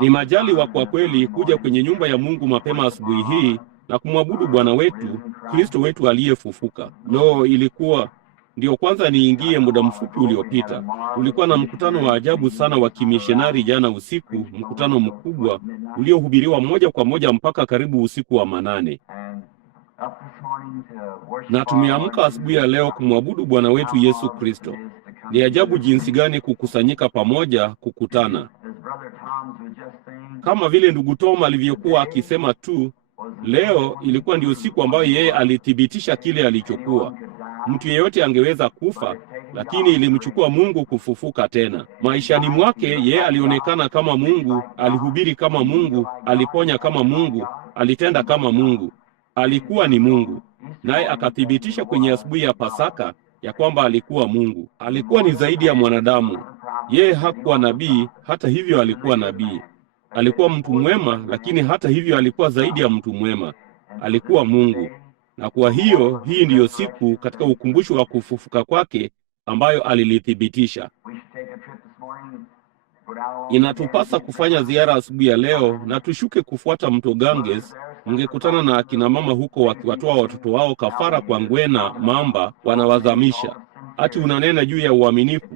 Ni majaliwa kwa kweli kuja kwenye nyumba ya Mungu mapema asubuhi hii na kumwabudu Bwana wetu, Kristo wetu aliyefufuka. Ndio kwanza niingie muda mfupi uliopita. Tulikuwa na mkutano wa ajabu sana wa kimishonari jana usiku, mkutano mkubwa uliohubiriwa moja kwa moja mpaka karibu usiku wa manane. Na tumeamka asubuhi ya leo kumwabudu Bwana wetu Yesu Kristo. Ni ajabu jinsi gani kukusanyika pamoja, kukutana. Kama vile ndugu Tom alivyokuwa akisema tu, leo ilikuwa ndio siku ambayo yeye alithibitisha kile alichokuwa. Mtu yeyote angeweza kufa, lakini ilimchukua Mungu kufufuka tena. Maishani mwake yeye alionekana kama Mungu, alihubiri kama Mungu, aliponya kama Mungu, alitenda kama Mungu. Alikuwa ni Mungu. Naye akathibitisha kwenye asubuhi ya Pasaka ya kwamba alikuwa Mungu. Alikuwa ni zaidi ya mwanadamu. Yeye hakuwa nabii, hata hivyo alikuwa nabii. Alikuwa mtu mwema, lakini hata hivyo alikuwa zaidi ya mtu mwema. Alikuwa Mungu. Na kwa hiyo, hii ndiyo siku katika ukumbusho wa kufufuka kwake ambayo alilithibitisha. Inatupasa kufanya ziara asubuhi ya leo na tushuke kufuata mto Ganges. Mngekutana na akina mama huko wakiwatoa watoto wao kafara kwa ngwena mamba wanawazamisha. Ati unanena juu ya uaminifu.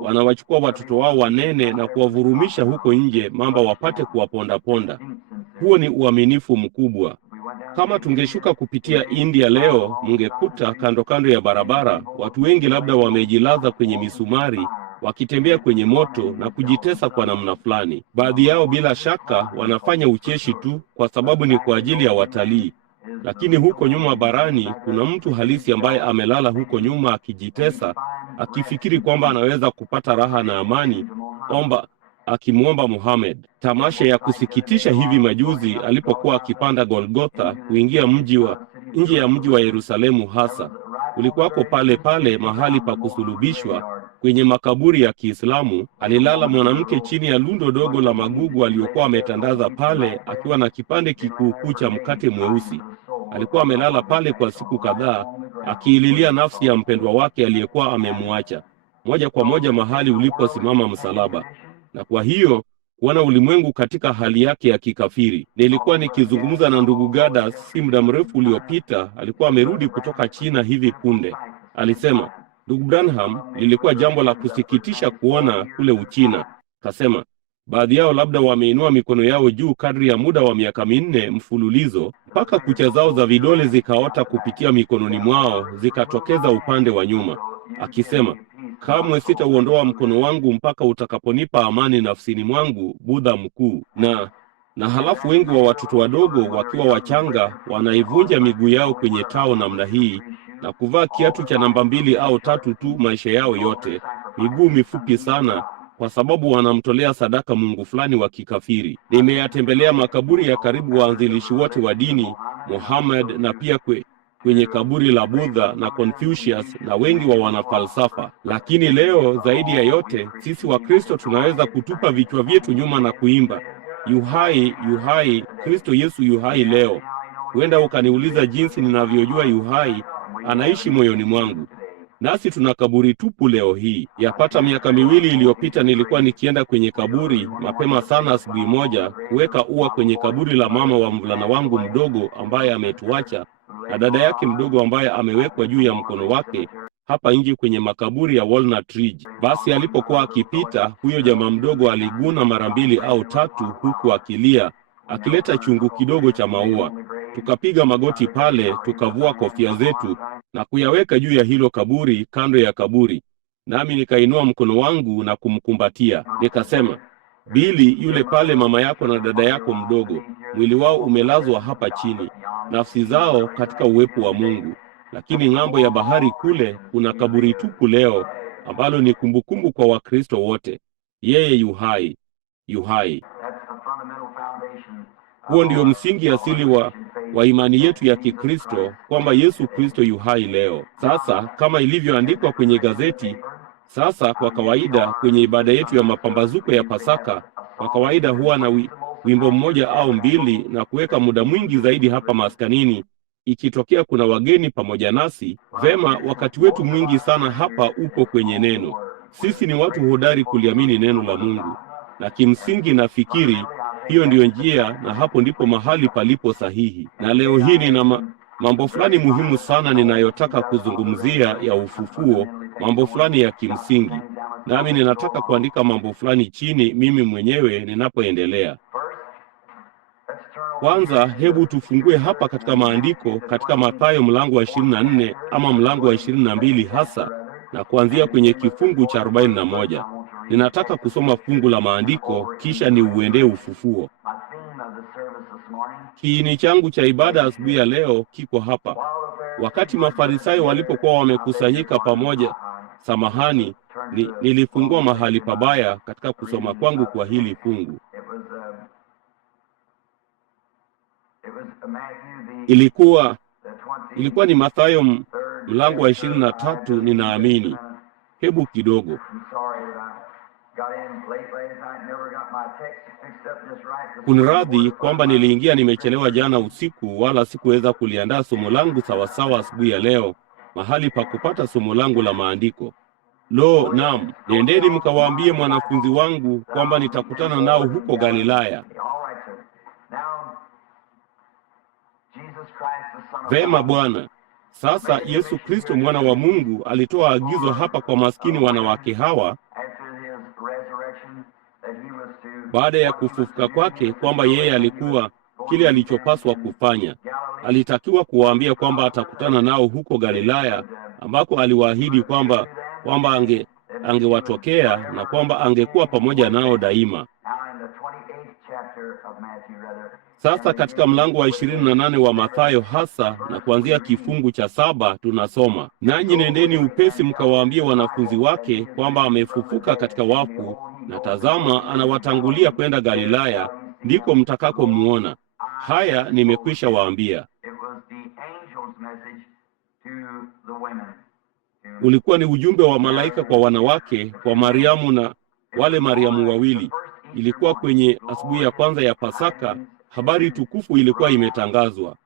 Wanawachukua watoto wao wanene na kuwavurumisha huko nje mamba wapate kuwaponda ponda. Huo ni uaminifu mkubwa. Kama tungeshuka kupitia India leo, mngekuta kando kando ya barabara watu wengi labda wamejilaza kwenye misumari, wakitembea kwenye moto na kujitesa kwa namna fulani. Baadhi yao bila shaka wanafanya ucheshi tu kwa sababu ni kwa ajili ya watalii. Lakini huko nyuma barani kuna mtu halisi ambaye amelala huko nyuma akijitesa, akifikiri kwamba anaweza kupata raha na amani, akimwomba Muhammad. Tamasha ya kusikitisha hivi majuzi alipokuwa akipanda Golgotha kuingia nje ya mji wa Yerusalemu hasa. Ulikuwako pale mahali pa kusulubishwa kwenye makaburi ya Kiislamu, alilala mwanamke chini ya lundo dogo la magugu aliyokuwa ametandaza pale akiwa na kipande kikuukuu cha mkate mweusi. Alikuwa amelala pale kwa siku kadhaa akiililia nafsi ya mpendwa wake aliyekuwa amemwacha. Moja kwa moja mahali uliposimama msalaba. Na kwa hiyo kuona ulimwengu katika hali yake ya kikafiri. Nilikuwa nikizungumza na ndugu Gada si muda mrefu uliopita, alikuwa amerudi kutoka China hivi punde. Alisema, ndugu Branham, lilikuwa jambo la kusikitisha kuona kule Uchina. Kasema, baadhi yao labda wameinua mikono yao juu kadri ya muda wa miaka 4 mfululizo, mpaka kucha zao za vidole zikaota kupitia mikononi mwao, zikatokeza upande wa nyuma. Akisema, kamwe sitauondoa mkono wangu mpaka utakaponipa amani nafsini mwangu, Budha mkuu. Na halafu wengi wa watoto wadogo wakiwa wachanga wanaivunja miguu yao kwenye tao namna hii na kuvaa kiatu cha namba 2 au 3 tu maisha yao yote, miguu mifupi sana, kwa sababu wanamtolea sadaka mungu fulani wa kikafiri. Nimeyatembelea makaburi ya karibu waanzilishi wote wa dini, Muhammad, na pia kwenye kaburi la Buddha na Confucius na wengi wa wanafalsafa. Lakini leo zaidi ya yote, sisi wa Kristo tunaweza kutupa vichwa vyetu nyuma na kuimba, yuhai, yuhai, Kristo Yesu yuhai leo. Huenda ukaniuliza jinsi ninavyojua yuhai, anaishi moyoni mwangu. Nasi tuna kaburi tupu leo hii. Yapata miaka 2 iliyopita nilikuwa nikienda kwenye kaburi mapema sana asubuhi moja kuweka ua kwenye kaburi la mama wa mvulana wangu mdogo ambaye ametuacha, na dada yake mdogo ambaye amewekwa juu ya mkono wake hapa nje kwenye makaburi ya Walnut Ridge. Basi alipokuwa akipita, huyo jamaa mdogo aliguna mara 2 au 3 huku akilia, akileta chungu kidogo cha maua. Tukapiga magoti pale, tukavua kofia zetu na kuyaweka juu ya hilo kaburi, kando ya kaburi. Nami nikainua mkono wangu na kumkumbatia. Nikasema, Bili, yule pale mama yako na dada yako mdogo, mwili wao umelazwa hapa chini, nafsi zao katika uwepo wa Mungu. Lakini ng'ambo ya bahari kule kuna kaburi tupu leo, ambalo ni kumbukumbu kwa Wakristo wote. Yeye yuhai, yuhai. Huo ndio msingi asili wa imani yetu ya Kikristo, kwamba Yesu Kristo yuhai leo. Sasa kama ilivyoandikwa kwenye gazeti, sasa kwa kawaida kwenye ibada yetu ya mapambazuko ya Pasaka, kwa kawaida huwa na wimbo 1 au 2 na kuweka muda mwingi zaidi hapa maskanini. Ikitokea kuna wageni pamoja nasi, vema, wakati wetu mwingi sana hapa upo kwenye neno. Sisi ni watu hodari kuliamini neno la Mungu, na kimsingi nafikiri hiyo ndiyo njia, na hapo ndipo mahali palipo sahihi. Na leo hii nina mambo fulani muhimu sana ninayotaka kuzungumzia ya ufufuo, mambo fulani ya kimsingi, nami ninataka kuandika mambo fulani chini mimi mwenyewe ninapoendelea. Kwanza, hebu tufungue hapa katika maandiko, katika Mathayo mlango wa 24 ama mlango wa 22 hasa, na kuanzia kwenye kifungu cha 41. Ninataka kusoma fungu la maandiko kisha ni uendee ufufuo. Kiini changu cha ibada asubuhi ya leo kiko hapa. Wakati Mafarisayo walipokuwa wamekusanyika pamoja, nilifungua mahali pabaya katika kusoma kwangu kwa hili fungu. Ilikuwa ni Mathayo mlango wa 23 ninaamini. Hebu kidogo. Kuniradhi kwamba niliingia nimechelewa jana usiku, wala sikuweza kuliandaa somo langu sawasawa asubuhi ya leo, mahali pa kupata somo langu la maandiko. Naam, nendeni mkawaambie mwanafunzi wangu kwamba nitakutana nao huko Galilaya. Vema Bwana. Sasa Yesu Kristo mwana wa Mungu alitoa agizo hapa kwa maskini wanawake hawa baada ya kufufuka kwake, kwamba yeye alikuwa kile alichopaswa kufanya. Alitakiwa kuwaambia kwamba atakutana nao huko Galilaya, ambako aliwaahidi kwamba angewatokea na kwamba angekuwa pamoja nao daima. Sasa katika mlango wa 28 wa Mathayo hasa, na kuanzia kifungu cha 7 tunasoma, nanyi nendeni upesi mkawaambie wanafunzi wake kwamba amefufuka katika wafu, na tazama anawatangulia kwenda Galilaya, ndiko mtakakomuona. Haya nimekwisha waambia. Ulikuwa ni ujumbe wa malaika kwa wanawake, kwa Mariamu na wale Mariamu wawili. Ilikuwa kwenye asubuhi ya kwanza ya Pasaka. Habari tukufu ilikuwa imetangazwa.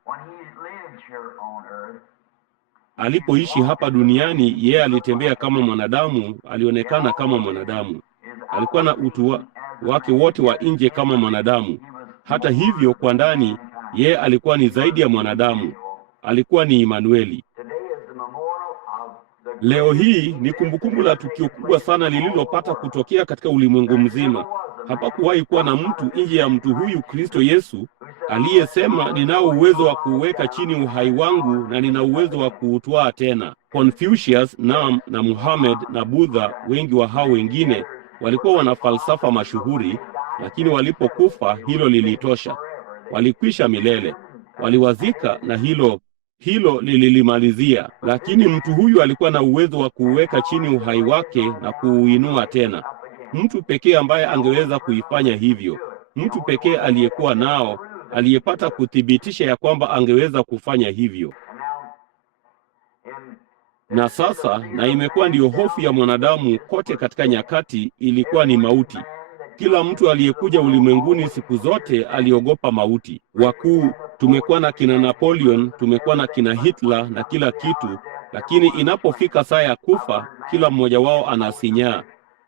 Alipoishi hapa duniani, yeye alitembea kama mwanadamu, alionekana kama mwanadamu. Alikuwa na utu wake wote wa nje kama mwanadamu. Hata hivyo, kwa ndani, yeye alikuwa ni zaidi ya mwanadamu. Alikuwa ni Imanueli. Leo hii ni kumbukumbu la tukio kubwa sana lililopata kutokea katika ulimwengu mzima. Hapakuwahi kuwa na mtu nje ya mtu huyu Kristo Yesu aliyesema, ninao uwezo wa kuuweka chini uhai wangu na nina uwezo wa kuutwaa tena. Confucius na Muhammad na Buddha, wengi wa hao wengine walikuwa wana falsafa mashuhuri, lakini walipokufa hilo lilitosha. Walikwisha milele, waliwazika na hilo lililimalizia. Lakini mtu huyu alikuwa na uwezo wa kuuweka chini uhai wake na kuuinua tena. Mtu pekee ambaye angeweza kuifanya hivyo, mtu pekee aliyekuwa nao, aliyepata kuthibitisha ya kwamba angeweza kufanya hivyo. Na sasa, na imekuwa ndiyo hofu ya mwanadamu kote katika nyakati, ilikuwa ni mauti. Kila mtu aliyekuja ulimwenguni siku zote aliogopa mauti. Wakuu, tumekuwa na kina Napoleon, tumekuwa na kina Hitler na kila kitu, lakini inapofika saa ya kufa, kila mmoja wao anasinyaa.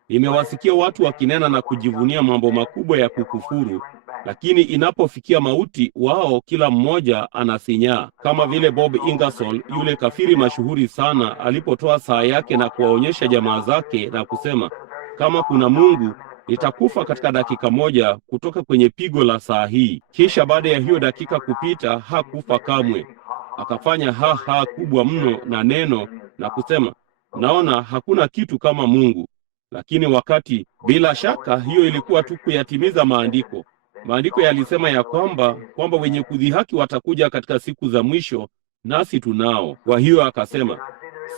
Nimewasikia watu wakinena na kujivunia mambo makubwa ya kukufuru, lakini inapofikia mauti, wao kila mmoja anasinyaa. Kama vile Bob Ingersoll, yule kafiri mashuhuri sana, alipotoa saa yake na kuwaonyesha jamaa zake na kusema, kama kuna Mungu, nitakufa katika dakika moja kutoka kwenye pigo la saa hii. Kisha baada ya hiyo dakika kupita, hakufa kamwe. Akafanya ha kubwa mno na neno na kusema, naona hakuna kitu kama Mungu. Lakini bila shaka hiyo ilikuwa tu kuyatimiza maandiko. Maandiko yalisema ya kwamba wenye kudhihaki watakuja katika siku za mwisho, nasi tunao. Kwa hiyo akasema,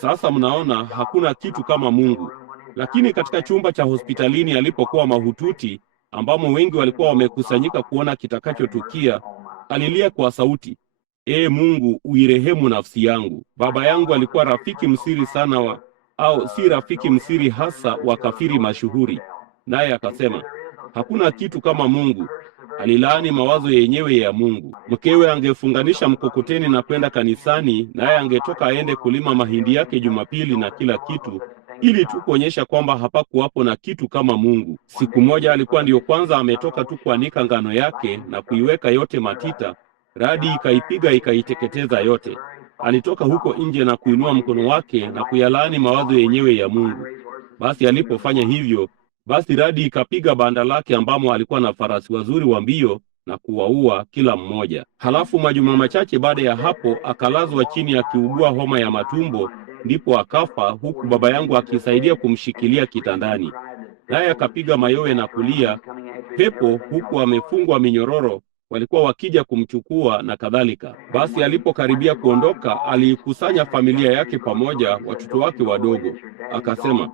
sasa mnaona hakuna kitu kama Mungu. Lakini katika chumba cha hospitalini alipokuwa mahututi, ambamo wengi walikuwa wamekusanyika kuona kitakachotukia, alilia kwa sauti, Mungu, uirehemu nafsi yangu. Baba yangu alikuwa rafiki msiri sana si rafiki msiri hasa wa kafiri mashuhuri. Naye akasema, hakuna kitu kama Mungu. Alilaani mawazo yenyewe ya Mungu. Mkewe angefunganisha mkokoteni na kwenda kanisani, naye angetoka aende kulima mahindi yake Jumapili na kila kitu, ili tu kuonyesha kwamba hapakuwapo na kitu kama Mungu. Siku moja alikuwa ndiyo kwanza ametoka tu kuanika ngano yake na kuiweka yote matita, radi ikaipiga ikaiteketeza yote. Alitoka huko nje na kuinua mkono wake na kuyalaani mawazo yenyewe ya Mungu. Basi alipofanya hivyo, basi radi ikapiga banda lake ambamo alikuwa na farasi wazuri wa mbio na kuwaua kila mmoja. Halafu majuma machache baada ya hapo akalazwa chini akiugua homa ya matumbo, ndipo akafa, huku baba yangu akisaidia kumshikilia kitandani. Naye akapiga mayowe na kulia, pepo huku amefungwa minyororo walikuwa wakija kumchukua na kadhalika. Basi alipokaribia kuondoka, aliikusanya familia yake pamoja, watoto wake wadogo. Akasema,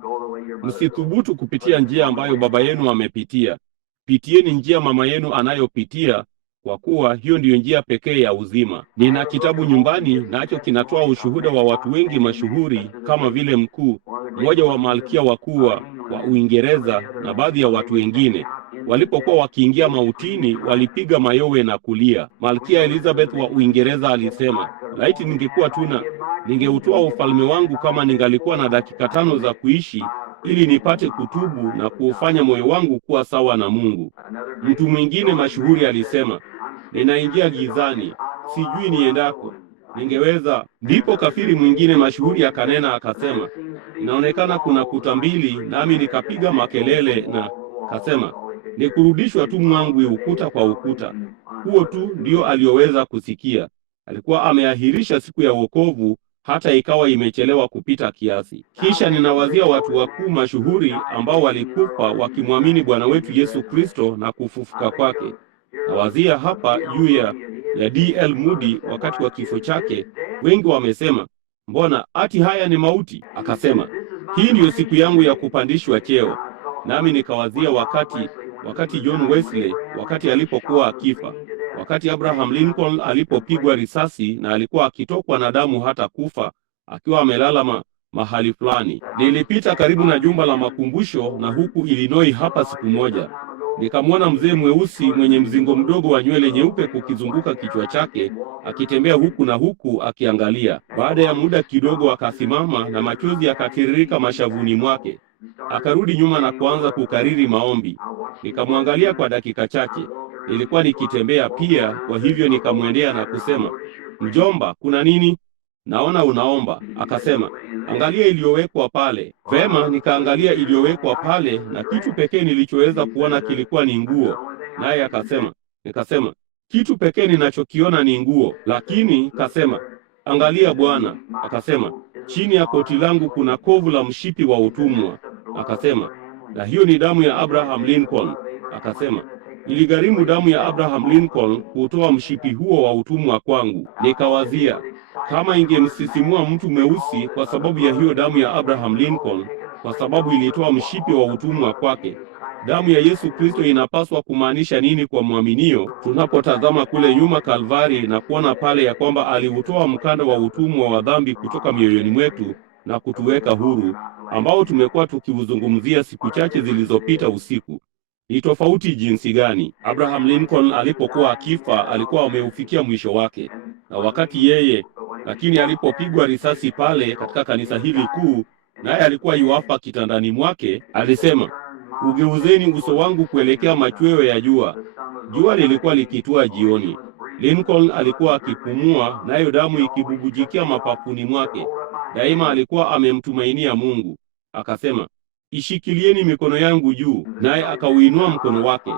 msithubutu kupitia njia ambayo baba yenu amepitia. Pitieni njia mama yenu anayopitia, kwa kuwa hiyo ndiyo njia pekee ya uzima. Nina kitabu nyumbani, nacho kinatoa ushuhuda wa watu wengi mashuhuri kama vile mkuu mmoja wa malkia wakuu wa Uingereza na baadhi ya watu wengine. Walipokuwa wakiingia mautini, walipiga mayowe na kulia. Malkia Elizabeth wa Uingereza alisema, laiti ningekuwa ningeutoa ufalme wangu kama ningalikuwa na dakika 5 za kuishi, ili nipate kutubu na kuufanya moyo wangu kuwa sawa na Mungu. Mtu mwingine mashuhuri alisema, ninaingia gizani, sijui niendako, ningeweza. Ndipo kafiri mwingine mashuhuri akanena akasema, inaonekana kuna kuta mbili, nami nikapiga makelele na kasema, ni kurudishwa tu mwangu ukuta kwa ukuta. Huo tu ndio aliyoweza kusikia. Alikuwa ameahirisha siku ya wokovu hata ikawa imechelewa kupita kiasi. Kisha ninawazia watu wakuu mashuhuri ambao walikufa wakimwamini Bwana wetu Yesu Kristo na kufufuka kwake. Nawazia hapa juu ya D.L. Moody wakati wa kifo chake. Wengi wamesema, mbona ati haya ni mauti? Akasema, hii ndiyo siku yangu ya kupandishwa cheo. Nami nikawazia wakati John Wesley wakati alipokuwa akifa, wakati Abraham Lincoln alipopigwa risasi na alikuwa akitokwa na damu hata kufa akiwa amelala mahali fulani. Nilipita karibu na jumba la makumbusho na huku Illinois hapa siku moja. Nikamwona mzee mweusi mwenye mzingo mdogo wa nywele nyeupe kukizunguka kichwa chake akitembea huku na huku akiangalia. Baada ya muda kidogo akasimama na machozi yakatiririka mashavuni mwake. Akarudi nyuma na kuanza kukariri maombi. Nikamwangalia kwa dakika chache. Nilikuwa nikitembea pia, kwa hivyo nikamwendea na kusema, mjomba, kuna nini? Naona unaomba. Akasema, angalia iliyowekwa pale. Vema, nikaangalia iliyowekwa pale na kitu pekee nilichoweza kuona kilikuwa ni nguo. Naye nikasema, kitu pekee ninachokiona ni nguo. Lakini kasema, angalia bwana. Akasema, chini ya koti langu kuna kovu la mshipi wa utumwa. Akasema, na hiyo ni damu ya Abraham Lincoln. Akasema, iligharimu damu ya Abraham Lincoln kutoa mshipi huo wa utumwa kwangu. Nikawazia, kama ingemsisimua mtu mweusi kwa sababu ya hiyo damu ya Abraham Lincoln, kwa sababu ilitoa mshipi wa utumwa kwake, damu ya Yesu Kristo inapaswa kumaanisha nini kwa mwaminio tunapotazama kule nyuma Kalvari na kuona pale ya kwamba aliutoa mkanda wa utumwa wa dhambi kutoka mioyoni mwetu na kutuweka huru, ambao tumekuwa tukiuzungumzia siku chache zilizopita usiku. Ni tofauti jinsi gani! Abraham Lincoln alipokuwa akifa alikuwa ameufikia mwisho wake, na lakini alipopigwa risasi pale katika kanisa hili kuu, naye alikuwa yuafa kitandani mwake, alisema, ugeuzeni uso wangu kuelekea machweo ya jua. Jua lilikuwa likitua jioni. Lincoln alikuwa akipumua, nayo damu ikibubujikia mapafuni mwake. Daima alikuwa amemtumainia Mungu. Akasema, ishikilieni mikono yangu juu. Naye akauinua mkono wake.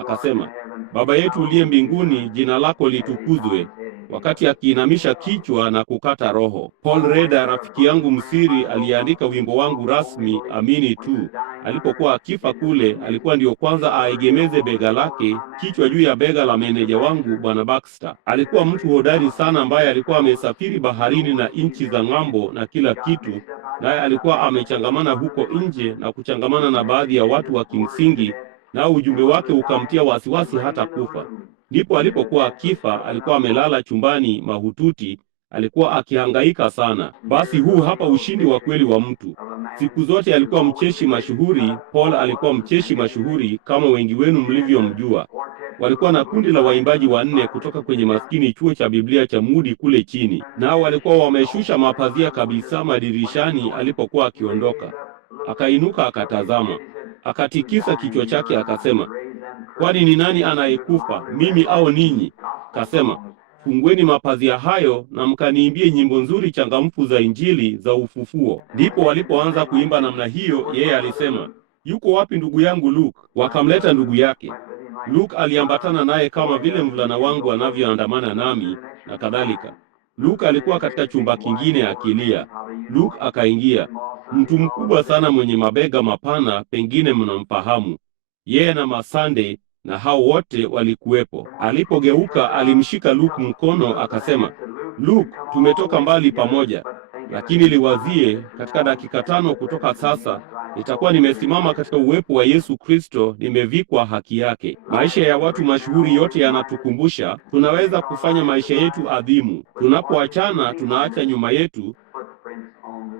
Akasema, Baba yetu uliye mbinguni, jina lako litukuzwe, wakati akiinamisha kichwa na kukata roho. Paul Reda, rafiki yangu msiri, aliandika wimbo wangu rasmi, Amini Tu. Alipokuwa akifa kule, alikuwa ndio kwanza aegemeze bega lake kichwa juu ya bega la meneja wangu Bwana Baxter. Alikuwa mtu hodari sana ambaye alikuwa amesafiri baharini na nchi za ng'ambo na kila kitu, naye alikuwa amechangamana huko nje na kuchangamana na baadhi ya watu wa kimsingi, na ujumbe wake ukamtia wasiwasi hata kufa. Ndipo alipokuwa akifa, alikuwa amelala chumbani mahututi, alikuwa akihangaika sana. Basi huu hapa ushindi wa kweli wa mtu. Siku zote alikuwa mcheshi mashuhuri. Paul alikuwa mcheshi mashuhuri kama wengi wenu mlivyomjua. Walikuwa na kundi la waimbaji wanne kutoka kwenye maskini chuo cha Biblia cha Moody kule chini, nao walikuwa wameshusha mapazia kabisa madirishani alipokuwa akiondoka. Akainuka akatazama, akatikisa kichwa chake akasema, kwani ni nani anayekufa, mimi au ninyi? Kasema, fungueni mapazia hayo na mkaniimbie nyimbo nzuri changamfu za Injili za ufufuo. Ndipo walipoanza kuimba namna hiyo, yeye alisema, yuko wapi ndugu yangu Luke? Wakamleta ndugu yake. Luke aliambatana naye kama vile mvulana wangu anavyoandamana nami na kadhalika. Luke alikuwa katika chumba kingine akilia. Luke akaingia, mtu mkubwa sana mwenye mabega mapana, pengine mnamfahamu. Yeye na Masande na hao wote walikuwepo. Alipogeuka alimshika Luke mkono akasema, Luke, tumetoka mbali pamoja, lakini liwazie, katika dakika 5 kutoka sasa nitakuwa nimesimama katika uwepo wa Yesu Kristo, nimevikwa haki yake. Maisha ya watu mashuhuri yote yanatukumbusha tunaweza kufanya maisha yetu adhimu. Tunapoachana, tunaacha nyuma yetu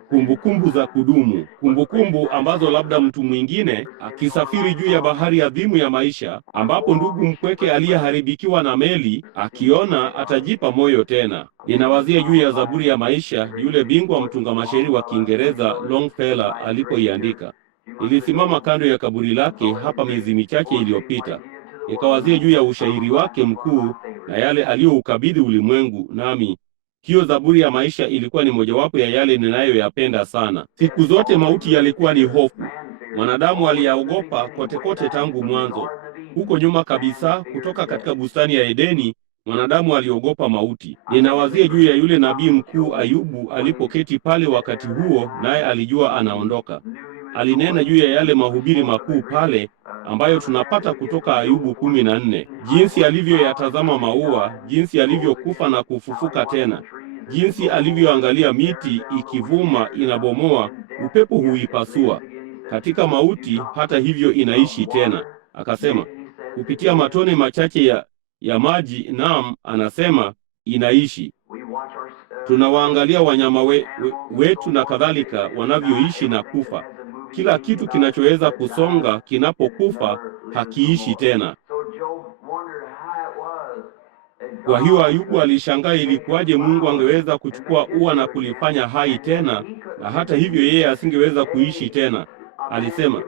kumbukumbu za kudumu, kumbukumbu ambazo labda mtu mwingine akisafiri juu ya bahari adhimu ya maisha, ambapo ndugu mpweke aliyeharibikiwa na meli akiona atajipa moyo tena. Ninawazia juu ya Zaburi ya maisha, yule bingwa mtunga mashairi wa Kiingereza Longfellow alipoiandika. Nilisimama kando ya kaburi lake hapa miezi michache iliyopita, nikawazia juu ya ushairi wake mkuu na yale aliyoukabidhi ulimwengu, nami hiyo Zaburi ya maisha ilikuwa ni mojawapo ya yale ninayoyapenda sana. Siku zote mauti yalikuwa ni hofu. Mwanadamu aliyaogopa kote kote tangu mwanzo. Huko nyuma kabisa, kutoka katika bustani ya Edeni, mwanadamu aliogopa mauti. Ninawazia juu ya yule nabii mkuu Ayubu alipoketi pale wakati huo, naye alijua anaondoka. Alinena juu ya yale mahubiri makuu pale ambayo tunapata kutoka Ayubu 14. Jinsi alivyoyatazama maua, jinsi alivyokufa na kufufuka tena, jinsi alivyoangalia miti ikivuma inabomoa, upepo huipasua. Katika mauti hata hivyo inaishi tena. Akasema, kupitia matone machache ya maji, naam, anasema inaishi. Tunawaangalia wanyama wetu na kadhalika wanavyoishi na kufa. Kila kitu kinachoweza kusonga kinapokufa hakiishi tena. Kwa hiyo Ayubu alishangaa ilikuwaje Mungu angeweza kuchukua ua na kulifanya hai tena, na hata hivyo yeye asingeweza kuishi tena. Alisema,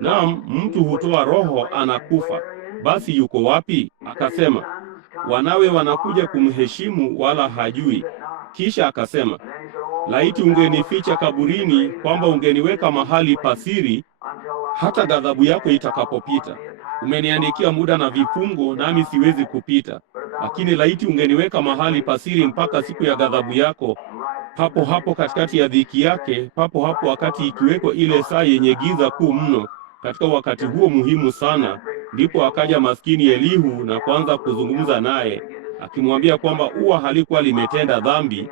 naam, mtu hutoa roho anakufa, basi yuko wapi? Akasema, wanawe wanakuja kumheshimu wala hajui. Kisha akasema, laiti ungenificha kaburini, kwamba ungeniweka mahali pasiri hata ghadhabu yako itakapopita. Umeniandikia muda na vifungo, nami siwezi kupita. Lakini laiti ungeniweka mahali pasiri mpaka siku ya ghadhabu yako, papo hapo katikati ya dhiki yake, papo hapo wakati ikiweko ile saa yenye giza kuu mno. Katika wakati huo muhimu sana, ndipo akaja maskini Elihu na kuanza kuzungumza naye, akimwambia kwamba ua halikuwa limetenda dhambi,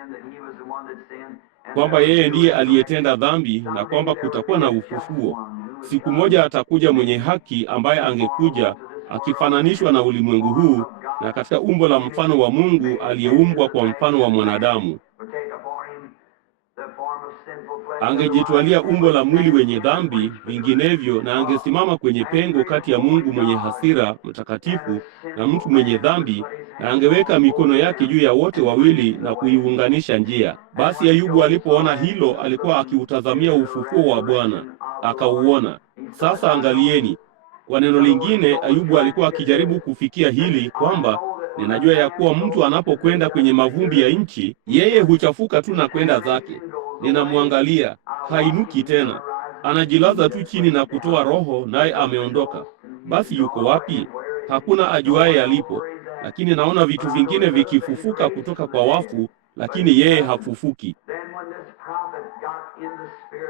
kwamba yeye ndiye aliyetenda dhambi, na kwamba kutakuwa na ufufuo. Siku moja atakuja mwenye haki ambaye angekuja akifananishwa na ulimwengu huu, na katika umbo la mfano wa Mungu aliyeumbwa kwa mfano wa mwanadamu. Angejitwalia umbo la mwili wenye dhambi, vinginevyo na angesimama kwenye pengo kati ya Mungu mwenye hasira mtakatifu na mtu mwenye dhambi, na angeweka mikono yake juu ya wote wawili na kuiunganisha njia. Basi Ayubu alipoona hilo, alikuwa akiutazamia ufufuo wa Bwana, akauona. Sasa angalieni, kwa neno lingine, Ayubu alikuwa akijaribu kufikia hili kwamba ninajua ya kuwa mtu anapokwenda kwenye mavumbi ya nchi, yeye huchafuka tu na kwenda zake. Ninamwangalia, hainuki tena, anajilaza tu chini na kutoa roho, naye ameondoka. Basi yuko wapi? Hakuna ajuaye alipo. Lakini naona vitu vingine vikifufuka kutoka kwa wafu, lakini yeye hafufuki.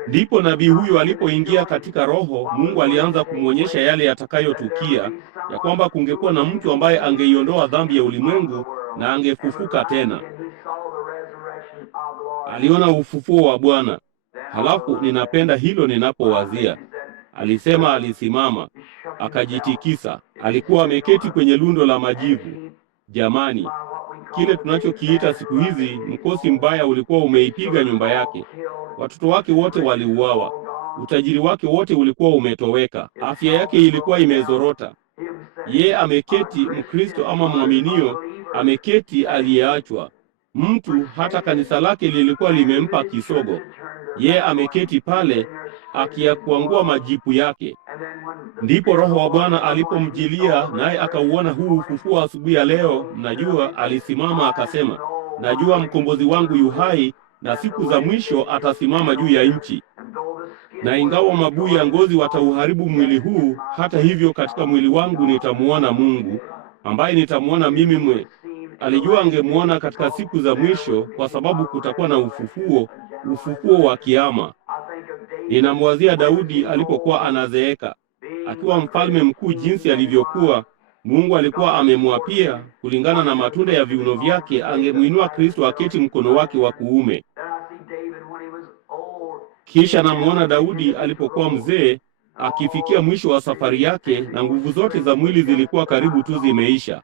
Ndipo nabii huyu alipoingia katika roho, Mungu alianza kumwonyesha yale yatakayotukia, ya kwamba kungekuwa na mtu ambaye angeiondoa dhambi ya ulimwengu na angefufuka tena. Aliona ufufuo wa Bwana. Halafu ninapenda hilo ninapowazia. Alisema alisimama, akajitikisa. Alikuwa ameketi kwenye lundo la majivu. Jamani, kile tunachokiita siku hizi mkosi mbaya ulikuwa umeipiga nyumba yake. Watoto wake wote waliuawa. Utajiri wake wote ulikuwa umetoweka. Afya yake ilikuwa imezorota. Ye ameketi, Mkristo ama mwaminio, ameketi aliyeachwa. Mtu hata kanisa lake lilikuwa limempa kisogo. Ye ameketi pale akiyakuangua majipu yake. Ndipo Roho wa Bwana alipomjilia, naye akauona huu ufufuo asubuhi ya leo. Najua alisimama akasema, najua mkombozi wangu yu hai, na siku za mwisho atasimama juu ya nchi. Na ingawa mabuu ya ngozi watauharibu mwili huu, hata hivyo katika mwili wangu nitamuona Mungu, ambaye nitamuona mimi Alijua angemuona katika siku za mwisho, kwa sababu kutakuwa na ufufuo wa kiyama. Ninamwazia Daudi alipokuwa anazeeka, akiwa mfalme mkuu, jinsi alivyokuwa. Mungu alikuwa amemwapia kulingana na matunda ya viuno vyake angemuinua Kristo aketi mkono wake wa kuume. Kisha namuona Daudi alipokuwa mzee, akifikia mwisho wa safari yake, na nguvu zote za mwili zilikuwa karibu tu zimeisha.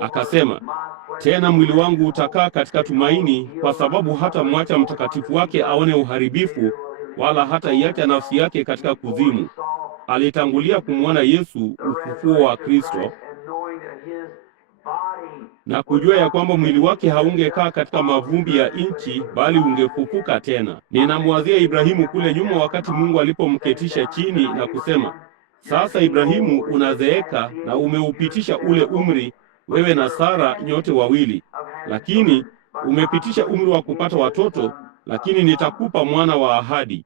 Akasema, tena mwili wangu utakaa katika tumaini, kwa sababu hata mwacha mtakatifu wake aone uharibifu, wala hata iacha nafsi yake katika kuzimu. Alitangulia kumwona Yesu, ufufuo wa Kristo, na kujua ya kwamba mwili wake haungekaa katika mavumbi ya nchi, bali ungefufuka tena. Ninamwazia Ibrahimu kule nyuma, wakati Mungu alipomketisha chini na kusema, sasa Ibrahimu, unazeeka na umeupitisha ule umri, wewe na Sara nyote wawili, lakini umepitisha umri wa kupata watoto, lakini nitakupa mwana wa ahadi.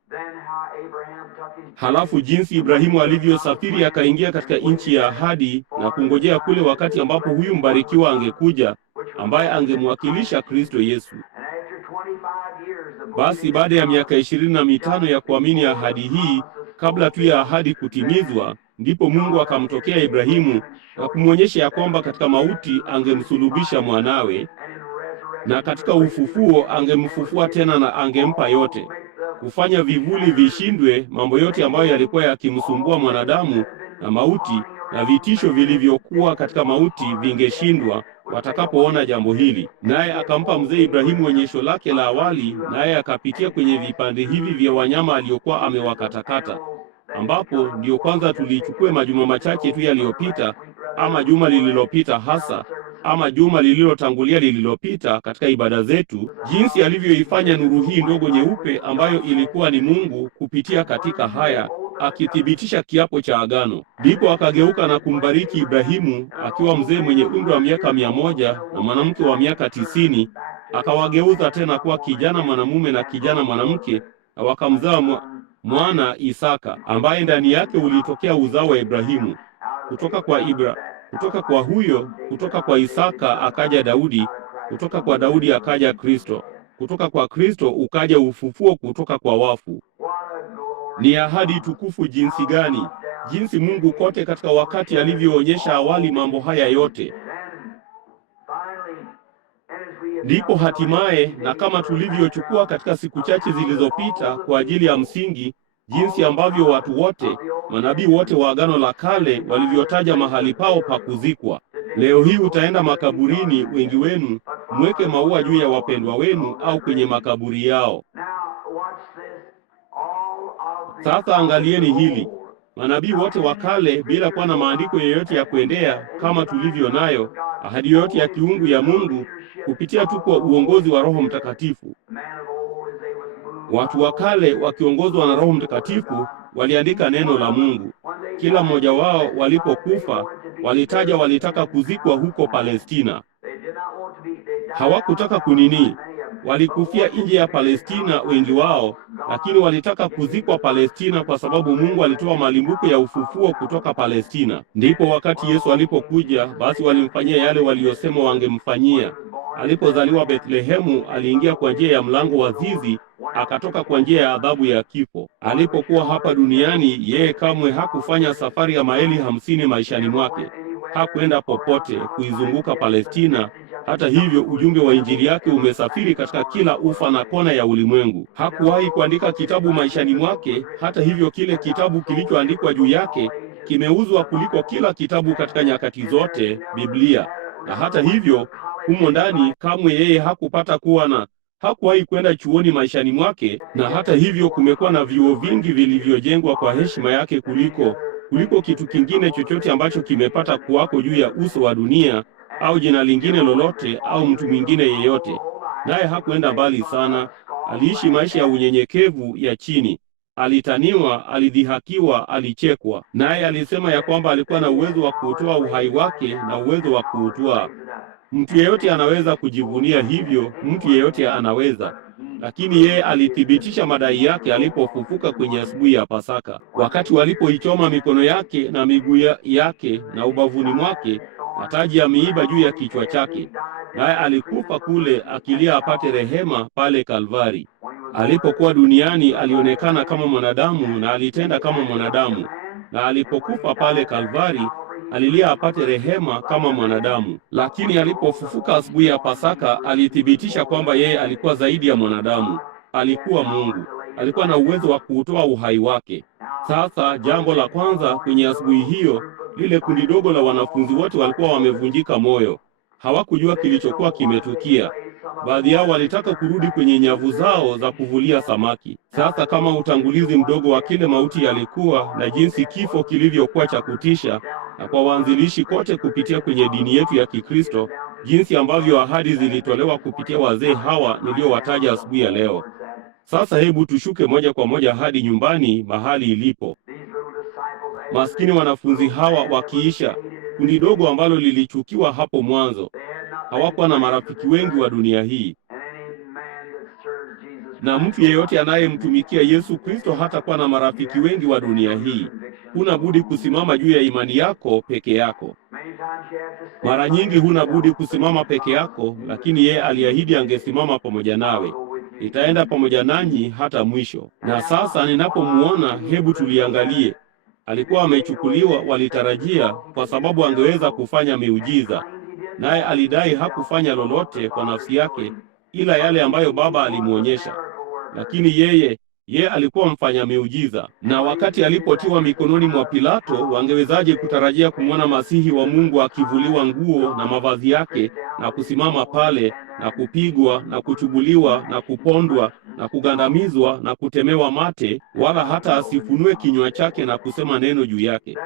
Halafu jinsi Ibrahimu alivyosafiri akaingia katika nchi ya ahadi na kungojea kule wakati ambapo huyu mbarikiwa angekuja, ambaye angemwakilisha Kristo Yesu. Basi baada ya miaka 25 ya kuamini ahadi hii, kabla tu ya ahadi kutimizwa, ndipo Mungu akamtokea Ibrahimu na kumwonyesha ya kwamba katika mauti angemsulubisha mwanawe, na katika ufufuo angemfufua tena na angempa yote, kufanya vivuli vishindwe mambo yote ambayo yalikuwa yakimsumbua mwanadamu, na mauti na vitisho vilivyokuwa katika mauti vingeshindwa watakapoona jambo hili. Naye akampa mzee Ibrahimu onyesho lake la awali, naye akapitia kwenye vipande hivi vya wanyama aliyokuwa amewakatakata, ambapo ndio kwanza tulichukue majuma machache tu yaliyopita, ama juma lililopita hasa, ama juma lililotangulia lililopita, katika ibada zetu, jinsi alivyoifanya nuru hii ndogo nyeupe ambayo ilikuwa ni Mungu kupitia katika haya, akithibitisha kiapo cha agano. Ndipo akageuka na kumbariki Ibrahimu akiwa mzee mwenye umri wa miaka 100 na mwanamke wa miaka 90, akawageuza tena kuwa kijana mwanamume na kijana mwanamke, na wakamzaa mwana Isaka, ambaye ndani yake ulitokea uzao wa Ibrahimu. Kutoka kwa Isaka akaja Daudi, kutoka kwa Daudi akaja Kristo, kutoka kwa Kristo ukaja ufufuo kutoka kwa wafu. Ni ahadi tukufu jinsi gani, jinsi Mungu kote katika wakati alivyoonyesha awali mambo haya yote. Ndipo hatimaye, na kama tulivyochukua katika siku chache zilizopita kwa ajili ya msingi, jinsi ambavyo watu wote, manabii wote wa Agano la Kale walivyotaja mahali pao pa kuzikwa. Leo hii utaenda makaburini, wengi wenu mweke maua juu ya wapendwa wenu au kwenye makaburi yao. Sasa angalieni hili. Manabii wote wa kale, bila kuwa na maandiko yoyote ya kuendea kama tulivyo nayo, ahadi yoyote ya kiungu ya Mungu kupitia tu kwa uongozi wa Roho Mtakatifu. Watu wa kale wakiongozwa na Roho Mtakatifu waliandika neno la Mungu. Kila mmoja wao walipokufa walitaja walitaka kuzikwa huko Palestina. Hawakutaka kunini, walikufia nje ya Palestina wengi wao, lakini walitaka kuzikwa Palestina kwa sababu Mungu alitoa malimbuko ya ufufuo kutoka Palestina. Ndipo wakati Yesu alipokuja, basi walimfanyia yale waliosema wangemfanyia. Alipozaliwa Bethlehemu, aliingia kwa njia ya mlango wa zizi, akatoka kwa njia ya adhabu ya kifo. Alipokuwa hapa duniani, yeye kamwe hakufanya safari ya maili 50 maishani mwake. Hakwenda popote kuizunguka Palestina. Hata hivyo, ujumbe wa injili yake umesafiri katika kila ufa na kona ya ulimwengu. Hakuwahi kuandika kitabu maishani mwake. Hata hivyo, kile kitabu kilichoandikwa juu yake kimeuzwa kuliko kila kitabu katika nyakati zote, Biblia. Na hata hivyo, humo ndani kamwe yeye hakupata hakuwahi kwenda chuoni maishani mwake. Na hata hivyo, kumekuwa na vyuo vingi vilivyojengwa kwa heshima yake kuliko kitu kingine chochote ambacho kimepata kuwako juu ya uso wa dunia, au jina lingine lolote, au mtu mwingine yeyote. Naye hakuenda mbali sana, aliishi maisha ya unyenyekevu ya chini. Alitaniwa, alidhihakiwa, alichekwa. Naye alisema ya kwamba alikuwa na uwezo wa kuutoa uhai wake na uwezo wa kuutwaa. Mtu yeyote anaweza kujivunia hivyo, mtu yeyote anaweza. Lakini yeye alithibitisha madai yake alipofufuka kwenye asubuhi ya Pasaka, wakati walipoichoma mikono yake na miguu yake na ubavuni mwake na taji ya miiba juu ya kichwa chake. Naye alikufa kule akilia apate rehema pale Kalvari. Alipokuwa duniani alionekana kama mwanadamu na alitenda kama mwanadamu, na alipokufa pale Kalvari alilia apate rehema kama mwanadamu. Lakini alipofufuka asubuhi ya Pasaka alithibitisha kwamba yeye alikuwa zaidi ya mwanadamu. Alikuwa Mungu. Alikuwa na uwezo wa kuutoa uhai wake. Sasa jambo la kwanza kwenye asubuhi hiyo, lile kundi dogo la wanafunzi wote walikuwa wamevunjika moyo. Hawakujua kilichokuwa kimetukia. Baadhi yao walitaka kurudi kwenye nyavu zao za kuvulia samaki. Sasa kama utangulizi mdogo wa kile mauti yalikuwa na jinsi kifo kilivyokuwa cha kutisha, na kwa waanzilishi kote kupitia kwenye dini yetu ya Kikristo, jinsi ambavyo ahadi zilitolewa kupitia wazee hawa niliowataja asubuhi ya leo. Sasa hebu tushuke moja kwa moja hadi nyumbani mahali ilipo. Maskini wanafunzi hawa wakiisha, kundi dogo ambalo lilichukiwa hapo mwanzo. Hawakuwa na marafiki wengi wa dunia hii. Na mtu yeyote anayemtumikia Yesu Kristo hatakuwa na marafiki wengi wa dunia hii. Huna budi kusimama juu ya imani yako peke yako. Mara nyingi huna budi kusimama peke yako, lakini yeye aliahidi angesimama pamoja nawe. Nitaenda pamoja nanyi hata mwisho. Na sasa ninapomuona, hebu tuliangalie. Alikuwa amechukuliwa, walitarajia, kwa sababu angeweza kufanya miujiza. Naye alidai hakufanya lolote kwa nafsi yake ila yale ambayo Baba alimuonyesha. Lakini yeye alikuwa mfanya miujiza. Na wakati alipotiwa mikononi mwa Pilato, wangewezaje kutarajia kumwona Masihi wa Mungu akivuliwa nguo na mavazi yake na kusimama pale na kupigwa na kuchubuliwa na kupondwa na kugandamizwa na kutemewa mate, wala hata asifunue kinywa chake na kusema neno juu yake?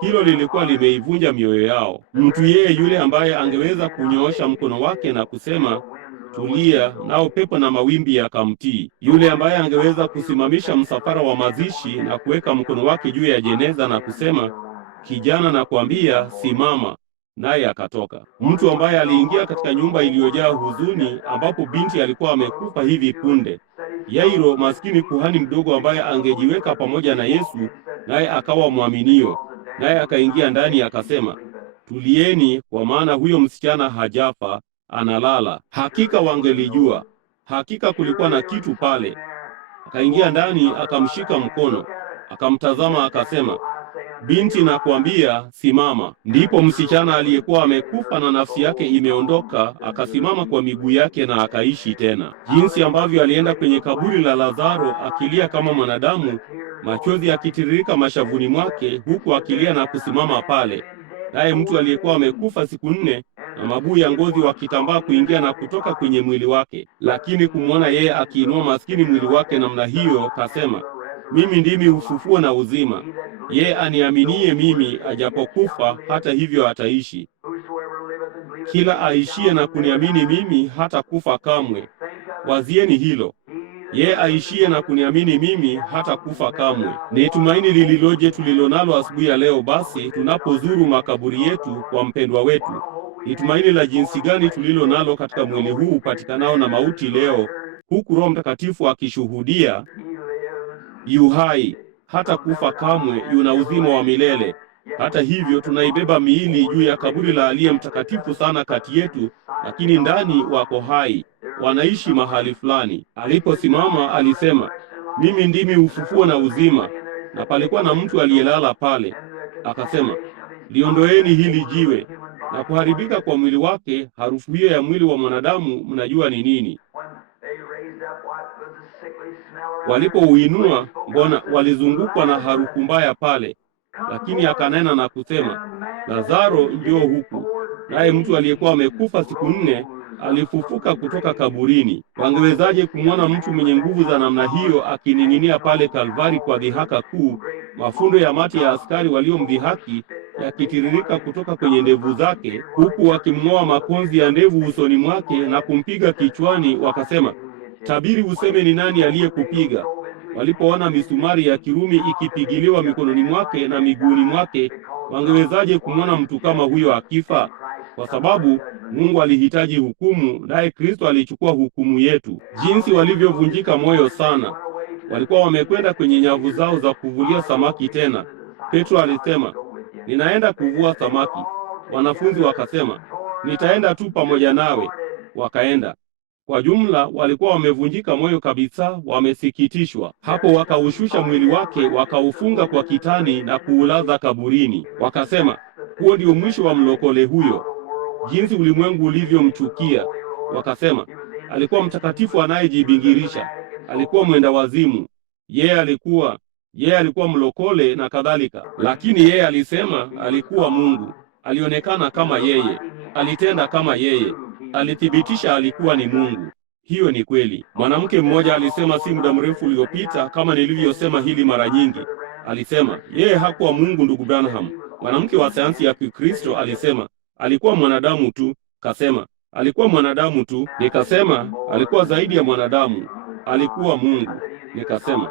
Hilo lilikuwa limeivunja mioyo yao. Mtu yule ambaye angeweza kunyoosha mkono wake na kusema tulia, nao pepo na mawimbi yakamtii. Yule ambaye angeweza kusimamisha msafara wa mazishi na kuweka mkono wake juu ya jeneza na kusema kijana, na kuambia simama, naye akatoka. Mtu ambaye aliingia katika nyumba iliyojaa huzuni, ambapo binti alikuwa amekufa hivi punde. Yairo, maskini kuhani mdogo ambaye angejiweka pamoja na Yesu, naye akawa mwaminio. Naye akaingia ndani akasema, tulieni, kwa maana huyo msichana hajafa, analala. Hakika wangelijua. Hakika kulikuwa na kitu pale. Akaingia ndani, akamshika mkono, akamtazama, akasema, binti, nakwambia simama. Ndipo msichana aliyekuwa amekufa na nafsi yake imeondoka akasimama kwa miguu yake na akaishi tena. Jinsi ambavyo alienda kwenye kaburi la Lazaro akilia kama mwanadamu, machozi yakitiririka mashavuni mwake, huku akilia na kusimama pale. Naye mtu aliyekuwa amekufa siku 4 na mabuu ya ngozi wa kitambaa kuingia na kutoka kwenye mwili wake. Lakini kumwona yeye akiinua maskini mwili wake namna hiyo, kasema, mimi ndimi ufufuo na uzima. Yeye aniaminie mimi, ajapokufa hata hivyo ataishi. Kila aishie na kuniamini mimi hata kufa kamwe. Wazieni hilo. Yeye aishie na kuniamini mimi hata kufa kamwe. Ni tumaini lililoje tulilonalo asubuhi ya leo basi tunapozuru makaburi yetu kwa mpendwa wetu. Ni tumaini la jinsi gani tulilo nalo katika mwili huu upatikanao na mauti leo, huku Roho Mtakatifu akishuhudia yu hai, hata kufa kamwe, yuna uzima wa milele. Hata hivyo tunaibeba miili juu ya kaburi la aliye mtakatifu sana kati yetu, lakini ndani wako hai, wanaishi mahali fulani. Aliposimama alisema, mimi ndimi ufufuo na uzima. Na palikuwa na mtu aliyelala pale. Akasema, liondoeni hili jiwe. Na kuharibika kwa mwili wake, harufu hiyo ya mwili wa mwanadamu mnajua ni nini. Walipouinua, mbona walizungukwa na harufu mbaya pale. Lakini akanena na kusema, Lazaro, njoo huku. Naye mtu aliyekuwa amekufa siku 4 alifufuka kutoka kaburini. Wangewezaje kumwona mtu mwenye nguvu za namna hiyo akining'inia pale Kalvari kwa dhihaka kuu, mafundo ya mate ya askari waliomdhihaki yakitiririka kutoka kwenye ndevu zake, huku wakimng'oa makonzi ya ndevu usoni mwake na kumpiga kichwani, wakasema, tabiri useme ni nani aliyekupiga. Walipoona misumari ya Kirumi ikipigiliwa mikononi mwake na miguuni mwake, wangewezaje kumwona mtu kama huyo akifa? Kwa sababu Mungu alihitaji hukumu, naye Kristo alichukua hukumu yetu. Jinsi walivyovunjika moyo sana! Walikuwa wamekwenda kwenye nyavu zao za kuvulia samaki tena. Petro alisema, ninaenda kuvua samaki. Wanafunzi wakasema, nitaenda tu pamoja nawe. Wakaenda. Kwa jumla walikuwa wamevunjika moyo kabisa, wamesikitishwa. Hapo wakaushusha mwili wake, wakaufunga kwa kitani na kuulaza kaburini. Wakasema, huo ndio mwisho wa mlokole huyo. Jinsi ulimwengu ulivyomchukia! Wakasema, alikuwa mtakatifu anayejibingirisha, alikuwa mwenda wazimu, yeye alikuwa mlokole na kadhalika. Lakini yeye alisema alikuwa Mungu, alionekana kama yeye, alitenda kama yeye, alithibitisha alikuwa ni Mungu. Hiyo ni kweli. Mwanamke mmoja alisema si muda mrefu uliopita, kama nilivyosema hili mara nyingi, alisema yeye hakuwa Mungu, ndugu Branham. Mwanamke wa sayansi ya Kikristo alisema alikuwa mwanadamu tu. Kasema alikuwa mwanadamu tu. Nikasema alikuwa zaidi ya mwanadamu, alikuwa Mungu. Nikasema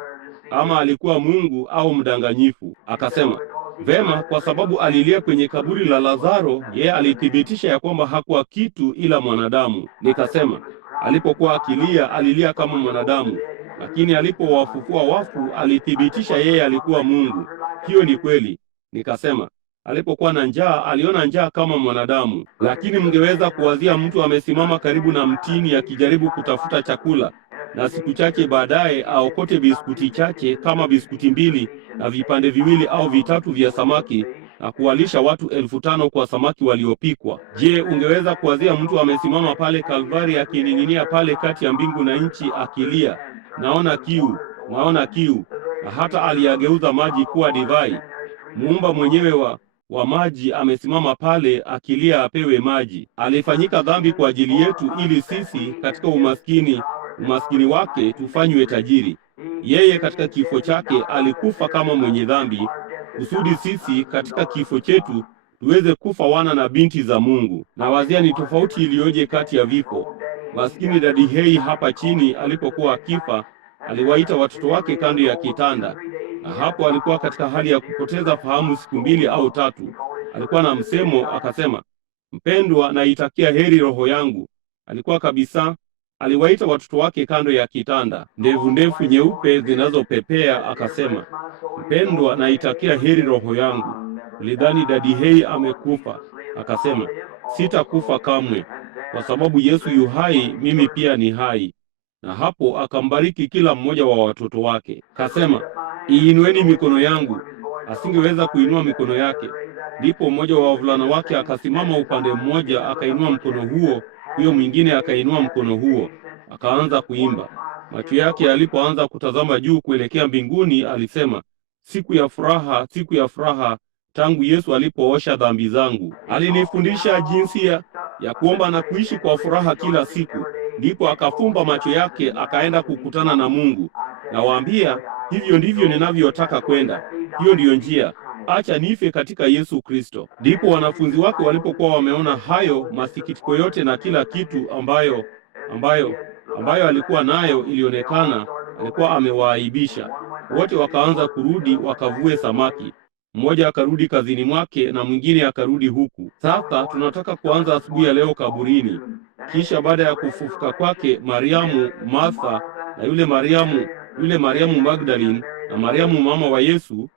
ama alikuwa Mungu au mdanganyifu? Akasema vema, kwa sababu alilia kwenye kaburi la Lazaro, yeye alithibitisha ya kwamba hakuwa kitu ila mwanadamu. Nikasema alipokuwa akilia, alilia kama mwanadamu, lakini alipowafufua wafu, alithibitisha yeye alikuwa Mungu. Hiyo ni kweli. Nikasema alipokuwa na njaa, aliona njaa kama mwanadamu. Lakini mngeweza kuwazia mtu amesimama karibu na mtini akijaribu kutafuta chakula, na siku chache baadaye aokote biskuti chache kama biskuti 2 na vipande 2 au 3 vya samaki na kuwalisha watu 5,000 kwa samaki waliopikwa. Je, ungeweza kuwazia mtu amesimama pale Kalvari akining'inia pale kati ya mbingu na nchi akilia, naona kiu, naona kiu, na hata aliyageuza maji kuwa divai? Muumba mwenyewe wa maji amesimama pale akilia apewe maji. Alifanyika dhambi kwa ajili yetu ili sisi katika umaskini wake tufanywe tajiri. Yeye katika kifo chake alikufa kama mwenye dhambi, kusudi sisi katika kifo chetu tuweze kufa wana na binti za Mungu. Na wazia ni tofauti iliyoje kati ya vifo. Maskini Dadi Hei hapa chini alipokuwa akifa, aliwaita watoto wake kando ya kitanda, na hapo alikuwa katika hali ya kupoteza fahamu siku 2 au 3. Alikuwa na msemo, akasema, mpendwa, naitakia heri roho yangu. Alikuwa kabisa. Aliwaita watoto wake kando ya kitanda, ndevu ndefu nyeupe zinazopepea, akasema, mpendwa, naitakia heri roho yangu. Ulidhani Dadi Hei amekufa. Akasema, sitakufa kamwe, kwa sababu Yesu yu hai, mimi pia ni hai. Na hapo akambariki kila mmoja wa watoto wake. Kasema, iinueni mikono yangu. Asingeweza kuinua mikono yake. Ndipo mmoja wa wavulana wake akasimama upande mmoja, akainua mkono huo, huyo mwingine akainua mkono huo, akaanza kuimba. Macho yake yalipoanza kutazama juu kuelekea mbinguni, alisema, siku ya furaha, siku ya furaha, tangu Yesu alipoosha dhambi zangu. Alinifundisha jinsi ya kuomba na kuishi kwa furaha kila siku. Ndipo akafumba macho yake, akaenda kukutana na Mungu. Nawaambia, hivyo ndivyo ninavyotaka kwenda. Hiyo ndiyo njia. Acha nife katika Yesu Kristo. Ndipo wanafunzi wake walipokuwa wameona hayo, masikitiko yote na kila kitu ambayo alikuwa nayo, ilionekana alikuwa amewaaibisha. Wote wakaanza kurudi wakavue samaki. Mmoja akarudi kazini mwake na mwingine akarudi huku. Sasa tunataka kuanza asubuhi ya leo kaburini. Kisha baada ya kufufuka kwake, Mariamu, Martha na yule Mariamu Magdalene na Mariamu mama wa Yesu,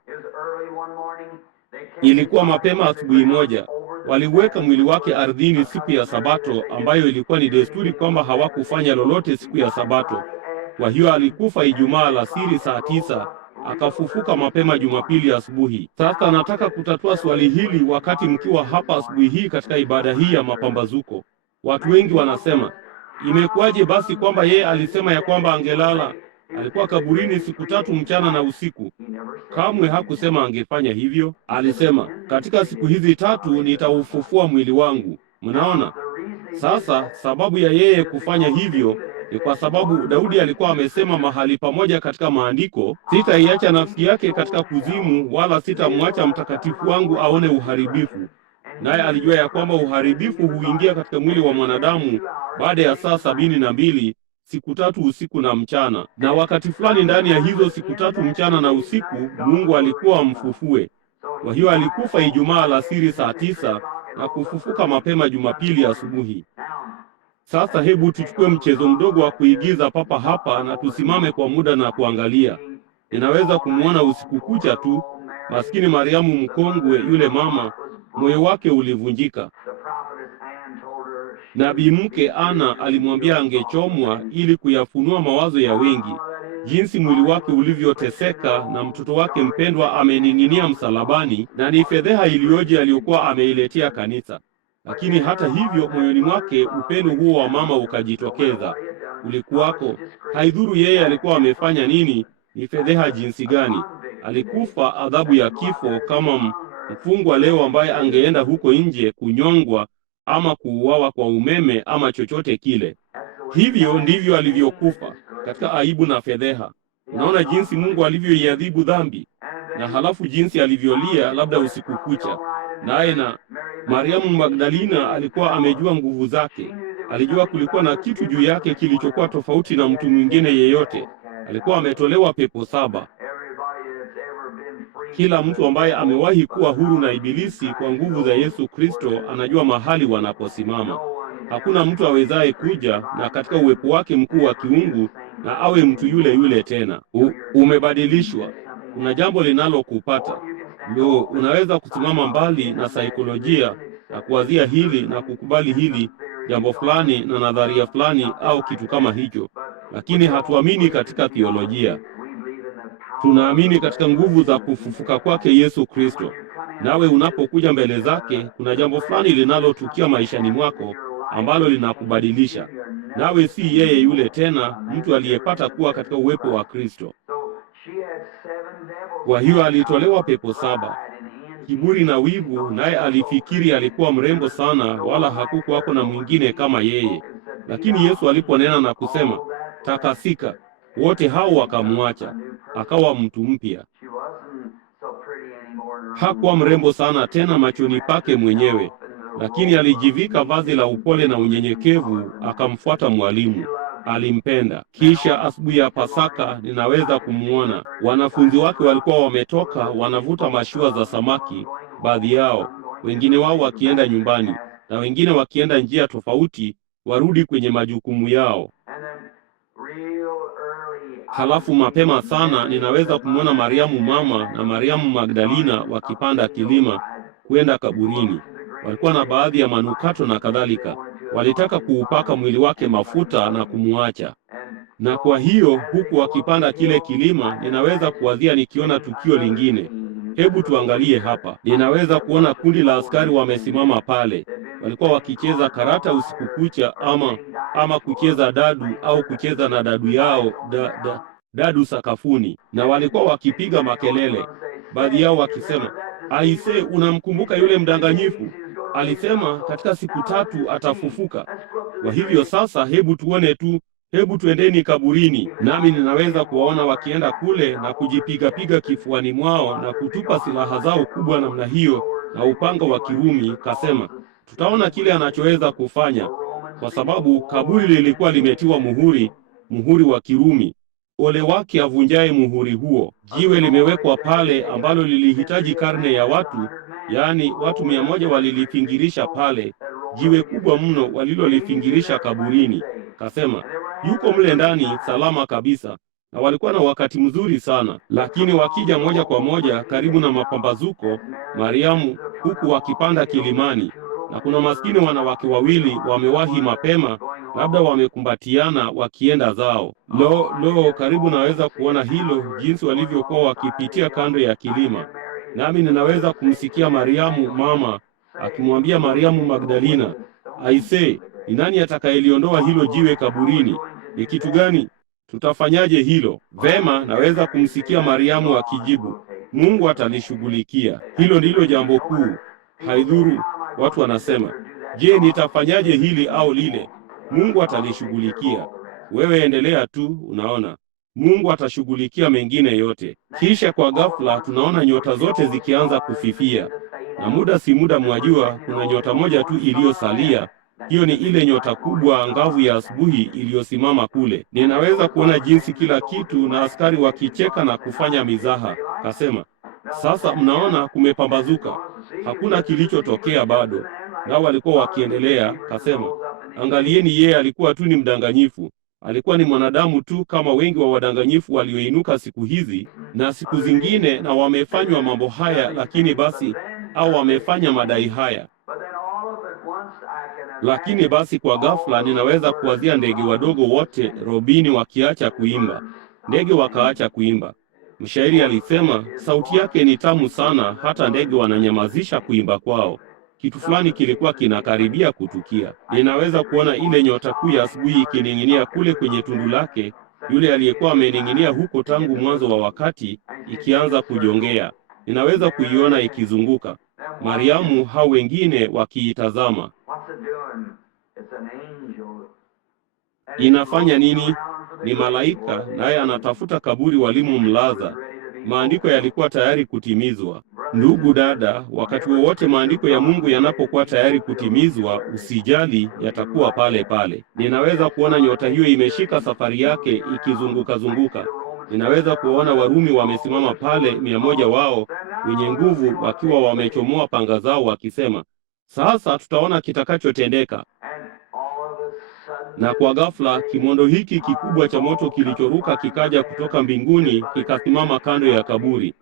ilikuwa mapema asubuhi moja, waliweka mwili wake ardhini siku ya Sabato, ambayo ilikuwa ni desturi kwamba hawakufanya lolote siku ya Sabato. Kwa hiyo alikufa Ijumaa alasiri saa 9, akafufuka mapema Jumapili asubuhi. Sasa nataka kutatua swali hili wakati mkiwa hapa asubuhi hii katika ibada hii ya mapambazuko. Watu wengi wanasema, imekuwaje basi kwamba yeye alisema ya kwamba angelala? Alikuwa kaburini siku 3 mchana na usiku. Kamwe hakusema angefanya hivyo. Alisema, katika siku hizi 3 nitaufufua mwili wangu. Mnaona? Sasa sababu ya yeye kufanya hivyo ni kwa sababu Daudi alikuwa amesema mahali pamoja katika maandiko, sitaiacha nafsi yake katika kuzimu, wala sitamwacha mtakatifu wangu aone uharibifu. Naye alijua ya kwamba uharibifu huingia katika mwili wa mwanadamu baada ya saa 72, siku 3 usiku na mchana, na wakati fulani ndani ya hizo siku 3 mchana na usiku Mungu alikuwa amfufue. Kwa hiyo alikufa Ijumaa alasiri saa 9 na kufufuka mapema Jumapili asubuhi. Sasa hebu tuchukue mchezo mdogo wa kuigiza papa hapa na tusimame kwa muda na kuangalia. Ninaweza kumwona usiku kucha tu maskini Mariamu mkongwe, yule mama, moyo wake ulivunjika. Nabii mke Ana alimwambia angechomwa ili kuyafunua mawazo ya wengi, jinsi mwili wake ulivyoteseka na mtoto wake mpendwa amening'inia msalabani, na ni fedheha iliyoje aliyokuwa ameiletea kanisa. Lakini hata hivyo moyoni mwake upendo huo wa mama ukajitokeza. Ulikuwako, haidhuru yeye alikuwa amefanya nini, ni fedheha jinsi gani. Alikufa adhabu ya kifo kama mfungwa leo ambaye angeenda huko nje kunyongwa ama kuuawa kwa umeme ama chochote kile. Hivyo ndivyo alivyokufa, katika aibu na fedheha. Unaona jinsi Mungu alivyoiadhibu dhambi, na halafu jinsi alivyolia labda usiku kucha. Naye na Mariamu Magdalena alikuwa amejua nguvu zake. Alijua kulikuwa na kitu juu yake kilichokuwa tofauti na mtu mwingine yeyote. Alikuwa ametolewa pepo 7. Kila mtu ambaye amewahi kuwa huru na ibilisi kwa nguvu za Yesu Kristo anajua mahali wanaposimama. Hakuna mtu awezaye kuja na katika uwepo wake mkuu wa kiungu na awe mtu yule yule tena. Umebadilishwa. Kuna jambo linalokupata. Ndio unaweza kusimama mbali na saikolojia na kuwazia hili na kukubali hili jambo fulani na nadharia fulani au kitu kama hicho, lakini hatuamini katika theolojia. Tunaamini katika nguvu za kufufuka kwake Yesu Kristo. Nawe unapokuja mbele zake, kuna jambo fulani linalotukia maishani mwako ambalo linakubadilisha. Nawe si yeye yule tena, mtu aliyepata kuwa katika uwepo wa Kristo. Kwa hiyo alitolewa pepo 7, kiburi na wivu, naye alifikiri alikuwa mrembo sana, wala hakukuwako na mwingine kama yeye. Lakini Yesu aliponena na kusema, takasika, wote hao wakamwacha, akawa mtu mpya. Hakuwa mrembo sana tena machoni pake mwenyewe, lakini alijivika vazi la upole na unyenyekevu, akamfuata mwalimu. Alimpenda. Kisha asubuhi ya Pasaka ninaweza kumuona wanafunzi wake walikuwa wametoka wanavuta mashua za samaki, baadhi yao, wengine wao wakienda nyumbani na wengine wakienda njia tofauti warudi kwenye majukumu yao. Halafu mapema sana ninaweza kumwona Mariamu mama na Mariamu Magdalena wakipanda kilima kwenda kaburini. Walikuwa na baadhi ya manukato na kadhalika. Walitaka kuupaka mwili wake mafuta na kumuacha. Na kwa hiyo huku wakipanda kile kilima, ninaweza kuwazia nikiona tukio lingine. Hebu tuangalie hapa. Ninaweza kuona kundi la askari wamesimama pale. Walikuwa wakicheza karata usiku kucha ama kucheza dadu au kucheza na dadu yao dadu sakafuni, na walikuwa wakipiga makelele. Baadhi yao wakisema, aise, unamkumbuka yule mdanganyifu? Alisema katika siku 3 atafufuka. Kwa hivyo sasa hebu tuone tu, hebu tuendeni kaburini. Nami ninaweza kuwaona wakienda kule na kujipiga kifuani mwao na kutupa silaha zao kubwa namna hiyo na upanga wa Kirumi. Kasema, tutaona kile anachoweza kufanya, kwa sababu kaburi lilikuwa limetiwa muhuri wa Kirumi. Ole wake avunjaye muhuri huo. Jiwe limewekwa pale ambalo lilihitaji karne ya watu, yaani watu 100 walilifingirisha pale, jiwe kubwa mno walilolifingirisha kaburini. Kasema, yuko mle ndani salama kabisa, na walikuwa na wakati mzuri sana. Lakini wakija moja kwa moja karibu na mapambazuko, Mariamu huku wakipanda kilimani, na kuna maskini wanawake wawili wamewahi mapema, labda wamekumbatiana wakienda zao. Lo, karibu naweza kuona hilo, jinsi walivyokuwa wakipitia kando ya kilima. Nami ninaweza kumsikia Mariamu mama akimwambia Mariamu Magdalena, aise, ni nani atakayeliondoa hilo jiwe kaburini? Ni kitu gani? Tutafanyaje hilo? Vema, naweza kumsikia Mariamu akijibu, Mungu atalishughulikia. Hilo ndilo jambo kuu. Haidhuru watu wanasema, Je, nitafanyaje hili au lile? Mungu atalishughulikia. Wewe endelea tu, unaona. Mungu atashughulikia mengine yote. Kisha kwa ghafla tunaona nyota zote zikianza kufifia. Na muda si muda, mwajua, kuna nyota moja tu iliyosalia. Hiyo ni ile nyota kubwa angavu ya asubuhi iliyosimama kule. Ninaweza kuona jinsi kila kitu na askari wakicheka na kufanya mizaha. Kasema, sasa mnaona kumepambazuka. Hakuna kilichotokea bado. Nao walikuwa wakiendelea. Kasema, angalieni, yeye alikuwa tu ni mdanganyifu. Alikuwa ni mwanadamu tu kama wengi wa wadanganyifu walioinuka siku hizi na siku zingine, na wamefanywa mambo haya, lakini basi, au wamefanya madai haya. Lakini basi kwa ghafla ninaweza kuwazia ndege wadogo wote, robini, wakiacha kuimba. Ndege wakaacha kuimba. Mshairi alisema, sauti yake ni tamu sana, hata ndege wananyamazisha kuimba kwao. Kitu fulani kilikuwa kinakaribia kutukia. Ninaweza kuona ile nyota kuu ya asubuhi ikining'inia kule kwenye tundu lake, yule aliyekuwa amening'inia huko tangu mwanzo wa wakati, ikianza kujongea. Ninaweza kuiona ikizunguka. Mariamu hao wengine wakiitazama. Inafanya nini? Ni malaika, naye anatafuta kaburi walimomlaza. Maandiko yalikuwa tayari kutimizwa. Ndugu dada, wakati wowote maandiko ya Mungu yanapokuwa tayari kutimizwa, usijali, yatakuwa pale pale. Ninaweza kuona nyota hiyo imeshika safari yake ikizunguka zunguka. Ninaweza kuona Warumi wamesimama pale, 100 wao wenye nguvu, wakiwa wamechomoa panga zao, wakisema, sasa tutaona kitakachotendeka. Na kwa ghafla kimondo hiki kikubwa cha moto kilichoruka kikaja kutoka mbinguni, kikasimama kando ya kaburi.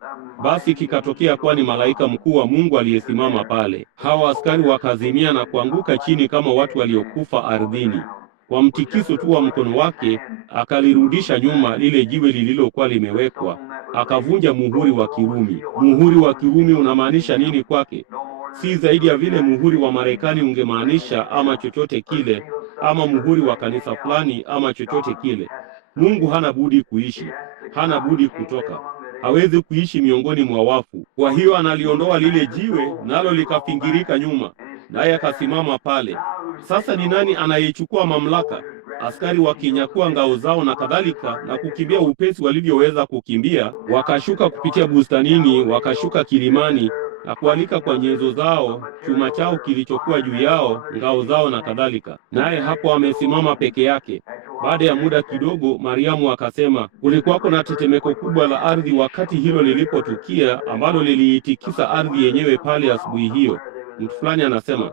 Basi kikatokea kuwa ni malaika mkuu wa Mungu aliyesimama pale. Hawa askari wakazimia na kuanguka chini kama watu waliokufa ardhini. Kwa mtikiso tu wa mkono wake akalirudisha nyuma lile jiwe lililokuwa limewekwa, akavunja muhuri wa Kirumi. Muhuri wa Kirumi unamaanisha nini kwake? Si zaidi ya vile muhuri wa Marekani ungemaanisha, ama chochote kile, ama muhuri wa kanisa fulani, ama chochote kile. Mungu hana budi kuishi, hana budi kutoka, hawezi kuishi miongoni mwa wafu. Kwa hiyo analiondoa lile jiwe, nalo likafingirika nyuma, naye akasimama pale. Sasa ni nani anayechukua mamlaka? Askari wakinyakua ngao zao na kadhalika, na kukimbia upesi walivyoweza kukimbia, wakashuka kupitia bustanini, wakashuka kilimani, na kualika kwa nyenzo zao, chuma chao kilichokuwa juu yao, ngao zao na kadhalika. Naye hapo amesimama peke yake. Baada ya muda kidogo, Mariamu akasema, kulikuwako na tetemeko kubwa la ardhi wakati hilo lilipotukia, ambalo liliitikisa ardhi yenyewe pale asubuhi hiyo. Mtu fulani anasema,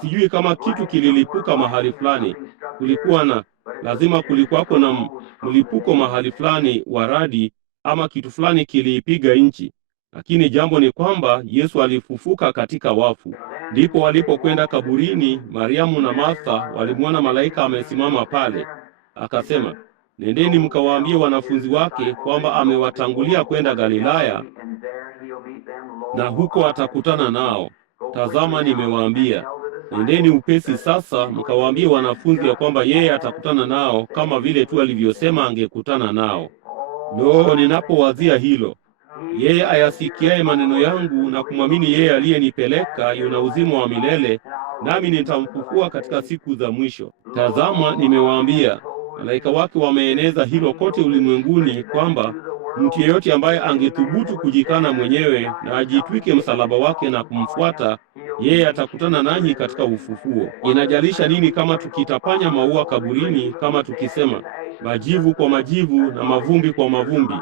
sijui kama kitu kililipuka mahali fulani. Lazima kulikuwako na mlipuko mahali fulani wa radi, ama kitu fulani kiliipiga nchi. Lakini jambo ni kwamba Yesu alifufuka katika wafu. Ndipo walipokwenda kaburini, Mariamu na Martha walimwona malaika amesimama pale. Akasema, nendeni mkawaambie wanafunzi wake kwamba amewatangulia kwenda Galilaya, na huko atakutana nao. Tazama, nimewaambia. Nendeni upesi sasa mkawaambie wanafunzi ya kwamba yeye atakutana nao, kama vile tu alivyosema angekutana nao. Ninapowazia hilo, yeye ayasikiaye maneno yangu na kumwamini yeye aliyenipeleka yuna uzima wa milele, nami nitamfufua katika siku za mwisho. Tazama, nimewaambia. Malaika wake wameeneza hilo kote ulimwenguni, kwamba mtu yeyote ambaye angethubutu kujikana mwenyewe na ajitwike msalaba wake na kumfuata, yeye atakutana nanyi katika ufufuo. Inajalisha nini kama tukitapanya maua kaburini, kama tukisema majivu kwa majivu na mavumbi kwa mavumbi?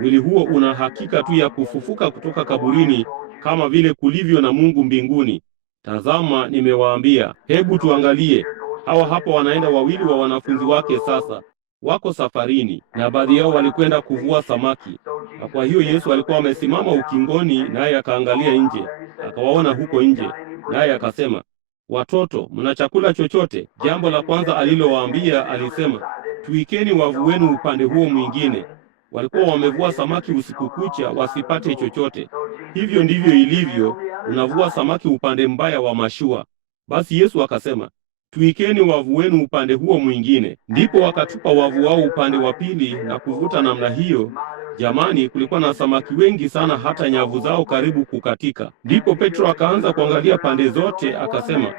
Mwili huo una hakika tu ya kufufuka kutoka kaburini, kama vile kulivyo na Mungu mbinguni. Tazama, nimewaambia. Hebu tuangalie. Hawa hapa wanaenda wawili wa wanafunzi wake sasa. Wako safarini, na baadhi yao walikwenda kuvua samaki. Na kwa hiyo Yesu alikuwa amesimama ukingoni, naye akaangalia nje, akawaona huko nje, naye akasema, watoto, mna chakula chochote? Jambo la kwanza alilowaambia, alisema, tuikeni wavu wenu upande huo mwingine. Walikuwa wamevua samaki usiku kucha wasipate chochote. Hivyo ndivyo ilivyo, unavua samaki upande mbaya wa mashua. Basi Yesu akasema, tuikeni wavu wenu upande huo mwingine. Ndipo wakatupa wavu wao upande wa pili na kuvuta namna hiyo. Jamani, kulikuwa na samaki wengi sana hata nyavu zao karibu kukatika. Ndipo Petro akaanza kuangalia pande zote, akasema,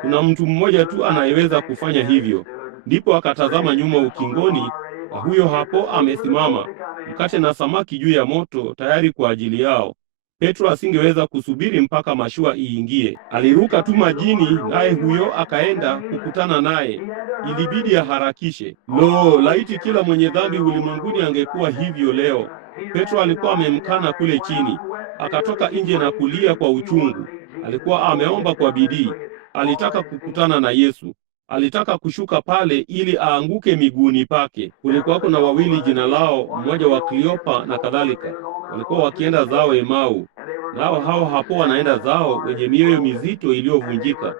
kuna mtu mmoja tu anayeweza kufanya hivyo. Ndipo akatazama nyuma ukingoni, na huyo hapo amesimama, mkate na samaki juu ya moto tayari kwa ajili yao. Petro asingeweza kusubiri mpaka mashua iingie. Aliruka tu majini, naye huyo akaenda kukutana naye. Ilibidi aharakishe. Lo, laiti kila mwenye dhambi ulimwenguni angekuwa hivyo leo! Petro alikuwa amemkana kule chini, akatoka nje na kulia kwa uchungu. Alikuwa ameomba kwa bidii, alitaka kukutana na Yesu. Alitaka kushuka pale ili aanguke miguuni pake. Kulikuwa kuna wawili jina lao, mmoja wa Kleopa na kadhalika. Walikuwa wakienda zao Emau, nao hao hapo wanaenda zao wenye mioyo mizito iliyovunjika.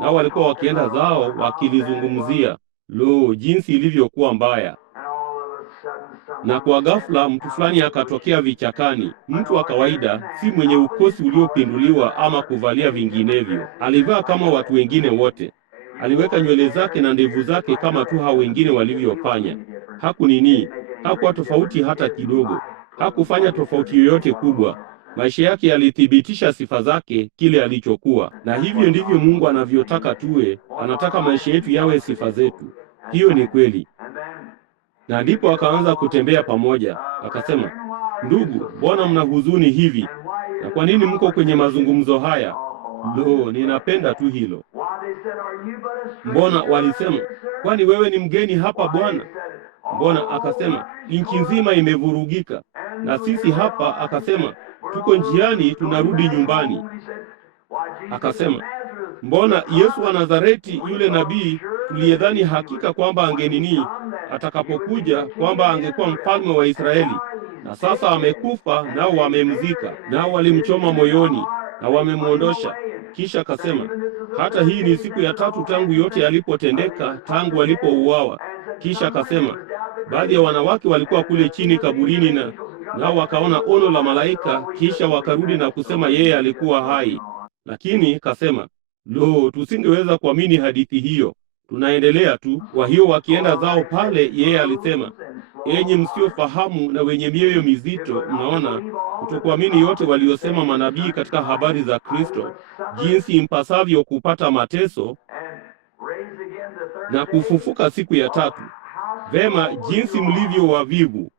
Nao walikuwa wakienda zao wakilizungumzia, lo, jinsi ilivyokuwa mbaya. Na kwa ghafla mtu fulani akatokea vichakani, mtu wa kawaida, si mwenye ukosi uliopinduliwa ama kuvalia vinginevyo. Alivaa kama watu wengine wote. Aliweka nywele zake na ndevu zake kama tu hao wengine walivyofanya. Hakuwa tofauti hata kidogo. Hakufanya tofauti yoyote kubwa. Maisha yake yalithibitisha sifa zake, kile alichokuwa. Na hivyo ndivyo Mungu anavyotaka tuwe. Anataka maisha yetu yawe sifa zetu. Hiyo ni kweli. Na ndipo akaanza kutembea pamoja. Akasema, ndugu, mbona mna huzuni hivi? Na kwa nini mko kwenye mazungumzo haya? Lo, ninapenda tu hilo. Mbona walisema, kwani wewe ni mgeni hapa Bwana? Mbona akasema, nchi nzima imevurugika. Na sisi hapa, akasema, tuko njiani tunarudi nyumbani. Akasema, mbona Yesu wa Nazareti, yule nabii tuliyedhani hakika kwamba atakapokuja kwamba angekuwa mfalme wa Israeli, na sasa amekufa, nao wamemzika, nao walimchoma moyoni na wamemwondosha. Kisha akasema, hata hii ni siku ya tatu tangu yote yalipotendeka, tangu walipouawa. Kisha akasema, baadhi ya wanawake walikuwa kule chini kaburini, nao wakaona ono la malaika, kisha wakarudi na kusema yeye alikuwa hai. Lakini kasema, lo, tusingeweza kuamini hadithi hiyo. Tunaendelea tu. Kwa hiyo wakienda zao pale, yeye alisema, enyi msiofahamu na wenye mioyo mizito, mnaona kutokuamini yote waliosema manabii katika habari za Kristo, jinsi impasavyo kupata mateso na kufufuka siku ya tatu. Vema, jinsi mlivyo wavivu!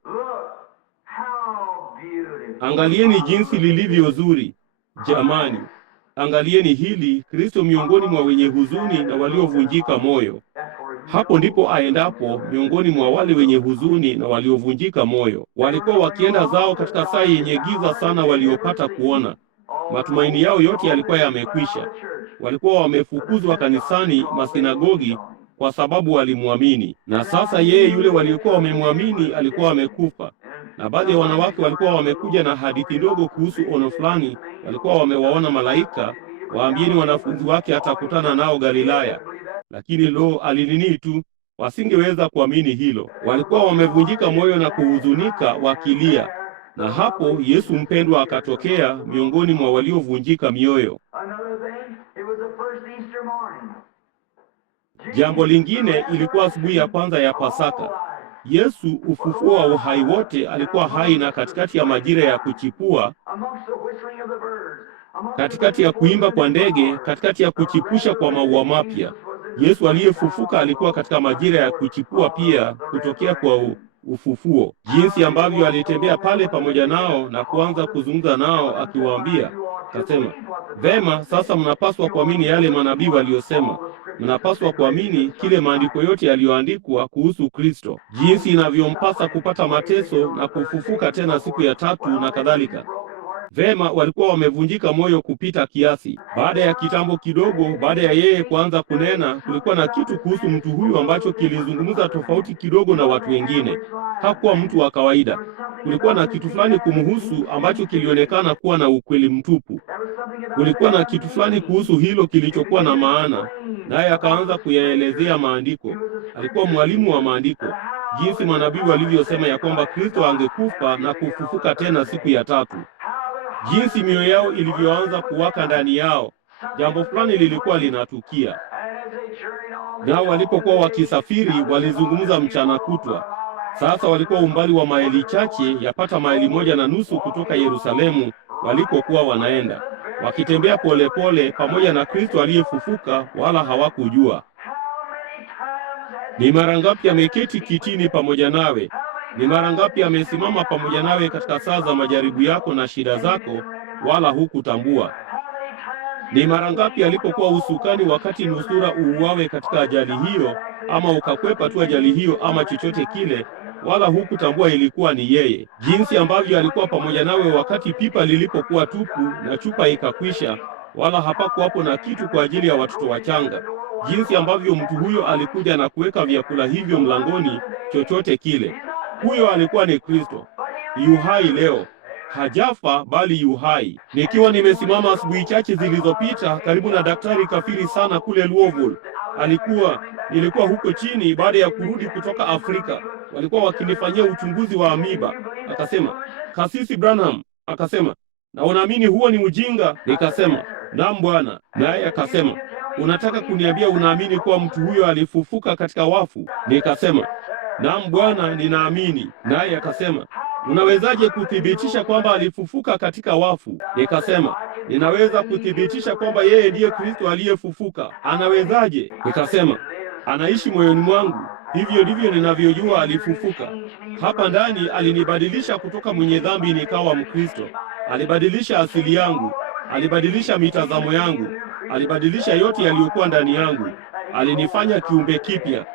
Angalieni jinsi lilivyo zuri! Jamani, angalieni hili, Kristo miongoni mwa wenye huzuni na waliovunjika moyo. Hapo ndipo aendapo miongoni mwa wale wenye huzuni na waliovunjika moyo. Walikuwa wakienda zao katika saa yenye giza sana waliopata kuona. Matumaini yao yote yalikuwa yamekwisha. Walikuwa wamefukuzwa kanisani, masinagogi, kwa sababu walimwamini. Na sasa yeye yule waliokuwa wamemwamini alikuwa amekufa. Na baadhi ya wanawake walikuwa wamekuja na hadithi ndogo kuhusu ono fulani, walikuwa wamewaona malaika. Waambieni wanafunzi wake atakutana nao Galilaya. Lakini lo, alinini tu, wasingeweza kuamini hilo. Walikuwa wamevunjika moyo na kuhuzunika wakilia. Na hapo Yesu mpendwa akatokea miongoni mwa waliovunjika mioyo. Jambo lingine, ilikuwa asubuhi ya kwanza ya Pasaka. Yesu, ufufuo wa uhai wote, alikuwa hai, na katikati ya majira ya kuchipua, katikati ya kuimba kwa ndege, katikati ya kuchipusha kwa maua mapya, Yesu aliyefufuka alikuwa katika majira ya kuchipua pia, kutokea kwa ufufuo. Jinsi ambavyo alitembea pale pamoja nao na kuanza kuzungumza nao akiwaambia, kasema, vema, sasa mnapaswa kuamini yale manabii waliosema. Mnapaswa kuamini kile maandiko yote yaliyoandikwa kuhusu Kristo, jinsi inavyompasa kupata mateso na kufufuka tena siku ya tatu na kadhalika. Vema, walikuwa wamevunjika moyo kupita kiasi. Baada ya kitambo kidogo, baada ya yeye kuanza kunena, kulikuwa na kitu kuhusu mtu huyu ambacho kilizungumza tofauti kidogo na watu wengine. Hakuwa mtu wa kawaida. Kulikuwa na kitu fulani kumhusu ambacho kilionekana kuwa na ukweli mtupu. Kulikuwa na kitu fulani kuhusu hilo kilichokuwa na maana, naye akaanza kuyaelezea maandiko. Alikuwa mwalimu wa maandiko, jinsi manabii walivyosema ya kwamba Kristo angekufa na kufufuka tena siku ya tatu. Jinsi mioyo yao ilivyoanza kuwaka ndani yao. Jambo fulani lilikuwa linatukia. Nao walipokuwa wakisafiri, walizungumza mchana kutwa. Sasa walikuwa umbali wa maili chache, yapata maili 1.5 kutoka Yerusalemu walikokuwa wanaenda. wakitembea polepole pamoja na Kristo aliyefufuka, wala hawakujua. Ni mara ngapi ameketi kitini pamoja nawe? Ni mara ngapi amesimama pamoja nawe katika saa za majaribu yako na shida zako, wala hukutambua? Ni mara ngapi alipokuwa usukani wakati nusura uuawe katika ajali hiyo, ama ukakwepa tu ajali hiyo ama chochote kile, wala hukutambua ilikuwa ni yeye? Jinsi ambavyo alikuwa pamoja nawe wakati pipa lilipokuwa tupu na chupa ikakwisha, wala hapakuwapo na kitu kwa ajili ya watoto wachanga. Jinsi ambavyo mtu huyo alikuja na kuweka vyakula hivyo mlangoni, chochote kile. Huyo alikuwa ni Kristo. Yu hai leo. Hajafa bali yu hai. Nikiwa nimesimama asubuhi chache zilizopita karibu na daktari kafiri sana kule Louisville. Nilikuwa huko chini baada ya kurudi kutoka Afrika. Walikuwa wakinifanyia uchunguzi wa amiba. Akasema, "Kasisi Branham," akasema, "na unaamini huo ni ujinga?" Nikasema, "Naam bwana." Naye akasema, "Unataka kuniambia unaamini kuwa mtu huyo alifufuka katika wafu?" Nikasema, "Naam bwana, ninaamini." Naye akasema, "Unawezaje kuthibitisha kwamba alifufuka katika wafu?" Nikasema, "Ninaweza kuthibitisha kwamba yeye ndiye Kristo aliyefufuka." "Anawezaje?" Nikasema, "Anaishi moyoni mwangu. Hivyo ndivyo ninavyojua alifufuka. Hapa ndani alinibadilisha kutoka mwenye dhambi nikawa Mkristo. Alibadilisha asili yangu, alibadilisha mitazamo yangu, alibadilisha yote yaliyokuwa ndani yangu. Alinifanya kiumbe kipya.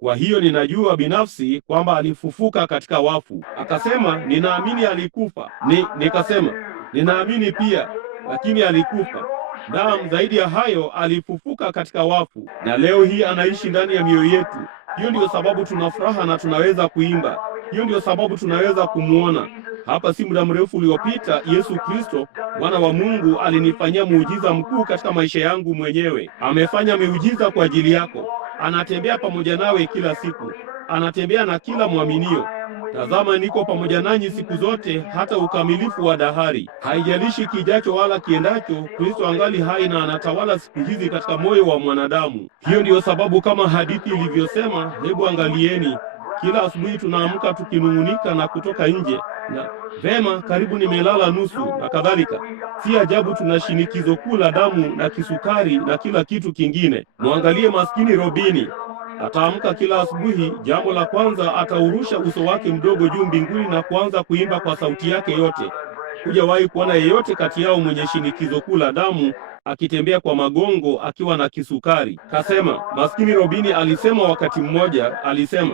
Kwa hiyo ninajua binafsi kwamba alifufuka katika wafu." Akasema, "Ninaamini alikufa." Nikasema, "Ninaamini pia, lakini alikufa. Naam, zaidi ya hayo alifufuka katika wafu, na leo hii anaishi ndani ya mioyo yetu. Hiyo ndio sababu tuna furaha na tunaweza kuimba. Hiyo ndio sababu tunaweza kumuona. Hapa si muda mrefu uliopita, Yesu Kristo, Mwana wa Mungu, alinifanyia muujiza mkuu katika maisha yangu mwenyewe. Amefanya miujiza kwa ajili yako. Anatembea pamoja nawe kila siku. Anatembea na kila mwaminio. "Tazama, niko pamoja nanyi siku zote hata ukamilifu wa dahari." Haijalishi kijacho wala kiendacho, Kristo angali hai na anatawala siku hizi katika moyo wa mwanadamu. Hiyo ndiyo sababu kama hadithi ilivyosema, hebu angalieni, kila asubuhi tunaamka tukinung'unika na kutoka nje na vema, karibu nimelala nusu na kadhalika. Si ajabu tuna shinikizo kuu la damu na kisukari na kila kitu kingine. Muangalie maskini Robini. Ataamka kila asubuhi, jambo la kwanza ataurusha uso wake mdogo juu mbinguni na kuanza kuimba kwa sauti yake yote. Hujawahi kuona yeyote kati yao mwenye shinikizo kuu la damu akitembea kwa magongo akiwa na kisukari. Kasema, maskini Robini alisema wakati mmoja, alisema,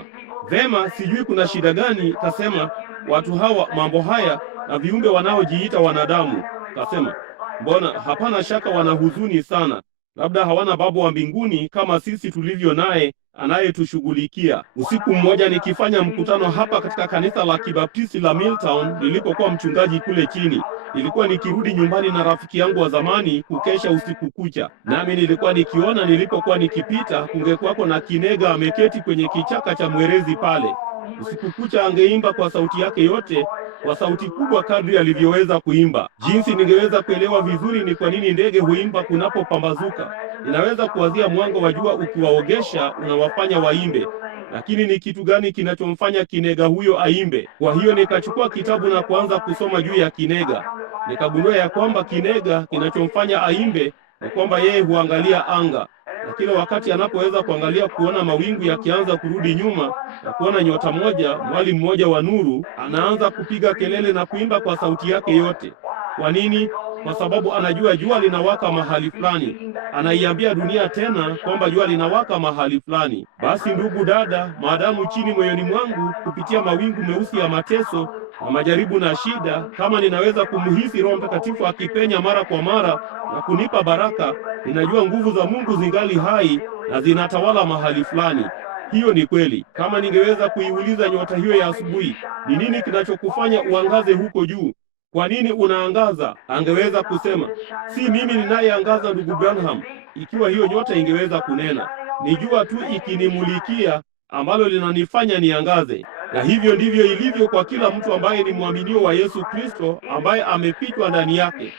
"Vema, sijui kuna shida gani." Kasema, "Watu hawa, mambo haya na viumbe wanaojiita wanadamu." Kasema, "Mbona, hapana shaka wana huzuni sana. Labda hawana Baba wa mbinguni kama sisi tulivyo naye anayetushughulikia." Usiku mmoja nikifanya mkutano hapa katika kanisa la Kibaptisti la Milltown nilipokuwa mchungaji kule chini, nilikuwa nikirudi nyumbani na rafiki yangu wa zamani kukesha usiku kucha. Nami nilikuwa nikiona nilipokuwa nikipita kungekuwako na kinega ameketi kwenye kichaka cha mwerezi pale. Usiku kucha angeimba kwa sauti yake yote, kwa sauti kubwa kadri alivyoweza kuimba. Jinsi ningeweza kuelewa vizuri ni kwa nini ndege huimba kunapopambazuka. Ninaweza kuwazia mwanga wa jua ukiwaogesha unawafanya waimbe. Lakini ni kitu gani kinachomfanya kinega huyo aimbe? Kwa hiyo nikachukua kitabu na kuanza kusoma juu ya kinega. Nikagundua ya kwamba kinega kinachomfanya aimbe ni kwamba yeye huangalia anga. Na kila wakati anapoweza kuangalia kuona mawingu yakianza kurudi nyuma na kuona nyota moja, mwali mmoja wa nuru, anaanza kupiga kelele na kuimba kwa sauti yake yote. Kwa nini? Kwa sababu anajua jua linawaka mahali fulani. Anaiambia dunia tena kwamba jua linawaka mahali fulani. Basi ndugu dada, maadamu chini moyoni mwangu kupitia mawingu meusi ya mateso na majaribu na shida, kama ninaweza kumhisi Roho Mtakatifu akipenya mara kwa mara na kunipa baraka, ninajua nguvu za Mungu zingali hai na zinatawala mahali fulani. Hiyo ni kweli. Kama ningeweza kuiuliza nyota hiyo ya asubuhi, ni nini kinachokufanya uangaze huko juu? Kwa nini unaangaza? Angeweza kusema, si mimi ninayeangaza ndugu Branham. Ikiwa hiyo nyota ingeweza kunena, ni jua tu ikinimulikia ambalo linanifanya niangaze. Na hivyo ndivyo ilivyo kwa kila mtu ambaye ni mwaminio wa Yesu Kristo, ambaye amefichwa ndani yake.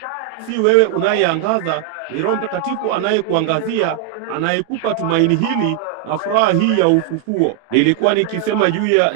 Si wewe unayeangaza, ni Roho Mtakatifu anayekuangazia, anayekupa tumaini hili na furaha hii ya ufufuo. Nilikuwa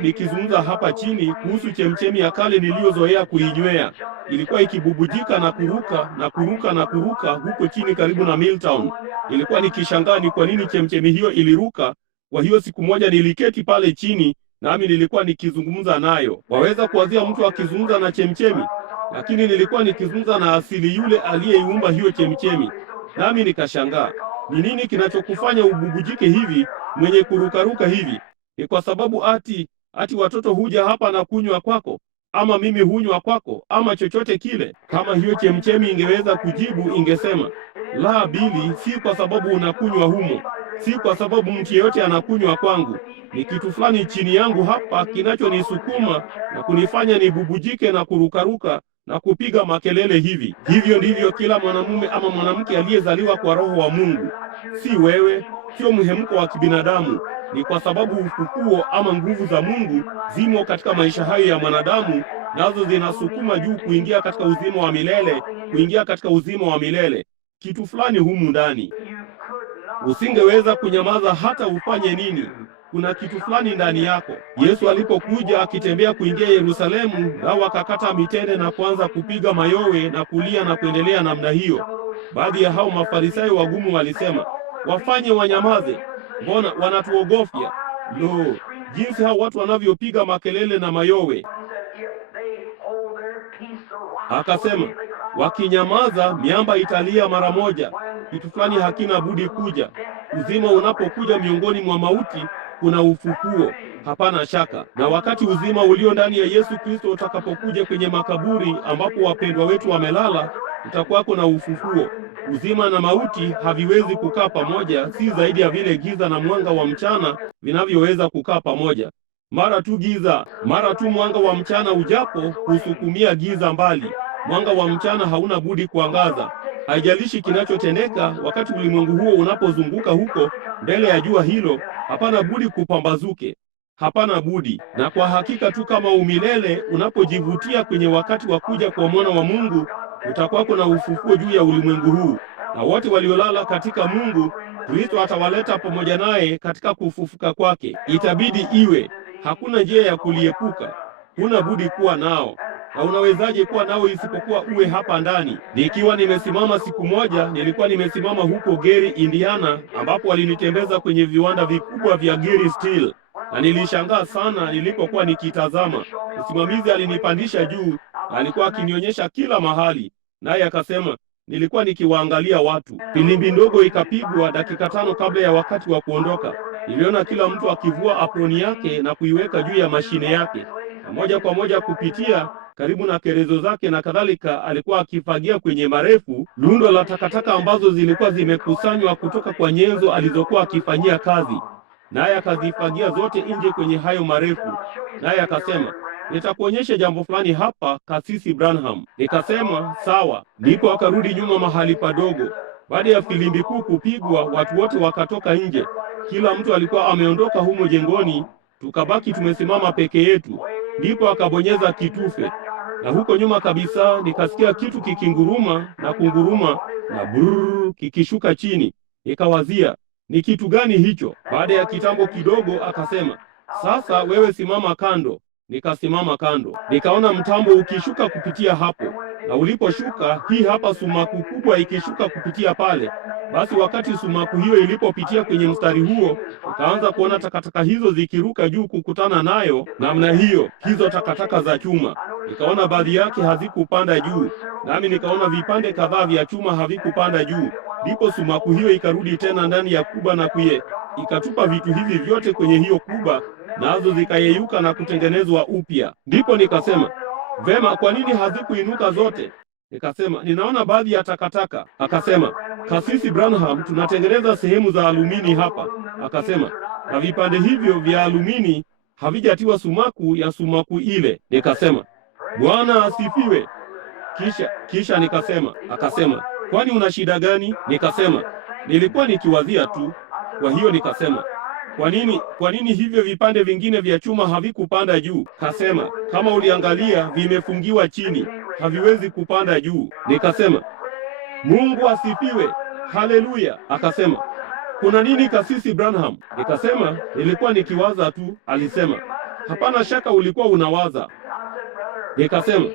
nikizungumza hapa chini kuhusu chemchemi ya kale niliyozoea kuinywea. Ilikuwa ikibubujika na kuruka na kuruka na kuruka huko chini karibu na Milltown. Nilikuwa nikishangaa ni kwa nini chemchemi hiyo iliruka. Kwa hiyo siku moja niliketi pale chini, nami nilikuwa nikizungumza nayo. Waweza kuwazia mtu akizungumza na chemchemi? Lakini nilikuwa nikizungumza na asili, yule aliyeiumba hiyo chemchemi. Nami nikashangaa, ni nini kinachokufanya ububujike hivi, mwenye kurukaruka hivi? Ni kwa sababu ati watoto huja hapa na kunywa kwako, ama mimi hunywa kwako, ama chochote kile? Kama hiyo chemchemi ingeweza kujibu, ingesema, la Bili, si kwa sababu unakunywa humo, si kwa sababu mtu yeyote anakunywa kwangu. Ni kitu fulani chini yangu hapa kinachonisukuma na kunifanya nibubujike na kurukaruka na kupiga makelele hivi. Hivyo ndivyo kila mwanamume ama mwanamke aliyezaliwa kwa Roho wa Mungu. Si wewe, sio mhemko wa kibinadamu. Ni kwa sababu ufufuo ama nguvu za Mungu zimo katika maisha hayo ya mwanadamu, nazo zinasukuma juu kuingia katika uzima wa milele, kuingia katika uzima wa milele. Kitu fulani humu ndani. Usingeweza kunyamaza hata ufanye nini. Kuna kitu fulani ndani yako. Yesu alipokuja akitembea kuingia Yerusalemu, nao wakakata mitende na kuanza kupiga mayowe na kulia na kuendelea namna hiyo. Baadhi ya hao Mafarisayo wagumu walisema, wafanye wanyamaze, mbona wanatuogofya? Lo, jinsi hao watu wanavyopiga makelele na mayowe. Akasema, wakinyamaza miamba italia mara moja. Kitu fulani hakina budi kuja. Uzima unapokuja miongoni mwa mauti, kuna ufufuo, hapana shaka. Na wakati uzima ulio ndani ya Yesu Kristo utakapokuja kwenye makaburi ambapo wapendwa wetu wamelala, utakuwako na ufufuo. Uzima na mauti haviwezi kukaa pamoja, si zaidi ya vile giza na mwanga wa mchana vinavyoweza kukaa pamoja. Mara tu mwanga wa mchana ujapo husukumia giza mbali. Mwanga wa mchana hauna budi kuangaza. Haijalishi kinachotendeka wakati ulimwengu huo unapozunguka huko mbele ya jua hilo, hapana budi kupambazuke. Hapana budi. Na kwa hakika tu kama umilele unapojivutia kwenye wakati wa kuja kwa mwana wa Mungu, utakuwako na ufufuo juu ya ulimwengu huu. Na wote waliolala katika Mungu, Kristo atawaleta pamoja naye katika kufufuka kwake. Itabidi iwe. Hakuna njia ya kuliepuka. Huna budi kuwa nao. Na unawezaje kuwa nao isipokuwa uwe hapa ndani? Nikiwa nimesimama siku moja, nilikuwa nimesimama huko Gary, Indiana, ambapo walinitembeza kwenye viwanda vikubwa vya Gary Steel. Na nilishangaa sana nilipokuwa nikitazama. Msimamizi alinipandisha juu, alikuwa akinionyesha kila mahali. Naye akasema, nilikuwa nikiwaangalia watu. Filimbi ndogo ikapigwa dakika 5 kabla ya wakati wa kuondoka. Niliona kila mtu akivua aproni yake na kuiweka juu ya mashine yake. Na moja kwa moja kupitia karibu na kerezo zake na kadhalika, alikuwa akifagia kwenye marefu lundo la takataka ambazo zilikuwa zimekusanywa kutoka kwa nyenzo alizokuwa akifanyia kazi. Naye akazifagia zote nje kwenye hayo marefu. Naye akasema, nitakuonyesha jambo fulani hapa, Kasisi Branham. Nikasema, sawa. Ndipo akarudi nyuma mahali padogo. Baada ya filimbi kuu kupigwa, watu wote wakatoka nje. Kila mtu alikuwa ameondoka humo jengoni, tukabaki tumesimama peke yetu. Ndipo akabonyeza kitufe. Na huko nyuma kabisa nikasikia kitu kikinguruma na kunguruma na brrr kikishuka chini. Nikawazia, ni kitu gani hicho? Baada ya kitambo kidogo akasema, sasa wewe simama kando. Nikasimama kando. Nikaona mtambo ukishuka kupitia hapo. Na uliposhuka, hii hapa sumaku kubwa ikishuka kupitia pale. Basi wakati sumaku hiyo ilipopitia kwenye mstari huo, ukaanza kuona takataka hizo zikiruka juu kukutana nayo namna hiyo, hizo takataka za chuma. Nikaona baadhi yake hazikupanda juu, nami nikaona vipande kadhaa vya chuma havikupanda juu. Ndipo sumaku hiyo ikarudi tena ndani ya kuba na ikatupa vitu hivi vyote kwenye hiyo kuba, nazo zikayeyuka na kutengenezwa upya. Ndipo nikasema, vema, kwa nini hazikuinuka zote? Nikasema, ninaona baadhi ya takataka. Akasema, Kasisi Branham, tunatengeneza sehemu za alumini hapa. Akasema, na vipande hivyo vya alumini havijatiwa sumaku ya sumaku ile. Nikasema, Bwana asifiwe. Kisha nikasema, akasema, kwani una shida gani? Nikasema, nilikuwa nikiwazia tu. Kwa hiyo nikasema, kwa nini hivyo vipande vingine vya chuma havikupanda juu? Kasema, kama uliangalia vimefungiwa chini, haviwezi kupanda juu. Nikasema, Mungu asifiwe, haleluya. Akasema, kuna nini Kasisi Branham? Nikasema, nilikuwa nikiwaza tu. Alisema, hapana shaka ulikuwa unawaza. Nikasema,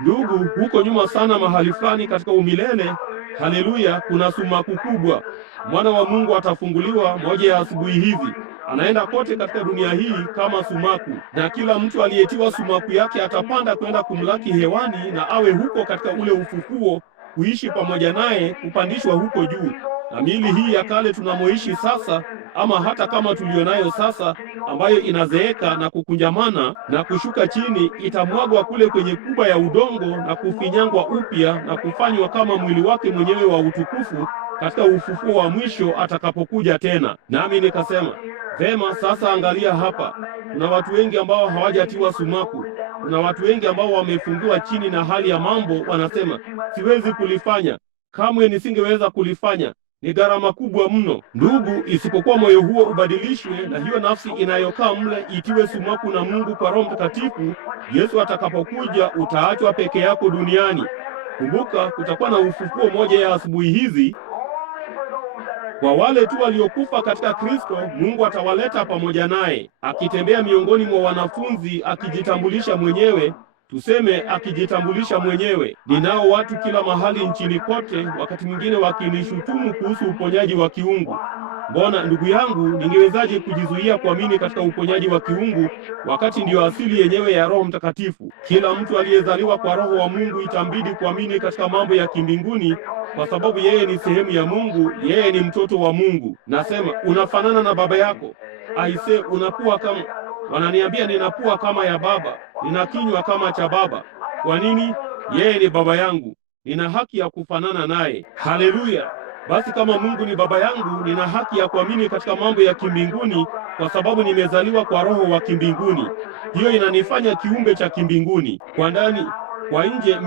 ndugu, huko nyuma sana mahali fulani katika umilele, haleluya, kuna sumaku kubwa. Mwana wa Mungu atafunguliwa moja ya asubuhi hizi. Anaenda kote katika dunia hii kama sumaku, na kila mtu aliyetiwa sumaku yake atapanda kwenda kumlaki hewani, na awe huko katika ule ufufuo, kuishi pamoja naye, kupandishwa huko juu. Na miili hii ya kale tunamoishi sasa, ama hata kama tulionayo sasa, ambayo inazeeka na kukunjamana na kushuka chini, itamwagwa kule kwenye kuba ya udongo na kufinyangwa upya na kufanywa kama mwili wake mwenyewe wa utukufu katika ufufuo wa mwisho atakapokuja tena. Nami nikasema, vema, sasa angalia hapa. Kuna watu wengi ambao hawajatiwa sumaku. Kuna watu wengi ambao wamefungiwa chini na hali ya mambo, wanasema, siwezi kulifanya. Kamwe nisingeweza kulifanya. Ni gharama kubwa mno. Ndugu, isipokuwa moyo huo ubadilishwe na hiyo nafsi inayokaa mle itiwe sumaku na Mungu kwa Roho Mtakatifu, Yesu atakapokuja utaachwa peke yako duniani. Kumbuka, kutakuwa na ufufuo moja ya asubuhi hizi. Kwa wale tu waliokufa katika Kristo, Mungu atawaleta pamoja naye, akitembea miongoni mwa wanafunzi akijitambulisha mwenyewe. Tuseme akijitambulisha mwenyewe. Ninao watu kila mahali nchini kote, wakati mwingine wakinishutumu kuhusu uponyaji wa kiungu. Mbona ndugu yangu, ningewezaje kujizuia kuamini katika uponyaji wa kiungu wakati ndiyo asili yenyewe ya Roho Mtakatifu? Kila mtu aliyezaliwa kwa Roho wa Mungu itambidi kuamini katika mambo ya kimbinguni, kwa sababu yeye ni sehemu ya Mungu, yeye ni mtoto wa Mungu. Nasema, unafanana na baba yako. Aise, unakuwa kama... Wananiambia ninakuwa kama ya baba, nina kinywa kama cha baba. Kwa nini? Yeye ni baba yangu, nina haki ya kufanana naye. Haleluya! Basi kama Mungu ni baba yangu, nina haki ya kuamini katika mambo ya kimbinguni, kwa sababu nimezaliwa kwa Roho wa kimbinguni. Hiyo inanifanya kiumbe cha kimbinguni. Kwa ndani, kwa nje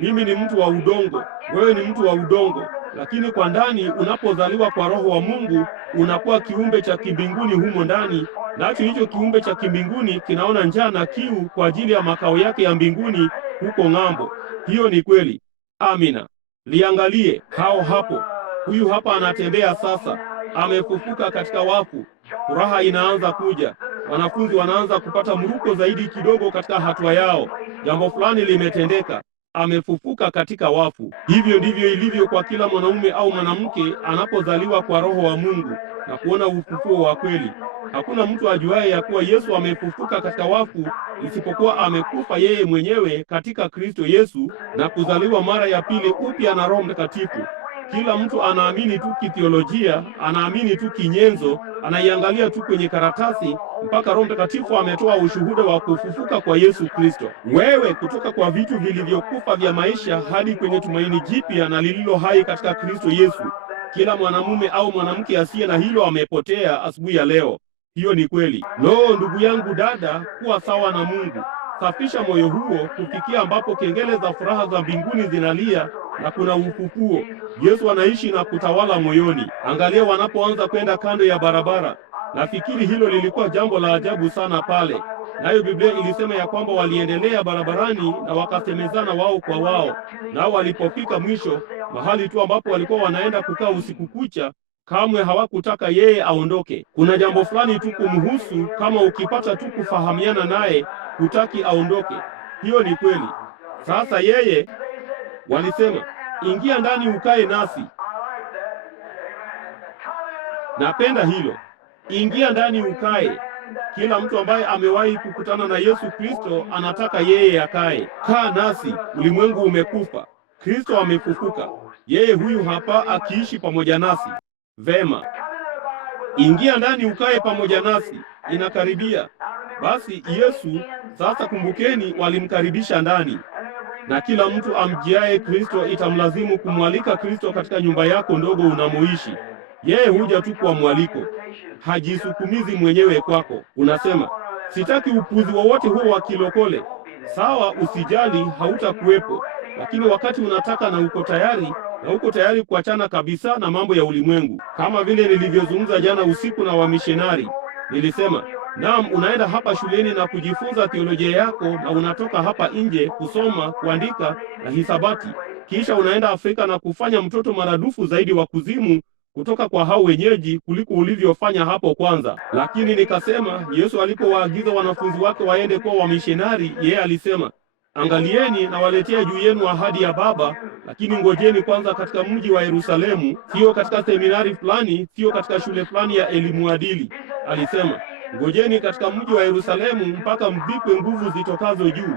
mimi ni mtu wa udongo, wewe ni mtu wa udongo, lakini kwa ndani unapozaliwa kwa Roho wa Mungu unakuwa kiumbe cha kimbinguni humo ndani. Nacho hicho kiumbe cha kimbinguni kinaona njaa na kiu kwa ajili ya makao yake ya mbinguni huko ng'ambo. Hiyo ni kweli. Amina. Liangalie hao hapo. Huyu hapa anatembea sasa, amefufuka katika wafu. Furaha inaanza kuja. Wanafunzi wanaanza kupata mruko zaidi kidogo katika hatua yao. Jambo fulani limetendeka. Amefufuka katika wafu. Hivyo ndivyo ilivyo kwa kila mwanaume au mwanamke anapozaliwa kwa Roho wa Mungu na kuona ufufuo wa kweli. Hakuna mtu ajuaye ya kuwa Yesu amefufuka katika wafu isipokuwa amekufa yeye mwenyewe katika Kristo Yesu na kuzaliwa mara ya pili upya na Roho Mtakatifu. Kila mtu anaamini tu kithiolojia, anaamini tu kinyenzo, anaiangalia tu kwenye karatasi mpaka Roho Mtakatifu ametoa ushuhuda wa kufufuka kwa Yesu Kristo. Wewe kutoka kwa vitu vilivyokufa vya maisha hadi kwenye tumaini jipya na lililo hai katika Kristo Yesu. Kila mwanamume au mwanamke asiye na hilo amepotea asubuhi ya leo. Hiyo ni kweli. Ndugu yangu, dada, kuwa sawa na Mungu. Safisha moyo huo kufikia ambapo kengele za furaha za mbinguni zinalia na kuna ufufuo. Yesu anaishi na kutawala moyoni. Angalia wanapoanza kwenda kando ya barabara. Nafikiri hilo lilikuwa jambo la ajabu sana pale. Nayo Biblia ilisema ya kwamba waliendelea barabarani na wakasemezana wao kwa wao. Nao walipofika mwisho, mahali tu ambapo walikuwa wanaenda kukaa usiku kucha, kamwe hawakutaka yeye aondoke. Kuna jambo fulani tu kumhusu, kama ukipata tu kufahamiana naye, hutaki aondoke. Hiyo ni kweli. Sasa yeye, walisema, ingia ndani ukae nasi. Napenda hilo. Ingia ndani ukae. Kila mtu ambaye amewahi kukutana na Yesu Kristo anataka yeye akae. Kaa nasi. Ulimwengu umekufa. Kristo amefufuka. Yeye huyu hapa akiishi pamoja nasi. Vema. Ingia ndani ukae pamoja nasi. Inakaribia. Basi Yesu, sasa kumbukeni, walimkaribisha ndani. Na kila mtu amjiaye Kristo itamlazimu kumwalika Kristo katika nyumba yako ndogo unamoishi. Yeye huja tu kwa mwaliko. Hajisukumizi mwenyewe kwako. Unasema, sitaki upuzi wowote huo wa kilokole. Sawa, usijali, hautakuwepo. Lakini wakati unataka na uko tayari kuachana kabisa na mambo ya ulimwengu. Kama vile nilivyozungumza jana usiku na wamishonari. Nilisema, naam, unaenda hapa shuleni na kujifunza theolojia yako, na unatoka hapa nje kusoma, kuandika na hisabati. Kisha unaenda Afrika na kufanya mtoto maradufu zaidi wa kuzimu kutoka kwa hao wenyeji kuliko ulivyofanya hapo kwanza. Lakini nikasema, Yesu alipowaagiza wanafunzi wake waende kwa wamishonari, yeye alisema, angalieni na waletea juu yenu ahadi ya Baba, lakini ngojeni kwanza katika mji wa Yerusalemu, sio katika seminari fulani, sio katika shule fulani ya elimu adili. Alisema, ngojeni katika mji wa Yerusalemu mpaka mvikwe nguvu zitokazo juu.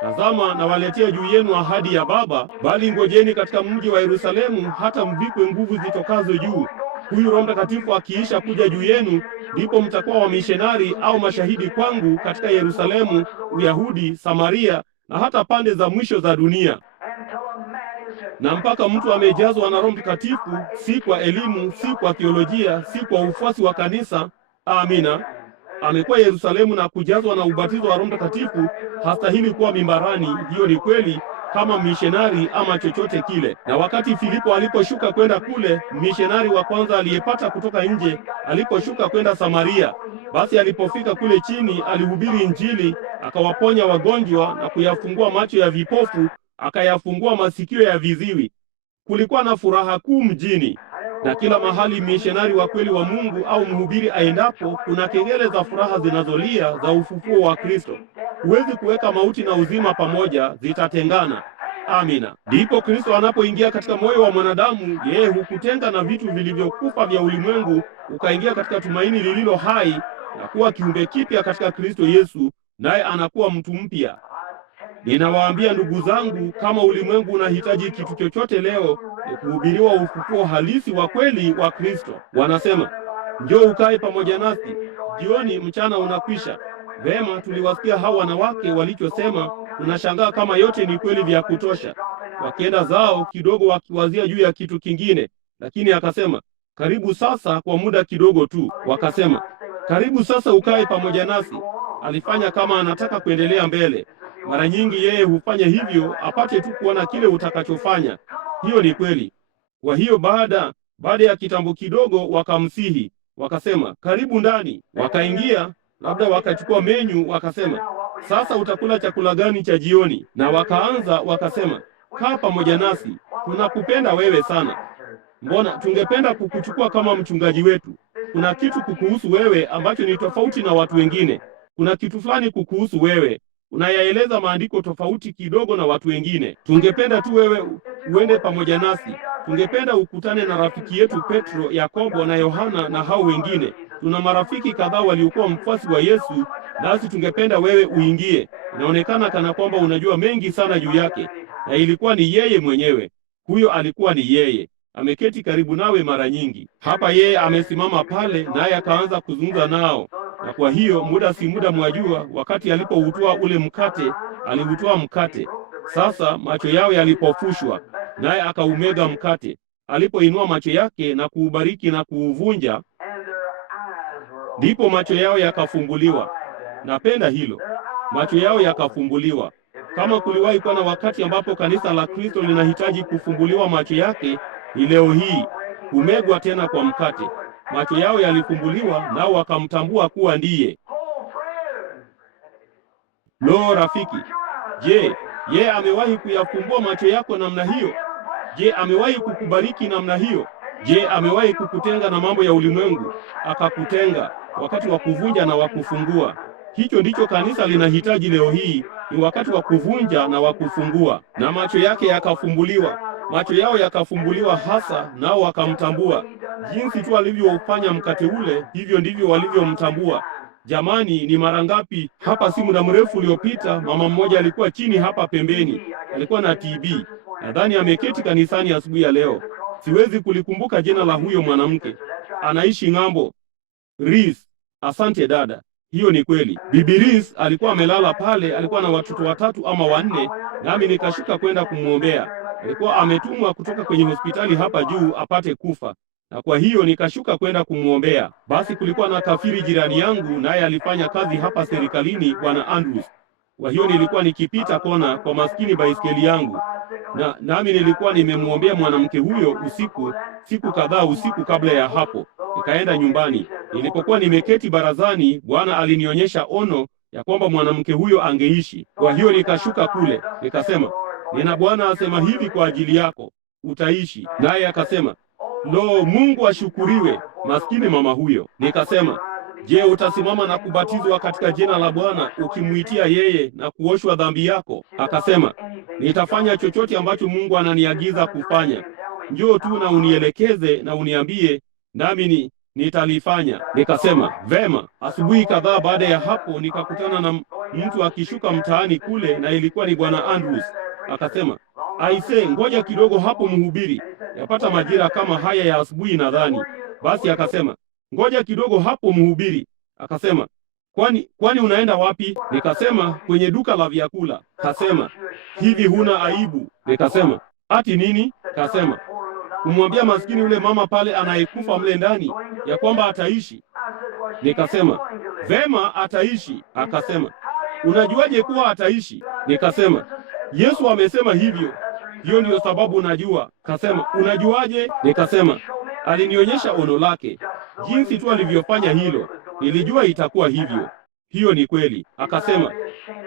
Tazama, na waletea juu yenu ahadi ya Baba, bali ngojeni katika mji wa Yerusalemu hata mvikwe nguvu zitokazo juu. Huyu Roho Mtakatifu akiisha kuja juu yenu, ndipo mtakuwa wamishonari au mashahidi kwangu katika Yerusalemu, Uyahudi, Samaria na hata pande za mwisho za dunia. Na mpaka mtu amejazwa na Roho Mtakatifu, si kwa elimu, si kwa theolojia, si kwa ufuasi wa kanisa. Amina. Amekuwa Yerusalemu na kujazwa na ubatizo wa Roho Mtakatifu, hastahili kuwa mimbarani. Hiyo ni kweli, kama mishonari ama chochote kile. Na wakati Filipo aliposhuka kwenda kule, mishonari wa kwanza aliyepata kutoka nje, aliposhuka kwenda Samaria, basi alipofika kule chini, alihubiri Injili, akawaponya wagonjwa na kuyafungua macho ya vipofu, akayafungua masikio ya viziwi. Kulikuwa na furaha kuu mjini. Na kila mahali mishonari wa kweli wa Mungu au mhubiri aendapo, kuna kengele za furaha zinazolia za ufufuo wa Kristo. Huwezi kuweka mauti na uzima pamoja, zitatengana. Amina. Ndipo Kristo anapoingia katika moyo wa mwanadamu, yeye hukutenga na vitu vilivyokufa vya ulimwengu, ukaingia katika tumaini lililo hai na kuwa kiumbe kipya katika Kristo Yesu, naye anakuwa mtu mpya. Ninawaambia ndugu zangu, kama ulimwengu unahitaji kitu chochote leo, ni kuhubiriwa ufufuo halisi wa kweli wa Kristo. Wanasema, njoo ukae pamoja nasi, jioni mchana unakwisha. Vema, tuliwasikia hao wanawake walichosema, tunashangaa kama yote ni kweli vya kutosha. Wakienda zao kidogo wakiwazia juu ya kitu kingine, lakini akasema, karibu sasa kwa muda kidogo tu. Wakasema, karibu sasa ukae pamoja nasi. Alifanya kama anataka kuendelea mbele. Mara nyingi yeye hufanya hivyo apate tu kuona kile utakachofanya. Hiyo ni kweli. Kwa hiyo baada ya kitambo kidogo wakamsihi, wakasema, karibu ndani. Wakaingia, labda wakachukua menyu, wakasema, sasa utakula chakula gani cha jioni? Na wakaanza wakasema, kaa pamoja nasi, tunakupenda wewe sana. Mbona tungependa kukuchukua kama mchungaji wetu. Kuna kitu kukuhusu wewe ambacho ni tofauti na watu wengine. Kuna kitu fulani kukuhusu wewe, unayaeleza maandiko tofauti kidogo na watu wengine. Tungependa tu wewe uende pamoja nasi. Tungependa ukutane na rafiki yetu Petro, Yakobo na Yohana na hao wengine. Tuna marafiki kadhaa waliokuwa mfuasi wa Yesu, nasi tungependa wewe uingie. Inaonekana kana kwamba unajua mengi sana juu yake. Na ilikuwa ni yeye mwenyewe. Huyo alikuwa ni yeye. Ameketi karibu nawe mara nyingi. Hapa yeye amesimama pale, naye akaanza kuzungumza nao. Na kwa hiyo muda si muda, mwajua, wakati alipoutoa ule mkate, aliutoa mkate. Sasa macho yao yalipofushwa, naye akaumega mkate. Alipoinua macho yake na kuubariki na kuuvunja, ndipo macho yao yakafumbuliwa. Napenda hilo. Macho yao yakafumbuliwa. Kama kuliwahi kuwa na wakati ambapo kanisa la Kristo linahitaji kufumbuliwa macho yake, ni leo hii, kumegwa tena kwa mkate. Macho yao yalifumbuliwa, nao wakamtambua kuwa ndiye. Lo, rafiki, je, yeye amewahi kuyafumbua macho yako namna hiyo? Je, amewahi kukubariki namna hiyo? Je, amewahi kukutenga na mambo ya ulimwengu, akakutenga wakati wa kuvunja na wa kufungua? Hicho ndicho kanisa linahitaji leo hii, ni wakati wa kuvunja na wa kufungua. Na macho yake yakafumbuliwa. Macho yao yakafumbuliwa hasa, nao wakamtambua. Jinsi tu alivyoufanya mkate ule, hivyo ndivyo walivyomtambua. Jamani, ni mara ngapi hapa si muda mrefu uliopita, mama mmoja alikuwa chini hapa pembeni, alikuwa na TB. Nadhani ameketi kanisani asubuhi ya leo. Siwezi kulikumbuka jina la huyo mwanamke. Anaishi ng'ambo. Reese. Asante dada. Hiyo ni kweli. Bibi Reese alikuwa amelala pale, alikuwa na watoto 3 ama 4, nami nikashuka kwenda kumwombea. Alikuwa ametumwa kutoka kwenye hospitali hapa juu apate kufa. Na kwa hiyo nikashuka kwenda kumwombea. Basi kulikuwa na kafiri jirani yangu, naye alifanya kazi hapa serikalini, Bwana Andrews. Kwa hiyo nilikuwa nikipita kona kwa maskini baiskeli yangu. Nami nilikuwa nimemwombea mwanamke huyo siku kadhaa usiku kabla ya hapo. Nikaenda nyumbani. Nilipokuwa nimeketi barazani, Bwana alinionyesha ono ya kwamba mwanamke huyo angeishi. Kwa hiyo nikashuka kule, nikasema, nina Bwana asema hivi kwa ajili yako, utaishi. Naye akasema, Lo, Mungu ashukuriwe, maskini mama huyo. Nikasema, je, utasimama na kubatizwa katika jina la Bwana ukimuitia yeye na kuoshwa dhambi yako? Akasema, nitafanya chochote ambacho Mungu ananiagiza kufanya. Njoo tu na unielekeze na uniambie, nami nitalifanya. Nikasema, vema. Asubuhi kadhaa baada ya hapo nikakutana na mtu akishuka mtaani kule, na ilikuwa ni Bwana Andrews. Akasema, aise, ngoja kidogo hapo mhubiri, yapata majira kama haya ya asubuhi nadhani. Basi akasema, ngoja kidogo hapo mhubiri. Akasema, kwani unaenda wapi? Nikasema, kwenye duka la vyakula. Kasema, hivi huna aibu? Nikasema, ati nini? Kasema, kumwambia maskini yule mama pale anayekufa mle ndani ya kwamba ataishi. Nikasema, vema, ataishi. Akasema, unajuaje kuwa ataishi? Nikasema, Yesu amesema hivyo. Hiyo ndiyo sababu najua. Kasema, unajuaje? Nikasema, alinionyesha ono lake. Jinsi tu alivyofanya hilo, nilijua itakuwa hivyo. Hiyo ni kweli. Akasema,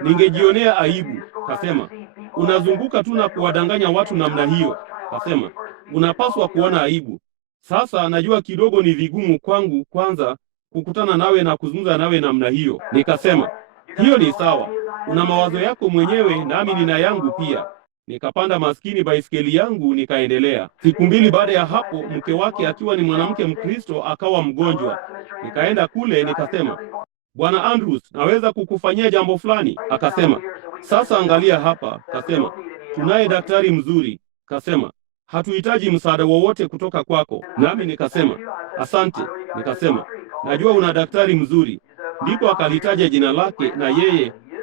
ningejionea aibu. Kasema, unazunguka tu na kuwadanganya watu namna hiyo. Kasema, unapaswa kuona aibu. Sasa najua kidogo ni vigumu kwangu kwanza kukutana nawe na kuzungumza nawe namna hiyo. Nikasema, hiyo ni sawa. Una mawazo yako mwenyewe nami nina yangu pia. Nikapanda maskini baiskeli yangu nikaendelea. Siku mbili baada ya hapo, mke wake akiwa ni mwanamke Mkristo akawa mgonjwa. Nikaenda kule nikasema, Bwana Andrews, naweza kukufanyia jambo fulani? Akasema, sasa angalia hapa. Kasema, tunaye daktari mzuri. Kasema, hatuhitaji msaada wowote kutoka kwako. Nami nikasema, asante. Nikasema, najua una daktari mzuri. Ndipo akalitaja jina lake, na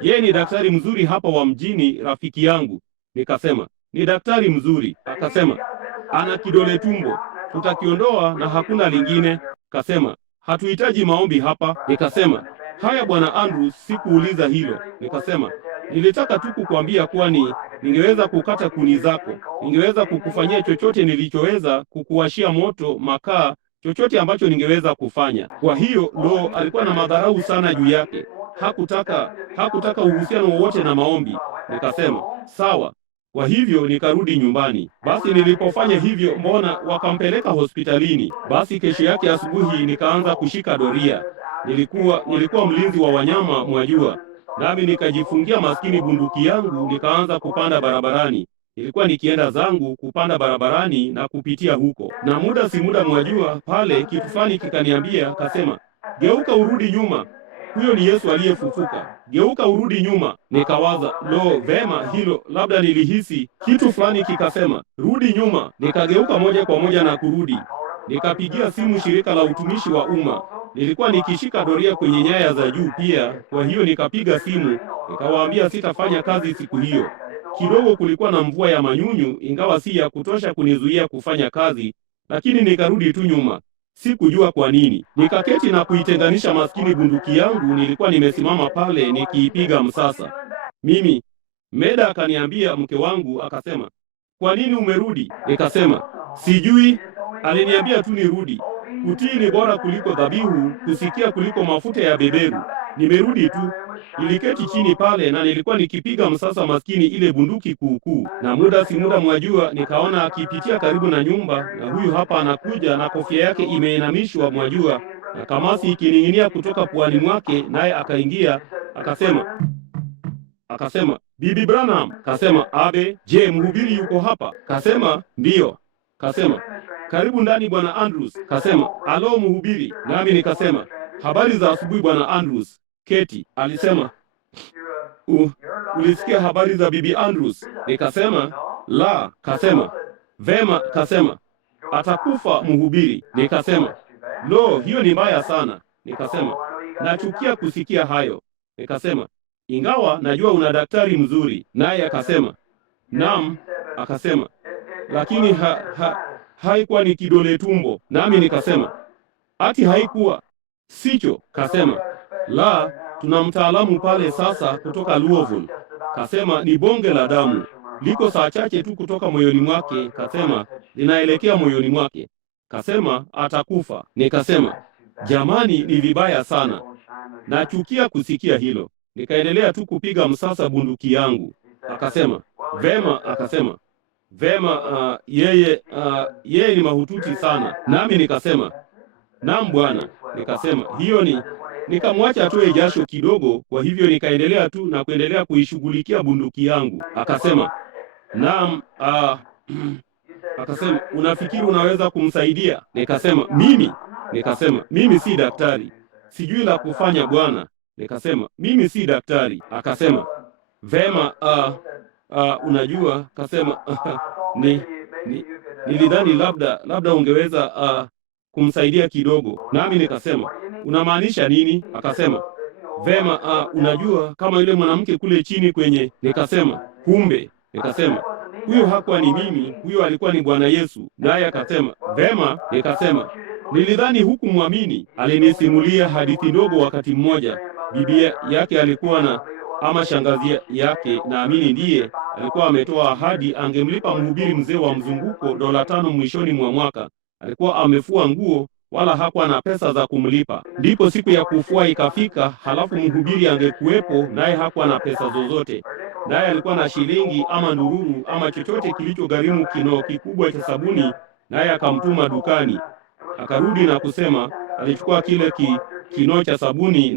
yeye ni daktari mzuri hapa wa mjini, rafiki yangu. Nikasema, ni daktari mzuri. Akasema, ana kidole tumbo, tutakiondoa na hakuna lingine. Kasema, hatuhitaji maombi hapa. Nikasema, haya Bwana Andrews, sikuuliza hilo. Nikasema, nilitaka tu kukuambia kuwa ningeweza kukata kuni zako, ningeweza kukufanyia chochote nilichoweza, kukuwashia moto, makaa, chochote ambacho ningeweza kufanya. Kwa hiyo alikuwa na madharau sana juu yake. Hakutaka uhusiano wowote na maombi. Nikasema, sawa. Kwa hivyo nikarudi nyumbani. Basi nilipofanya hivyo, mbona wakampeleka hospitalini. Basi kesho yake asubuhi nikaanza kushika doria. Nilikuwa mlinzi wa wanyama, mwajua. Nami nikajifungia maskini bunduki yangu, nikaanza kupanda barabarani. Nilikuwa nikienda zangu kupanda barabarani na kupitia huko. Na muda si muda, mwajua, pale kitu fulani kikaniambia, kasema, geuka urudi nyuma. Huyo ni Yesu aliyefufuka. Geuka urudi nyuma. Nikawaza, vema, hilo labda nilihisi kitu fulani kikasema, rudi nyuma. Nikageuka moja kwa moja na kurudi. Nikapigia simu shirika la utumishi wa umma. Nilikuwa nikishika doria kwenye nyaya za juu pia, kwa hiyo nikapiga simu, nikawaambia sitafanya kazi siku hiyo. Kidogo kulikuwa na mvua ya manyunyu, ingawa si ya kutosha kunizuia kufanya kazi, lakini nikarudi tu nyuma. Sikujua kwa nini. Nikaketi na kuitenganisha maskini bunduki yangu. Nilikuwa nimesimama pale nikiipiga msasa. Meda akaniambia, mke wangu akasema, kwa nini umerudi? Nikasema, sijui. Aliniambia tu nirudi. Kutii ni bora kuliko dhabihu, kusikia kuliko mafuta ya beberu. Nimerudi tu. Niliketi chini pale na nilikuwa nikipiga msasa maskini ile bunduki kuukuu. Na muda si muda, mwajua, nikaona akipitia karibu na nyumba, na huyu hapa anakuja na kofia yake imeinamishwa, mwajua, na kamasi ikining'inia kutoka puani mwake, naye akaingia. Akasema, Bibi Branham. Kasema, abe, je, mhubiri yuko hapa? Kasema, ndiyo. Kasema, karibu ndani Bwana Andrews. Kasema, alo mhubiri. Nami nikasema, habari za asubuhi Bwana Andrews. Keti. Alisema, ulisikia habari za Bibi Andrews? Nikasema, la. Kasema, vema. Kasema, atakufa mhubiri. Nikasema, hiyo ni mbaya sana. Nikasema, nachukia kusikia hayo. Nikasema, ingawa najua una daktari mzuri. Naye akasema, naam. Akasema, lakini haikuwa ni kidole tumbo. Nami nikasema, ati haikuwa? Sicho. Kasema, la, tuna mtaalamu pale sasa kutoka Louisville. Kasema, ni bonge la damu, liko saa chache tu kutoka moyoni mwake. Kasema, linaelekea moyoni mwake. Kasema, atakufa. Nikasema, jamani, ni vibaya sana, nachukia kusikia hilo. Nikaendelea tu kupiga msasa bunduki yangu. Akasema, vema. Akasema, vema, yeye ni mahututi sana. Nami nikasema, naam Bwana. Nikasema, hiyo ni nikamwacha atoe jasho kidogo. Kwa hivyo nikaendelea tu na kuendelea kuishughulikia bunduki yangu. Akasema, naam. Akasema, unafikiri unaweza kumsaidia? Nikasema, mimi? Nikasema, mimi si daktari, sijui la kufanya Bwana. Nikasema, mimi si daktari. Akasema, vema, unajua, kasema nilidhani labda ungeweza kumsaidia kidogo. Nami nikasema, unamaanisha nini? Akasema, vema, unajua kama yule mwanamke kule chini kwenye. Nikasema, kumbe. Nikasema, huyo hakuwa ni mimi, huyo alikuwa ni Bwana Yesu. Naye akasema, vema. Nikasema, nilidhani hukumwamini. Alinisimulia hadithi ndogo. Wakati mmoja bibi yake alikuwa ama shangazi yake, naamini ndiye, alikuwa ametoa ahadi angemlipa mhubiri mzee wa mzunguko $5 mwishoni mwa mwaka. Alikuwa amefua nguo wala hakuwa na pesa za kumlipa. Ndipo siku ya kufua ikafika, halafu mhubiri angekuwepo, naye hakuwa na pesa zozote. Naye alikuwa na shilingi ama ndururu ama chochote kilichogharimu kinoo kikubwa cha sabuni, naye akamtuma dukani. Akarudi na kusema alichukua kile kinoo cha sabuni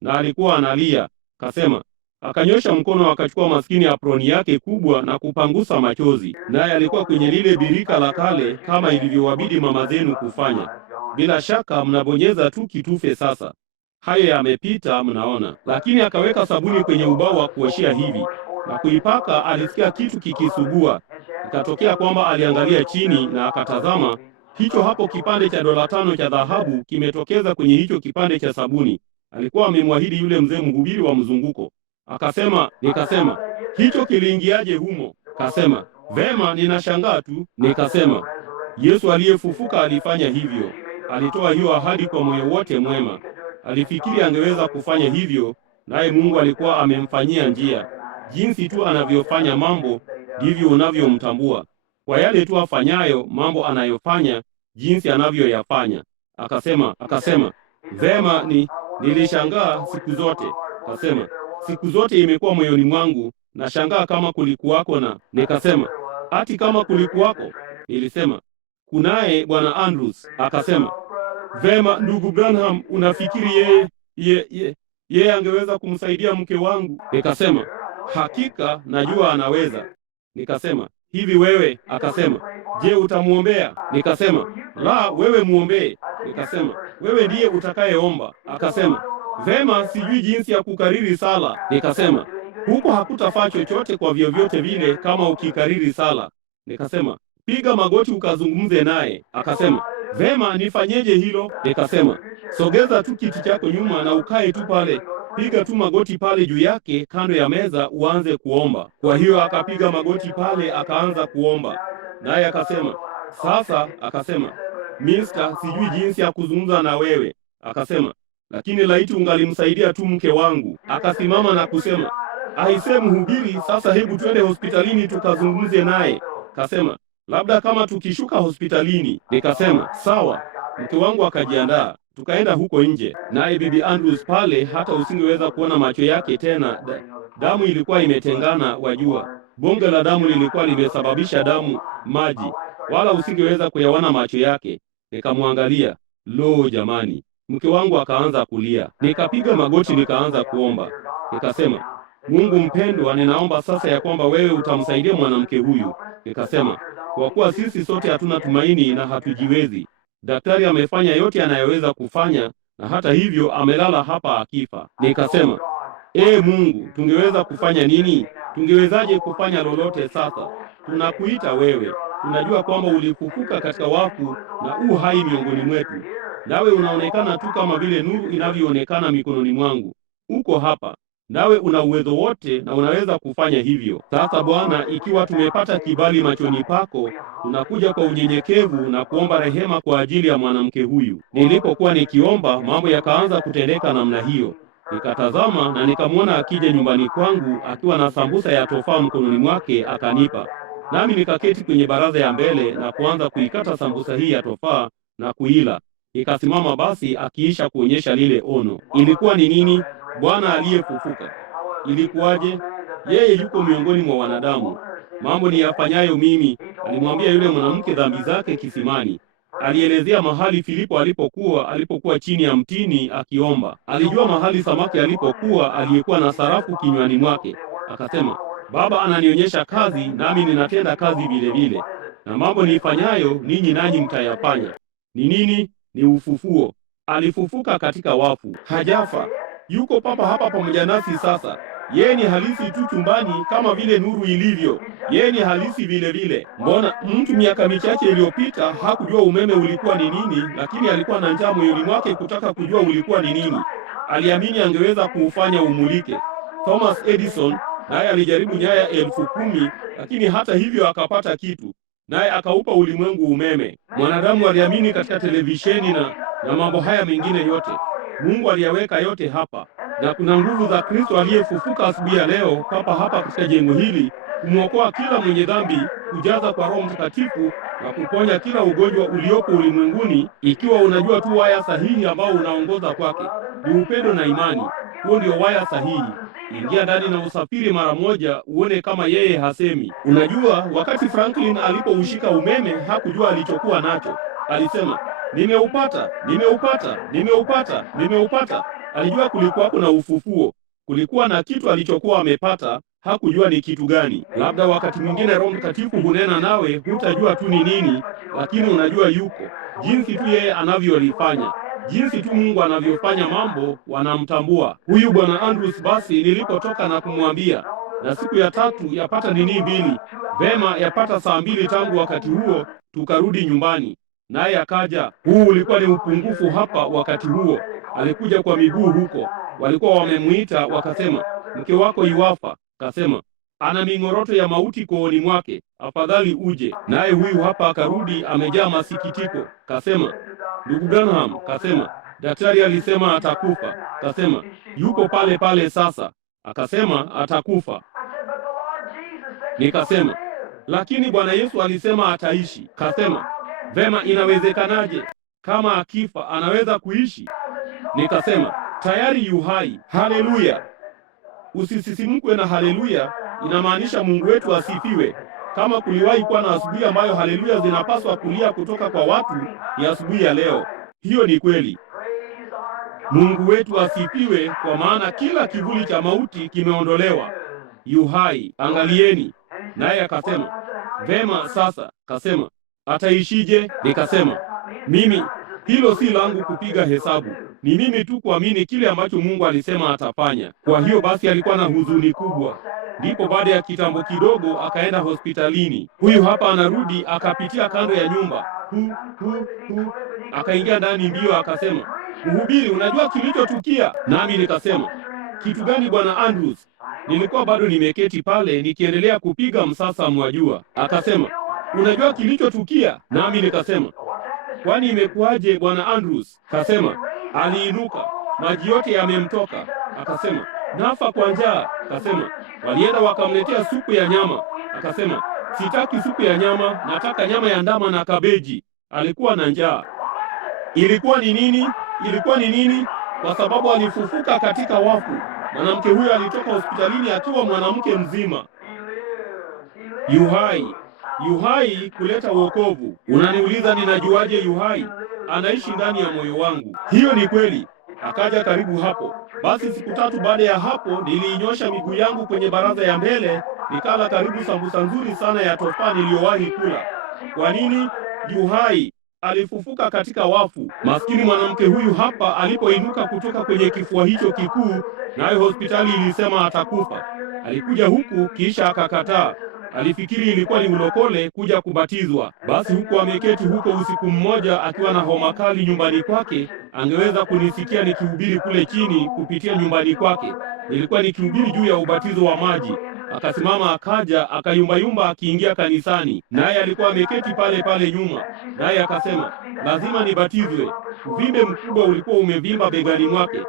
na alikuwa analia. Kasema akanyosha mkono akachukua maskini aproni yake kubwa na kupangusa machozi. Naye alikuwa kwenye lile birika la kale kama ilivyowabidi mama zenu kufanya. Bila shaka mnabonyeza tu kitufe sasa. Hayo yamepita, mnaona. Lakini akaweka sabuni kwenye ubao wa kuoshea hivi na kuipaka. Alisikia kitu kikisugua. Ikatokea kwamba aliangalia chini na akatazama, hicho hapo kipande cha $5 cha dhahabu kimetokeza kwenye hicho kipande cha sabuni. Alikuwa amemwahidi yule mzee mhubiri wa mzunguko. Akasema, nikasema, hicho kiliingiaje humo? Kasema, vema, ninashangaa tu. Nikasema, Yesu aliyefufuka alifanya hivyo. Alitoa hiyo ahadi kwa moyo wote mwema. Alifikiri angeweza kufanya hivyo, naye Mungu alikuwa amemfanyia njia. Jinsi tu anavyofanya mambo, ndivyo unavyomtambua kwa yale tu afanyayo, mambo anayofanya, jinsi anavyoyafanya. Akasema, vema, nilishangaa siku zote. Akasema, siku zote imekuwa moyoni mwangu, nashangaa kama kulikuwako na. Nikasema, ati kama kulikuwako? Nilisema, kunaye Bwana Andrews. Akasema, vema ndugu Branham, unafikiri yeye angeweza kumsaidia mke wangu? Nikasema, hakika najua anaweza. Nikasema, hivi wewe? Akasema, je, utamuombea? Nikasema, la, wewe muombee. Nikasema, wewe ndiye utakayeomba. Akasema, vema, sijui jinsi ya kukariri sala. Nikasema, huko hakutafaa chochote kwa vyovyote vile kama ukikariri sala. Nikasema, piga magoti ukazungumze naye. Akasema, vema, nifanyeje hilo? Nikasema, sogeza tu kiti chako nyuma na ukae tu pale. Piga tu magoti pale juu yake kando ya meza uanze kuomba. Kwa hiyo akapiga magoti pale akaanza kuomba. Naye akasema, sasa, akasema, Mister, sijui jinsi ya kuzungumza na wewe. Akasema, lakini laiti ungalimsaidia tu mke wangu. Akasimama na kusema, aisee mhubiri, sasa hebu twende hospitalini tukazungumze naye. Kasema, labda kama tukishuka hospitalini. Nikasema, sawa. Mke wangu akajiandaa. Tukaenda huko nje. Naye bibi Andrews pale hata usingeweza kuona macho yake tena. Damu ilikuwa imetengana, wajua. Bonge la damu lilikuwa limesababisha damu maji. Wala usingeweza kuyaona macho yake. Nikamwangalia. Lo jamani. Mke wangu akaanza kulia. Nikapiga magoti nikaanza kuomba. Nikasema, Mungu mpendwa, ninaomba sasa ya kwamba wewe utamsaidia mwanamke huyu. Nikasema, kwa kuwa sisi sote hatuna tumaini na hatujiwezi. Daktari amefanya yote anayoweza kufanya na hata hivyo amelala hapa akifa. Nikasema, Mungu, tungeweza kufanya nini? Tungewezaje kufanya lolote sasa? Tunakuita wewe. Tunajua kwamba ulifufuka katika wafu na hai miongoni mwetu. Nawe unaonekana tu kama vile nuru inavyoonekana mikononi mwangu. Uko hapa. Nawe una uwezo wote na unaweza kufanya hivyo. Sasa Bwana, ikiwa tumepata kibali machoni pako, tunakuja kwa unyenyekevu na kuomba rehema kwa ajili ya mwanamke huyu. Nilipokuwa nikiomba, mambo yakaanza kutendeka namna hiyo. Nikatazama na nikamwona akija nyumbani kwangu akiwa na sambusa ya tofaa mkononi mwake akanipa. Nami nikaketi kwenye baraza ya mbele na kuanza kuikata sambusa hii ya tofaa na kuila. Nikasimama basi akiisha kuonyesha lile ono. Ilikuwa ni nini? Bwana aliyefufuka. Ilikuwaje? Yeye yuko miongoni mwa wanadamu. mambo niyafanyayo mimi, alimwambia yule mwanamke dhambi zake kisimani. Alielezea mahali Filipo alipokuwa chini ya mtini akiomba. Alijua mahali samaki alipokuwa aliyekuwa na sarafu kinywani mwake. Akasema, Baba ananionyesha kazi, nami ninatenda kazi vile vile, na mambo niifanyayo ninyi nanyi mtayafanya. Ni nini? Ni ufufuo. Alifufuka katika wafu, hajafa. Yuko papa hapa pamoja nasi sasa. Yeye ni halisi tu chumbani, kama vile nuru ilivyo. Yeye ni halisi vile vile. Mbona mtu miaka michache iliyopita hakujua umeme ulikuwa ni nini, lakini alikuwa na njaa moyoni mwake kutaka kujua ulikuwa ni nini. Aliamini angeweza kuufanya umulike. Thomas Edison naye alijaribu nyaya 10,000, lakini hata hivyo akapata kitu, naye akaupa ulimwengu umeme. Mwanadamu aliamini katika televisheni na mambo haya mengine yote. Mungu aliyaweka yote hapa, na kuna nguvu za Kristo aliyefufuka asubuhi ya leo papa hapa katika jengo hili, kumwokoa kila mwenye dhambi, kujaza kwa Roho Mtakatifu na kuponya kila ugonjwa uliopo ulimwenguni, ikiwa unajua tu waya sahihi ambao unaongoza kwake. Ni upendo na imani. Huo ndio waya sahihi. Ingia ndani na usafiri mara moja, uone kama yeye hasemi. Unajua, wakati Franklin alipoushika umeme hakujua alichokuwa nacho. Alisema, nimeupata, nimeupata, nimeupata, nimeupata. Alijua kulikuwa kuna ufufuo. Kulikuwa na kitu alichokuwa amepata, hakujua ni kitu gani. Labda wakati mwingine Roho Mtakatifu hunena nawe, hutajua tu ni nini, lakini unajua yuko. Jinsi tu yeye anavyolifanya, jinsi tu Mungu anavyofanya mambo, wanamtambua. Huyu Bwana Andrews basi nilipotoka na kumwambia, na siku ya tatu yapata nini mbili, vema yapata saa 2 tangu wakati huo, tukarudi nyumbani. Naye akaja. Huu ulikuwa ni upungufu hapa wakati huo. Alikuja kwa miguu huko. Walikuwa wamemuita wakasema, mke wako yuafa. Kasema, ana ming'oroto ya mauti kooni mwake, afadhali uje. Naye huyu hapa akarudi amejaa masikitiko. Kasema, ndugu Branham, kasema, daktari alisema atakufa. Kasema, yupo pale pale sasa. Akasema atakufa. Nikasema, lakini Bwana Yesu alisema ataishi. Kasema, vema, inawezekanaje? Kama akifa anaweza kuishi? Nikasema, tayari yu hai. Haleluya! Usisisimkwe na haleluya, inamaanisha Mungu wetu asifiwe. Kama kuliwahi kuwa na asubuhi ambayo haleluya zinapaswa kulia kutoka kwa watu, ni asubuhi ya leo. Hiyo ni kweli. Mungu wetu asifiwe, kwa maana kila kivuli cha mauti kimeondolewa. Yu hai. Angalieni. Naye akasema, vema sasa. Kasema, ataishije? Nikasema, hilo si langu kupiga hesabu. Ni mimi tu kuamini kile ambacho Mungu alisema atafanya. Kwa hiyo basi alikuwa na huzuni kubwa. Ndipo baada ya kitambo kidogo akaenda hospitalini. Huyu hapa anarudi, akapitia kando ya nyumba. Akaingia ndani mbio akasema, mhubiri, unajua kilichotukia? Nami nikasema, kitu gani Bwana Andrews? Nilikuwa bado nimeketi pale nikiendelea kupiga msasa mwajua. Akasema, unajua kilichotukia? Nami nikasema, kwani imekuwaje Bwana Andrews? Kasema, aliinuka, maji yote yamemtoka. Akasema, nafa kwa njaa. Kasema, walienda wakamletea supu ya nyama. Akasema, sitaki supu ya nyama, nataka nyama ya ndama na kabeji. Alikuwa na njaa. Ilikuwa ni nini? Ilikuwa ni nini? Kwa sababu alifufuka katika wafu. Mwanamke huyo alitoka hospitalini akiwa mwanamke mzima. Yuhai. Yuhai kuleta wokovu. Unaniuliza ninajuaje yuhai? Anaishi ndani ya moyo wangu. Hiyo ni kweli. Akaja karibu hapo. Basi siku 3 baada ya hapo niliinyosha miguu yangu kwenye baraza ya mbele, nikala karibu sambusa nzuri sana ya tofaa niliyowahi kula. Kwa nini? Yuhai alifufuka katika wafu. Maskini mwanamke huyu hapa alipoinuka kutoka kwenye kifua hicho kikuu, nayo hospitali ilisema atakufa. Alikuja huku kisha akakataa. Alifikiri ilikuwa ni ulokole kuja kubatizwa. Basi huku ameketi huko usiku mmoja akiwa na homa kali nyumbani kwake, angeweza kunisikia nikihubiri kule chini kupitia nyumbani kwake. Nilikuwa nikihubiri juu ya ubatizo wa maji. Akasimama akaja akayumbayumba akiingia kanisani, naye alikuwa ameketi pale pale nyuma. Naye akasema, lazima nibatizwe. Uvimbe mkubwa ulikuwa umevimba begani mwake.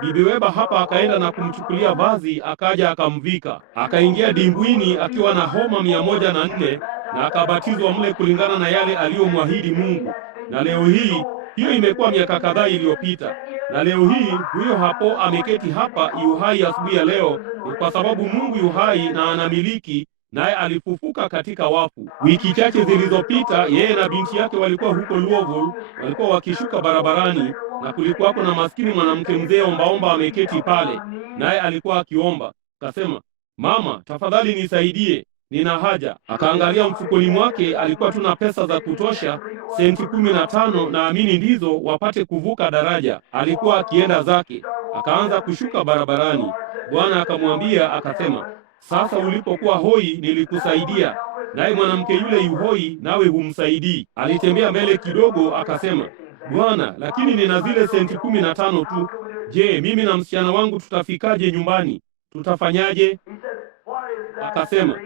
Bibi Weba hapa akaenda na kumchukulia vazi, akaja akamvika. Akaingia dimbwini akiwa na homa 104 na akabatizwa mle kulingana na yale aliyomwahidi Mungu. Na leo hii, hiyo imekuwa miaka kadhaa iliyopita. Na leo hii huyo hapo ameketi hapa yuhai asubuhi ya leo, ni kwa sababu Mungu yuhai na anamiliki, naye alifufuka katika wafu. Wiki chache zilizopita, yeye na binti yake walikuwa huko Louisville, walikuwa wakishuka barabarani, na kulikuwako na maskini mwanamke mzee ombaomba ameketi pale, naye alikuwa akiomba. Kasema, mama, tafadhali nisaidie, nina haja. Akaangalia mfukoni mwake, alikuwa tuna pesa za kutosha, senti 15, naamini ndizo wapate kuvuka daraja. Alikuwa akienda zake, akaanza kushuka barabarani. Bwana akamwambia akasema, sasa ulipokuwa hoi nilikusaidia, naye mwanamke yule yuhoi, nawe humsaidii. Alitembea mbele kidogo, akasema, Bwana, lakini nina zile senti 15 tu. Je, mimi na msichana wangu tutafikaje nyumbani? Tutafanyaje? Akasema,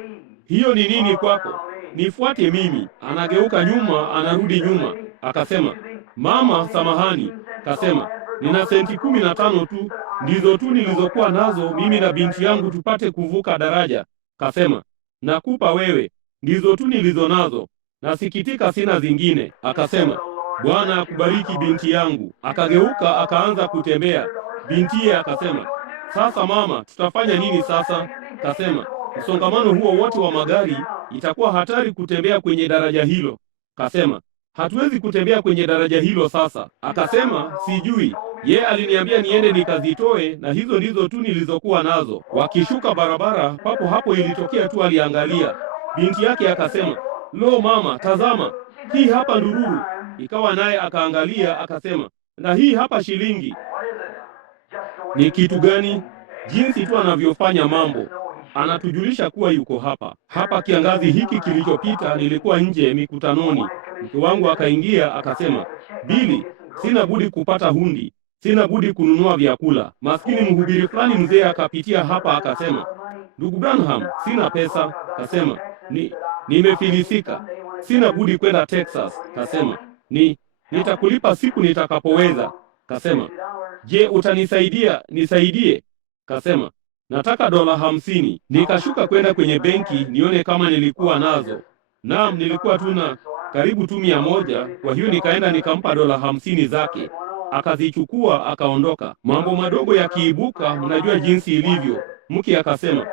hiyo ni nini kwako? Nifuate mimi. Anageuka nyuma, anarudi nyuma. Akasema, mama, samahani. Kasema, nina senti 15 tu, ndizo tu nilizokuwa nazo mimi na binti yangu tupate kuvuka daraja. Kasema, nakupa wewe, ndizo tu nilizo nazo, nasikitika sina zingine. Akasema, Bwana akubariki binti yangu. Akageuka akaanza kutembea. Bintiye akasema, sasa mama, tutafanya nini sasa? Kasema, msongamano huo wote wa magari, itakuwa hatari kutembea kwenye daraja hilo. Kasema, hatuwezi kutembea kwenye daraja hilo sasa. Akasema, sijui, ye aliniambia niende nikazitoe, na hizo ndizo tu nilizokuwa nazo. Wakishuka barabara, papo hapo ilitokea tu aliangalia. Binti yake akasema, lo mama, tazama, hii hapa ndururu. Ikawa naye akaangalia akasema, na hii hapa shilingi. Ni kitu gani? Jinsi tu anavyofanya mambo. Anatujulisha kuwa yuko hapa. Hapa kiangazi hiki kilichopita nilikuwa nje mikutanoni. Mke wangu akaingia akasema, Bili, sina budi kupata hundi, sina budi kununua vyakula. Maskini mhubiri fulani mzee akapitia hapa akasema, ndugu Branham, sina pesa. Kasema, nimefilisika, sina budi kwenda Texas. Kasema, nitakulipa siku nitakapoweza. Kasema, je, utanisaidia nisaidie? Kasema, nataka $50. Nikashuka kwenda kwenye benki nione kama nilikuwa nazo. Naam, nilikuwa tuna karibu tu 100. Kwa hiyo nikaenda nikampa $50 zake, akazichukua akaondoka. Mambo madogo yakiibuka, mnajua jinsi ilivyo. Mke akasema,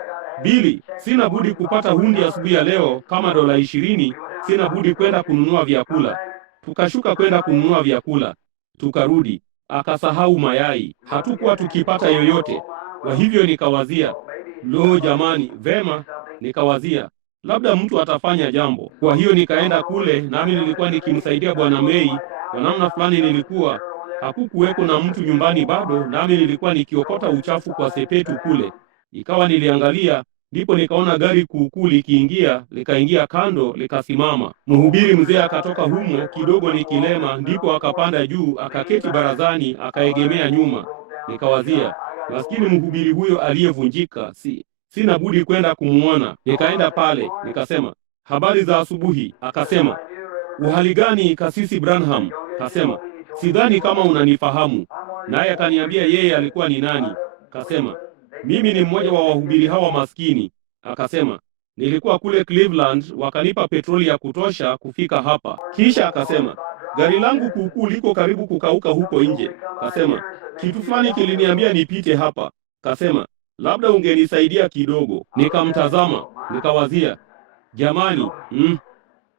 Bili, sina budi kupata hundi asubuhi ya leo kama $20, sina budi kwenda kununua vyakula. Tukashuka kwenda kununua vyakula, tukarudi. Akasahau mayai, hatukuwa tukipata yoyote. Kwa hivyo nikawazia, lo jamani, vema. Nikawazia, labda mtu atafanya jambo. Kwa hiyo nikaenda kule, nami nilikuwa nikimsaidia Bwana Mei. Kwa namna fulani nilikuwa, hakukuweko na mtu nyumbani bado, nami nilikuwa nikiokota uchafu kwa sepetu kule. Ikawa niliangalia, ndipo nikaona gari kuukuu likiingia, likaingia kando, likasimama. Mhubiri mzee akatoka humo, kidogo ni kilema, ndipo akapanda juu, akaketi barazani, akaegemea nyuma. Nikawazia, maskini mhubiri huyo aliyevunjika, sina budi kwenda kumuona. Nikaenda pale, nikasema, habari za asubuhi. Akasema, uhali gani kasisi Branham? Kasema, sidhani kama unanifahamu. Naye akaniambia yeye alikuwa ni nani. Kasema, mimi ni mmoja wa wahubiri hawa maskini. Akasema, nilikuwa kule Cleveland, wakanipa petroli ya kutosha kufika hapa. Kisha akasema, gari langu kuukuu liko karibu kukauka huko nje. Kasema, kitu fulani kiliniambia nipite hapa. Kasema, labda ungenisaidia kidogo. Nikamtazama, nikawazia, jamani,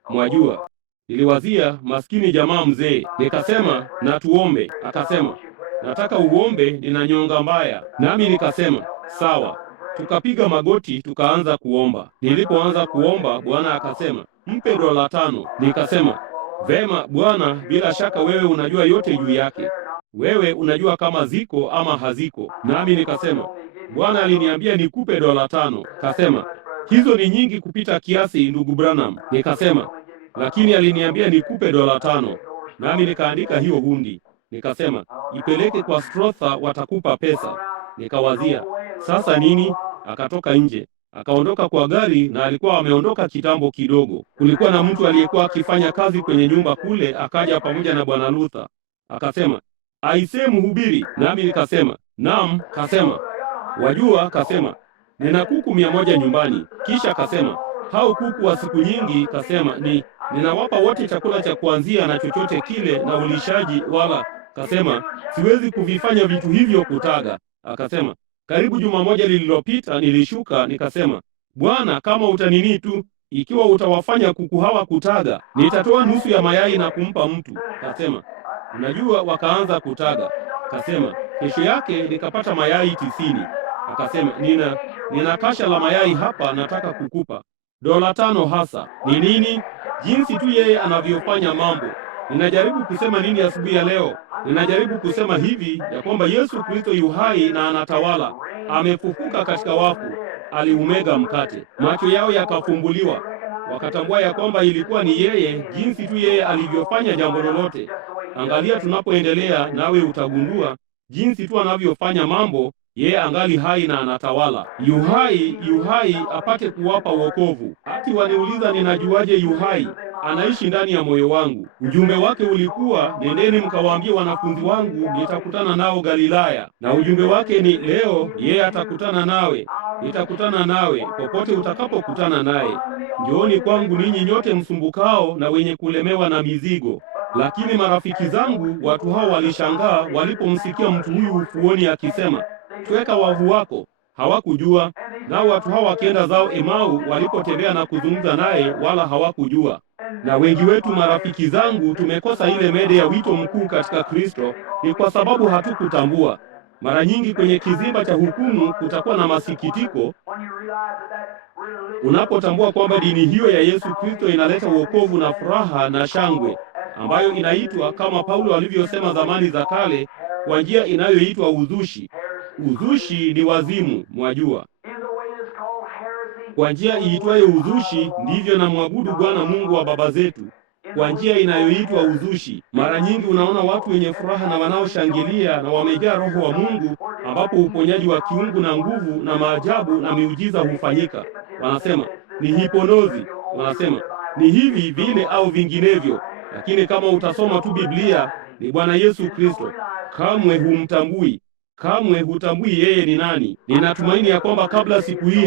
mwajua. Niliwazia maskini jamaa mzee. Nikasema, na tuombe. Akasema, nataka uombe, nina nyonga mbaya. Nami nikasema, sawa. Tukapiga magoti, tukaanza kuomba. Nilipoanza kuomba, Bwana akasema, mpe $5. Nikasema, vema Bwana, bila shaka wewe unajua yote juu yake. Wewe unajua kama ziko ama haziko. Nami nikasema, Bwana aliniambia nikupe $5. Kasema, hizo ni nyingi kupita kiasi ndugu Branham. Nikasema, lakini aliniambia nikupe $5. Nami nikaandika hiyo hundi. Nikasema, ipeleke kwa Strother, watakupa pesa. Nikawazia, sasa nini? Akatoka nje, akaondoka kwa gari, na alikuwa ameondoka kitambo kidogo. Kulikuwa na mtu aliyekuwa akifanya kazi kwenye nyumba kule, akaja pamoja na Bwana Luther. Akasema, aisee mhubiri. Nami nikasema, naam. Kasema, wajua, kasema, nina kuku 100 nyumbani. Kisha kasema, hao kuku wa siku nyingi, kasema, ninawapa wote chakula cha kuanzia na chochote kile na ulishaji, wala kasema, siwezi kuvifanya vitu hivyo kutaga. Akasema, karibu juma moja lililopita nilishuka, nikasema, Bwana, kama utanini tu, ikiwa utawafanya kuku hawa kutaga, nitatoa nusu ya mayai na kumpa mtu. Kasema, unajua, wakaanza kutaga. Kasema, kesho yake nikapata mayai 90. Akasema, nina kasha la mayai hapa, nataka kukupa $5 hasa. Ni nini? Jinsi tu yeye anavyofanya mambo. Ninajaribu kusema nini asubuhi ya leo? Ninajaribu kusema hivi ya kwamba Yesu Kristo yu hai na anatawala. Amefufuka katika wafu, aliumega mkate. Macho yao yakafumbuliwa, wakatambua ya kwamba ilikuwa ni yeye, jinsi tu yeye alivyofanya jambo lolote. Angalia tunapoendelea, nawe utagundua jinsi tu anavyofanya mambo. Yeye angali hai na anatawala. Yu hai apate kuwapa wokovu. Ati waniuliza ninajuaje yu hai? Anaishi ndani ya moyo wangu. Ujumbe wake ulikuwa, nendeni mkawaambie wanafunzi wangu nitakutana nao Galilaya. Na ujumbe wake ni leo, yeye atakutana nawe. Nitakutana nawe popote utakapokutana naye. Njooni kwangu ninyi nyote msumbukao na wenye kulemewa na mizigo. Lakini marafiki zangu, watu hao walishangaa walipomsikia mtu huyu ufuoni akisema, tweka wavu wako. Hawakujua. Nao watu hao wakienda zao Emau, walipotembea na kuzungumza naye, wala hawakujua. Na wengi wetu, marafiki zangu, tumekosa ile mede ya wito mkuu katika Kristo, ni kwa sababu hatukutambua. Mara nyingi kwenye kizimba cha hukumu kutakuwa na masikitiko unapotambua kwamba dini hiyo ya Yesu Kristo inaleta wokovu na furaha na shangwe, ambayo inaitwa kama Paulo alivyosema zamani za kale, kwa njia inayoitwa uzushi. Uzushi ni wazimu, mwajua. Kwa njia iitwayo uzushi ndivyo na mwabudu Bwana Mungu wa baba zetu, kwa njia inayoitwa uzushi. Mara nyingi unaona watu wenye furaha na wanaoshangilia na wamejaa Roho wa Mungu, ambapo uponyaji wa kiungu na nguvu na maajabu na miujiza hufanyika. Wanasema ni hiponozi, wanasema ni hivi vile au vinginevyo, lakini kama utasoma tu Biblia, ni Bwana Yesu Kristo. Kamwe humtambui. Kamwe hutambui yeye ni nani. Ninatumaini ya kwamba kabla siku hii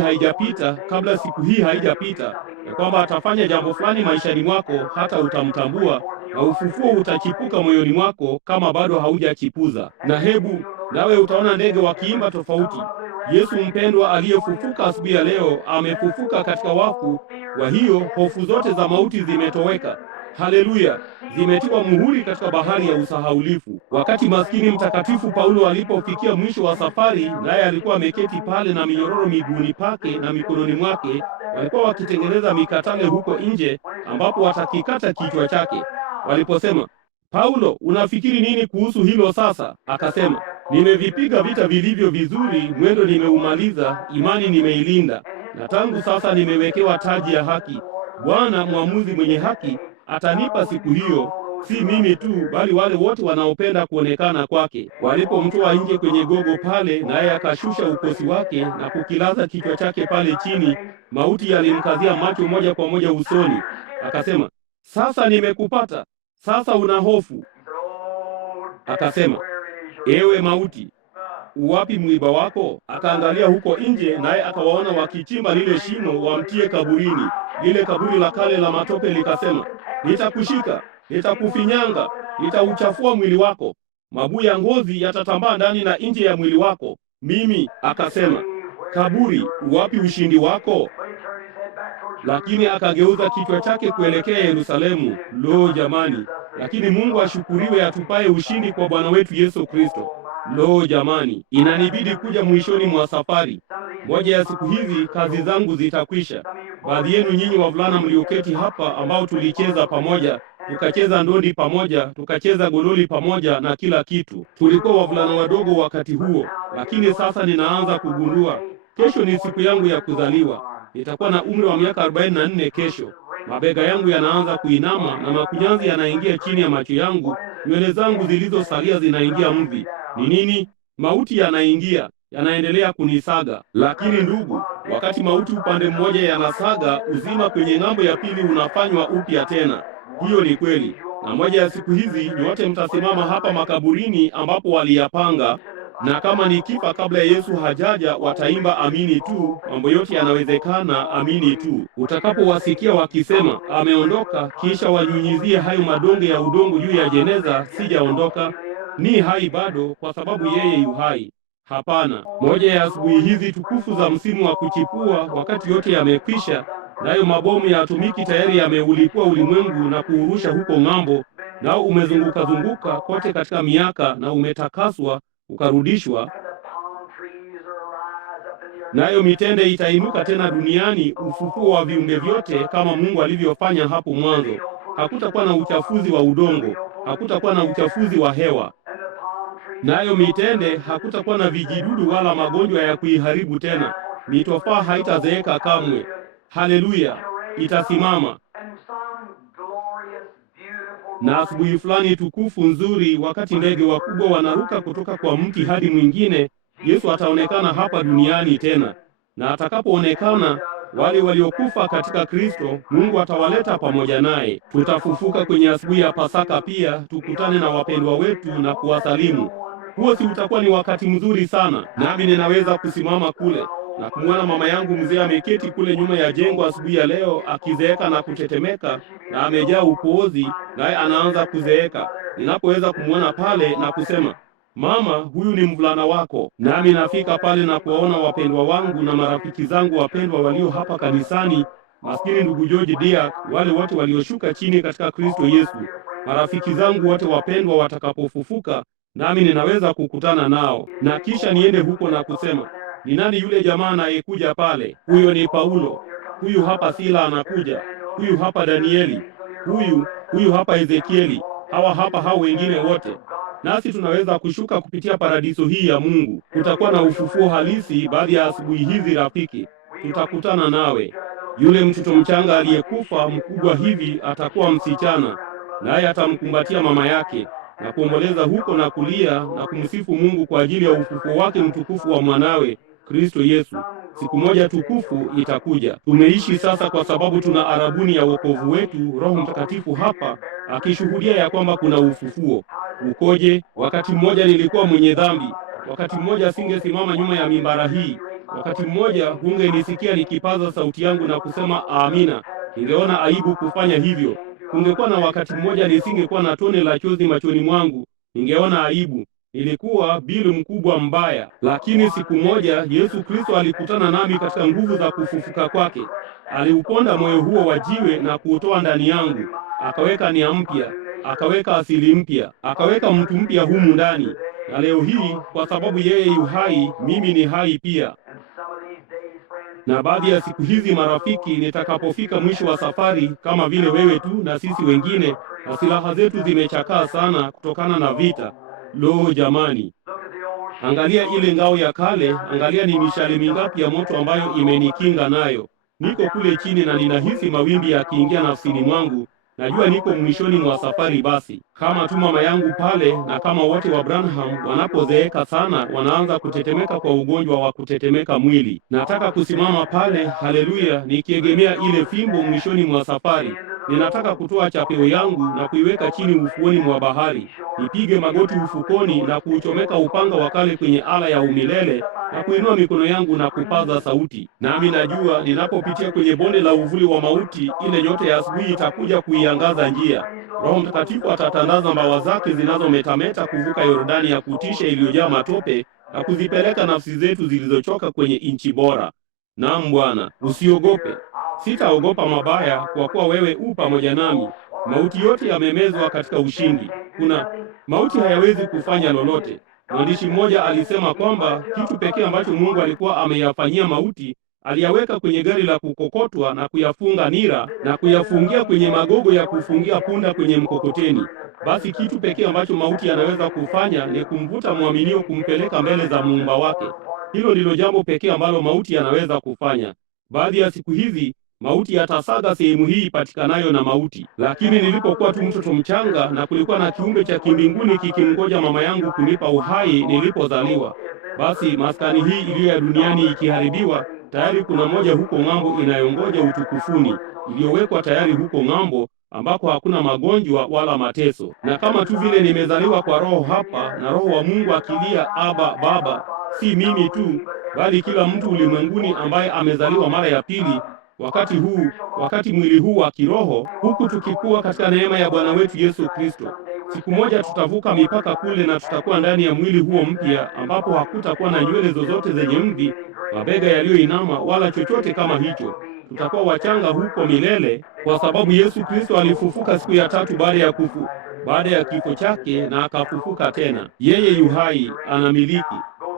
haijapita, ya kwamba atafanya jambo fulani maishani mwako hata utamtambua, na ufufuo utachipuka moyoni mwako kama bado haujachipuza. Na hebu nawe utaona ndege wakiimba tofauti. Yesu mpendwa aliyefufuka asubuhi ya leo amefufuka katika wafu. Kwa hiyo hofu zote za mauti zimetoweka. Haleluya, zimetiwa muhuri katika bahari ya usahaulifu. Wakati maskini mtakatifu Paulo alipofikia mwisho wa safari, naye alikuwa ameketi pale na minyororo miguuni pake na mikononi mwake, walikuwa wakitengeneza mikatale huko nje ambapo watakikata kichwa chake. Waliposema, Paulo, unafikiri nini kuhusu hilo sasa? Akasema, nimevipiga vita vilivyo vizuri, mwendo nimeumaliza, imani nimeilinda, na tangu sasa nimewekewa taji ya haki. Bwana mwamuzi mwenye haki atanipa siku hiyo, si mimi tu, bali wale wote wanaopenda kuonekana kwake. Walipomtoa nje kwenye gogo pale, naye akashusha ukosi wake na kukilaza kichwa chake pale chini, mauti yalimkazia macho moja kwa moja usoni. Akasema, sasa nimekupata, sasa una hofu. Akasema, ewe mauti, uwapi mwiba wako? Akaangalia huko nje, naye akawaona wakichimba lile shimo wamtie kaburini. Lile kaburi la kale la matope likasema, nitakushika, nitakufinyanga, nitauchafua mwili wako, mabuu ya ngozi yatatambaa ndani na nje ya mwili wako. Mimi, akasema, kaburi, uwapi ushindi wako? Lakini akageuza kichwa chake kuelekea Yerusalemu. Lo jamani, lakini Mungu ashukuriwe atupaye ushindi kwa Bwana wetu Yesu Kristo. Lo jamani, inanibidi kuja mwishoni mwa safari. Moja ya siku hizi kazi zangu zitakwisha. Baadhi yenu nyinyi wavulana mlioketi hapa, ambao tulicheza pamoja, tukacheza ndondi pamoja, tukacheza gololi pamoja na kila kitu. Tulikuwa wavulana wadogo wakati huo, lakini sasa ninaanza kugundua kesho ni siku yangu ya kuzaliwa. Nitakuwa na umri wa miaka 44 kesho. Mabega yangu yanaanza kuinama na makunyanzi yanaingia chini ya macho yangu. Nywele zangu zilizosalia zinaingia mvi. Ni nini? Mauti yanaingia, yanaendelea kunisaga. Lakini ndugu, wakati mauti upande mmoja yanasaga, uzima kwenye ng'ambo ya pili unafanywa upya tena. Hiyo ni kweli. Na moja ya siku hizi nyote mtasimama hapa makaburini ambapo waliyapanga, na kama nikifa kabla ya Yesu hajaja, wataimba amini tu. Mambo yote yanawezekana, amini tu. Utakapowasikia wakisema ameondoka, kisha wanyunyizie hayo madonge ya udongo juu ya jeneza, sijaondoka, ni hai bado, kwa sababu yeye yu hai. Hapana, moja ya asubuhi hizi tukufu za msimu wa kuchipua, wakati yote yamekwisha, nayo mabomu ya atomiki tayari yameulipua ulimwengu na kuurusha huko ng'ambo, nao umezunguka kote katika miaka na umetakaswa ukarudishwa, nayo mitende itainuka tena duniani, ufufuo wa viumbe vyote kama Mungu alivyofanya hapo mwanzo. Hakutakuwa na uchafuzi wa udongo, hakutakuwa na uchafuzi wa hewa, nayo mitende hakutakuwa na vijidudu wala magonjwa ya kuiharibu tena. Mitofaa haitazeeka kamwe. Haleluya! Itasimama. Na asubuhi fulani tukufu nzuri, wakati ndege wakubwa wanaruka kutoka kwa mti hadi mwingine, Yesu ataonekana hapa duniani tena, na atakapoonekana, wale waliokufa katika Kristo, Mungu atawaleta pamoja naye. Tutafufuka kwenye asubuhi ya Pasaka pia, tukutane na wapendwa wetu na kuwasalimu. Huo si utakuwa ni wakati mzuri sana? Nami ninaweza kusimama kule na kumwona mama yangu mzee ameketi kule nyuma ya jengo asubuhi ya leo, akizeeka na kutetemeka na amejaa upoozi, naye anaanza kuzeeka. Ninapoweza kumwona pale na kusema, mama, huyu ni mvulana wako. Nami nafika pale na kuwaona wapendwa wangu na marafiki zangu wapendwa walio hapa kanisani, maskini ndugu George Diak, wale wote walioshuka chini katika Kristo Yesu, marafiki zangu wote wapendwa watakapofufuka, nami ninaweza kukutana nao, na kisha niende huko na kusema, ni nani yule jamaa anayekuja pale? Huyo ni Paulo. Huyu hapa Sila anakuja. Huyu hapa Danieli. Huyu hapa Ezekieli. Hawa hapa hao wengine wote. Nasi tunaweza kushuka kupitia paradiso hii ya Mungu. Kutakuwa na ufufuo halisi baadhi ya asubuhi hizi rafiki. Tutakutana nawe. Yule mtoto mchanga aliyekufa mkubwa hivi atakuwa msichana, naye atamkumbatia mama yake na kuomboleza huko na kulia na kumsifu Mungu kwa ajili ya ufufuo wake mtukufu wa mwanawe Kristo Yesu. Siku moja tukufu itakuja. Tumeishi sasa kwa sababu tuna arabuni ya wokovu wetu, Roho Mtakatifu hapa akishuhudia ya kwamba kuna ufufuo. Ukoje? Wakati mmoja nilikuwa mwenye dhambi. Wakati mmoja singesimama nyuma ya mimbara hii. Wakati mmoja hungenisikia nikipaza sauti yangu na kusema amina. Ningeona aibu kufanya hivyo. Kungekuwa na wakati mmoja nisingekuwa na tone la chozi machoni mwangu. Ningeona aibu. Ilikuwa bilu mkubwa mbaya. Lakini siku moja Yesu Kristo alikutana nami katika nguvu za kufufuka kwake. Aliuponda moyo huo wa jiwe na kuutoa ndani yangu. Akaweka nia mpya, akaweka asili mpya, akaweka mtu mpya humu ndani. Na leo hii, kwa sababu yeye yu hai, mimi ni hai pia. Na baadhi ya siku hizi marafiki, nitakapofika mwisho wa safari, kama vile wewe tu na sisi wengine, na silaha zetu zimechakaa sana kutokana na vita. Lo jamani, angalia ile ngao ya kale, angalia ni mishale mingapi ya moto ambayo imenikinga nayo. Niko kule chini na ninahisi mawimbi yakiingia nafsini mwangu. Najua niko mwishoni mwa safari basi. Kama tu mama yangu pale, na kama wote wa Branham wanapozeeka sana, wanaanza kutetemeka kwa ugonjwa wa kutetemeka mwili. Nataka kusimama pale, haleluya, nikiegemea ile fimbo mwishoni mwa safari. Ninataka kutoa chapeo yangu na kuiweka chini ufuoni mwa bahari. Nipige magoti ufukoni na kuuchomeka upanga wa kale kwenye ala ya umilele na kuinua mikono yangu na kupaza sauti. Nami najua ninapopitia kwenye bonde la uvuli wa mauti, ile nyota ya asubuhi itakuja kuiangaza njia. Roho Mtakatifu atatandaza mbawa zake zinazometameta kuvuka Yordani ya kutisha iliyojaa matope na kuzipeleka nafsi zetu zilizochoka kwenye nchi bora. Naam Bwana, usiogope. Sitaogopa mabaya, kwa kuwa wewe u pamoja nami. Mauti yote yamemezwa katika ushindi. Mauti hayawezi kufanya lolote. Mwandishi mmoja alisema kwamba kitu pekee ambacho Mungu alikuwa ameyafanyia mauti, aliyaweka kwenye gari la kukokotwa na kuyafunga nira na kuyafungia kwenye magogo ya kufungia punda kwenye mkokoteni. Basi kitu pekee ambacho mauti anaweza kufanya ni kumvuta mwaminio kumpeleka mbele za Muumba wake. Hilo ndilo jambo pekee ambalo mauti anaweza kufanya. Baadhi ya siku hizi mauti yatasaga sehemu hii ipatikanayo na mauti. Lakini nilipokuwa tu mtoto mchanga na kulikuwa na kiumbe cha kimbinguni kikimngoja mama yangu kunipa uhai nilipozaliwa, basi maskani hii iliyo ya duniani ikiharibiwa, tayari kuna moja huko ng'ambo inayongoja utukufuni, iliyowekwa tayari huko ng'ambo ambako hakuna magonjwa wala mateso. Na kama tu vile nimezaliwa kwa roho hapa na roho wa Mungu akilia Aba Baba, si mimi tu bali kila mtu ulimwenguni ambaye amezaliwa mara ya pili, wakati mwili huu wa kiroho, huku tukikua katika neema ya Bwana wetu Yesu Kristo. Siku moja tutavuka mipaka kule na tutakuwa ndani ya mwili huo mpya, ambapo hakutakuwa na nywele zozote zenye mvi, mabega yaliyoinama, wala chochote kama hicho. Tutakuwa wachanga huko milele, kwa sababu Yesu Kristo alifufuka siku ya tatu baada ya kifo chake, na akafufuka tena. Yeye yu hai, anamiliki.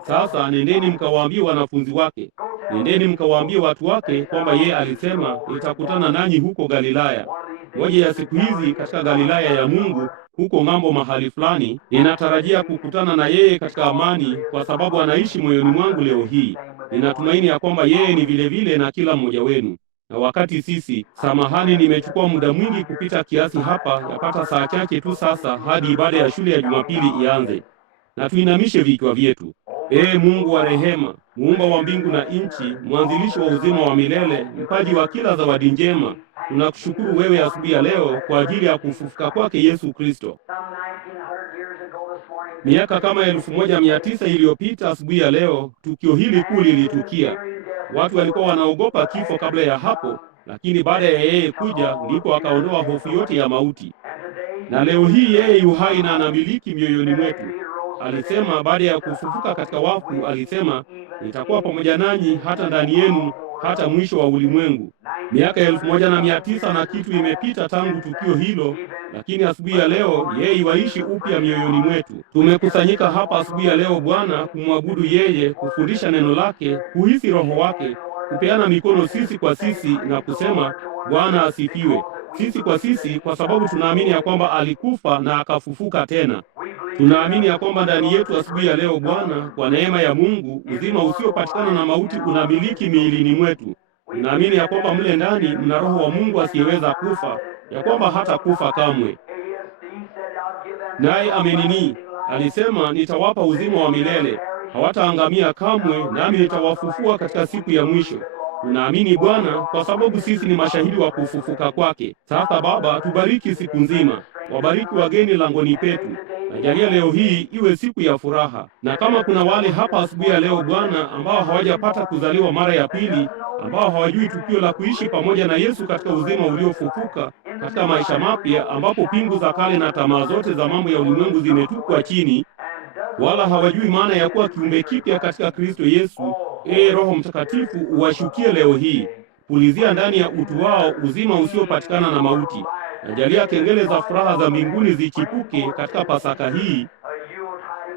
Sasa nendeni mkawaambie wanafunzi wake, nendeni mkawaambie watu wake kwamba yeye alisema, nitakutana nanyi huko Galilaya. Moja ya siku hizi katika Galilaya ya Mungu, huko ng'ambo mahali fulani, ninatarajia kukutana na yeye katika amani, kwa sababu anaishi moyoni mwangu leo hii. Ninatumaini ya kwamba yeye ni vile vile na kila mmoja wenu. Na wakati sisi, samahani, nimechukua muda mwingi kupita kiasi hapa, yapata saa chache tu sasa hadi ibada ya shule ya Jumapili ianze. Na tuinamishe vichwa vyetu. Ee Mungu wa rehema, muumba wa mbingu na nchi, mwanzilishi wa uzima wa milele, mpaji wa kila zawadi njema, tunakushukuru wewe asubuhi ya leo kwa ajili ya kufufuka kwake Yesu Kristo. Miaka kama 1900 iliyopita asubuhi ya leo, tukio hili kuu lilitukia. Watu walikuwa wanaogopa kifo kabla ya hapo, lakini baada ya yeye kuja ndipo akaondoa hofu yote ya mauti. Na leo hii yeye yu hai na anamiliki mioyoni mwetu. Alisema baada ya kufufuka katika wafu, alisema, nitakuwa pamoja nanyi hata ndani yenu hata mwisho wa ulimwengu. Miaka 1900 na kitu imepita tangu tukio hilo, lakini asubuhi ya leo yeye waishi upya mioyoni mwetu. Tumekusanyika hapa asubuhi ya leo Bwana, kumwabudu yeye, kufundisha neno lake, kuhisi roho wake, kupeana mikono sisi kwa sisi na kusema Bwana asifiwe. Sisi kwa sisi, kwa sababu tunaamini ya kwamba alikufa na akafufuka tena. Tunaamini ya kwamba ndani yetu asubuhi ya leo Bwana, kwa neema ya Mungu, uzima usiopatikana na mauti unamiliki miilini mwetu. Tunaamini ya kwamba mle ndani mna roho wa Mungu asiyeweza kufa, ya kwamba hata kufa kamwe. Naye amenini, alisema, nitawapa uzima wa milele, hawataangamia kamwe, nami nitawafufua katika siku ya mwisho. Tunaamini Bwana, kwa sababu sisi ni mashahidi wa kufufuka kwake. Sasa Baba, tubariki siku nzima, wabariki wageni langoni petu, na jalia leo hii iwe siku ya furaha. Na kama kuna wale hapa asubuhi ya leo Bwana, ambao hawajapata kuzaliwa mara ya pili, ambao hawajui tukio la kuishi pamoja na Yesu katika uzima uliofufuka, katika maisha mapya ambapo pingu za kale na tamaa zote za mambo ya ulimwengu zimetupwa chini, wala hawajui maana ya kuwa kiumbe kipya katika Kristo Yesu, Roho Mtakatifu uwashukie leo hii, pulizia ndani ya utu wao uzima usiopatikana na mauti. Najalia kengele za furaha za mbinguni zichipuke katika Pasaka hii,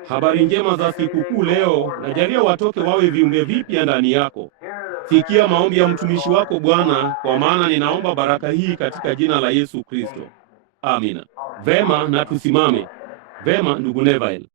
habari njema za sikukuu leo. Najalia watoke wawe viumbe vipya ndani yako. Sikia maombi ya mtumishi wako Bwana, kwa maana ninaomba baraka hii katika jina la Yesu Kristo. Amina. Vema, na tusimame. Vema, ndugu Neville.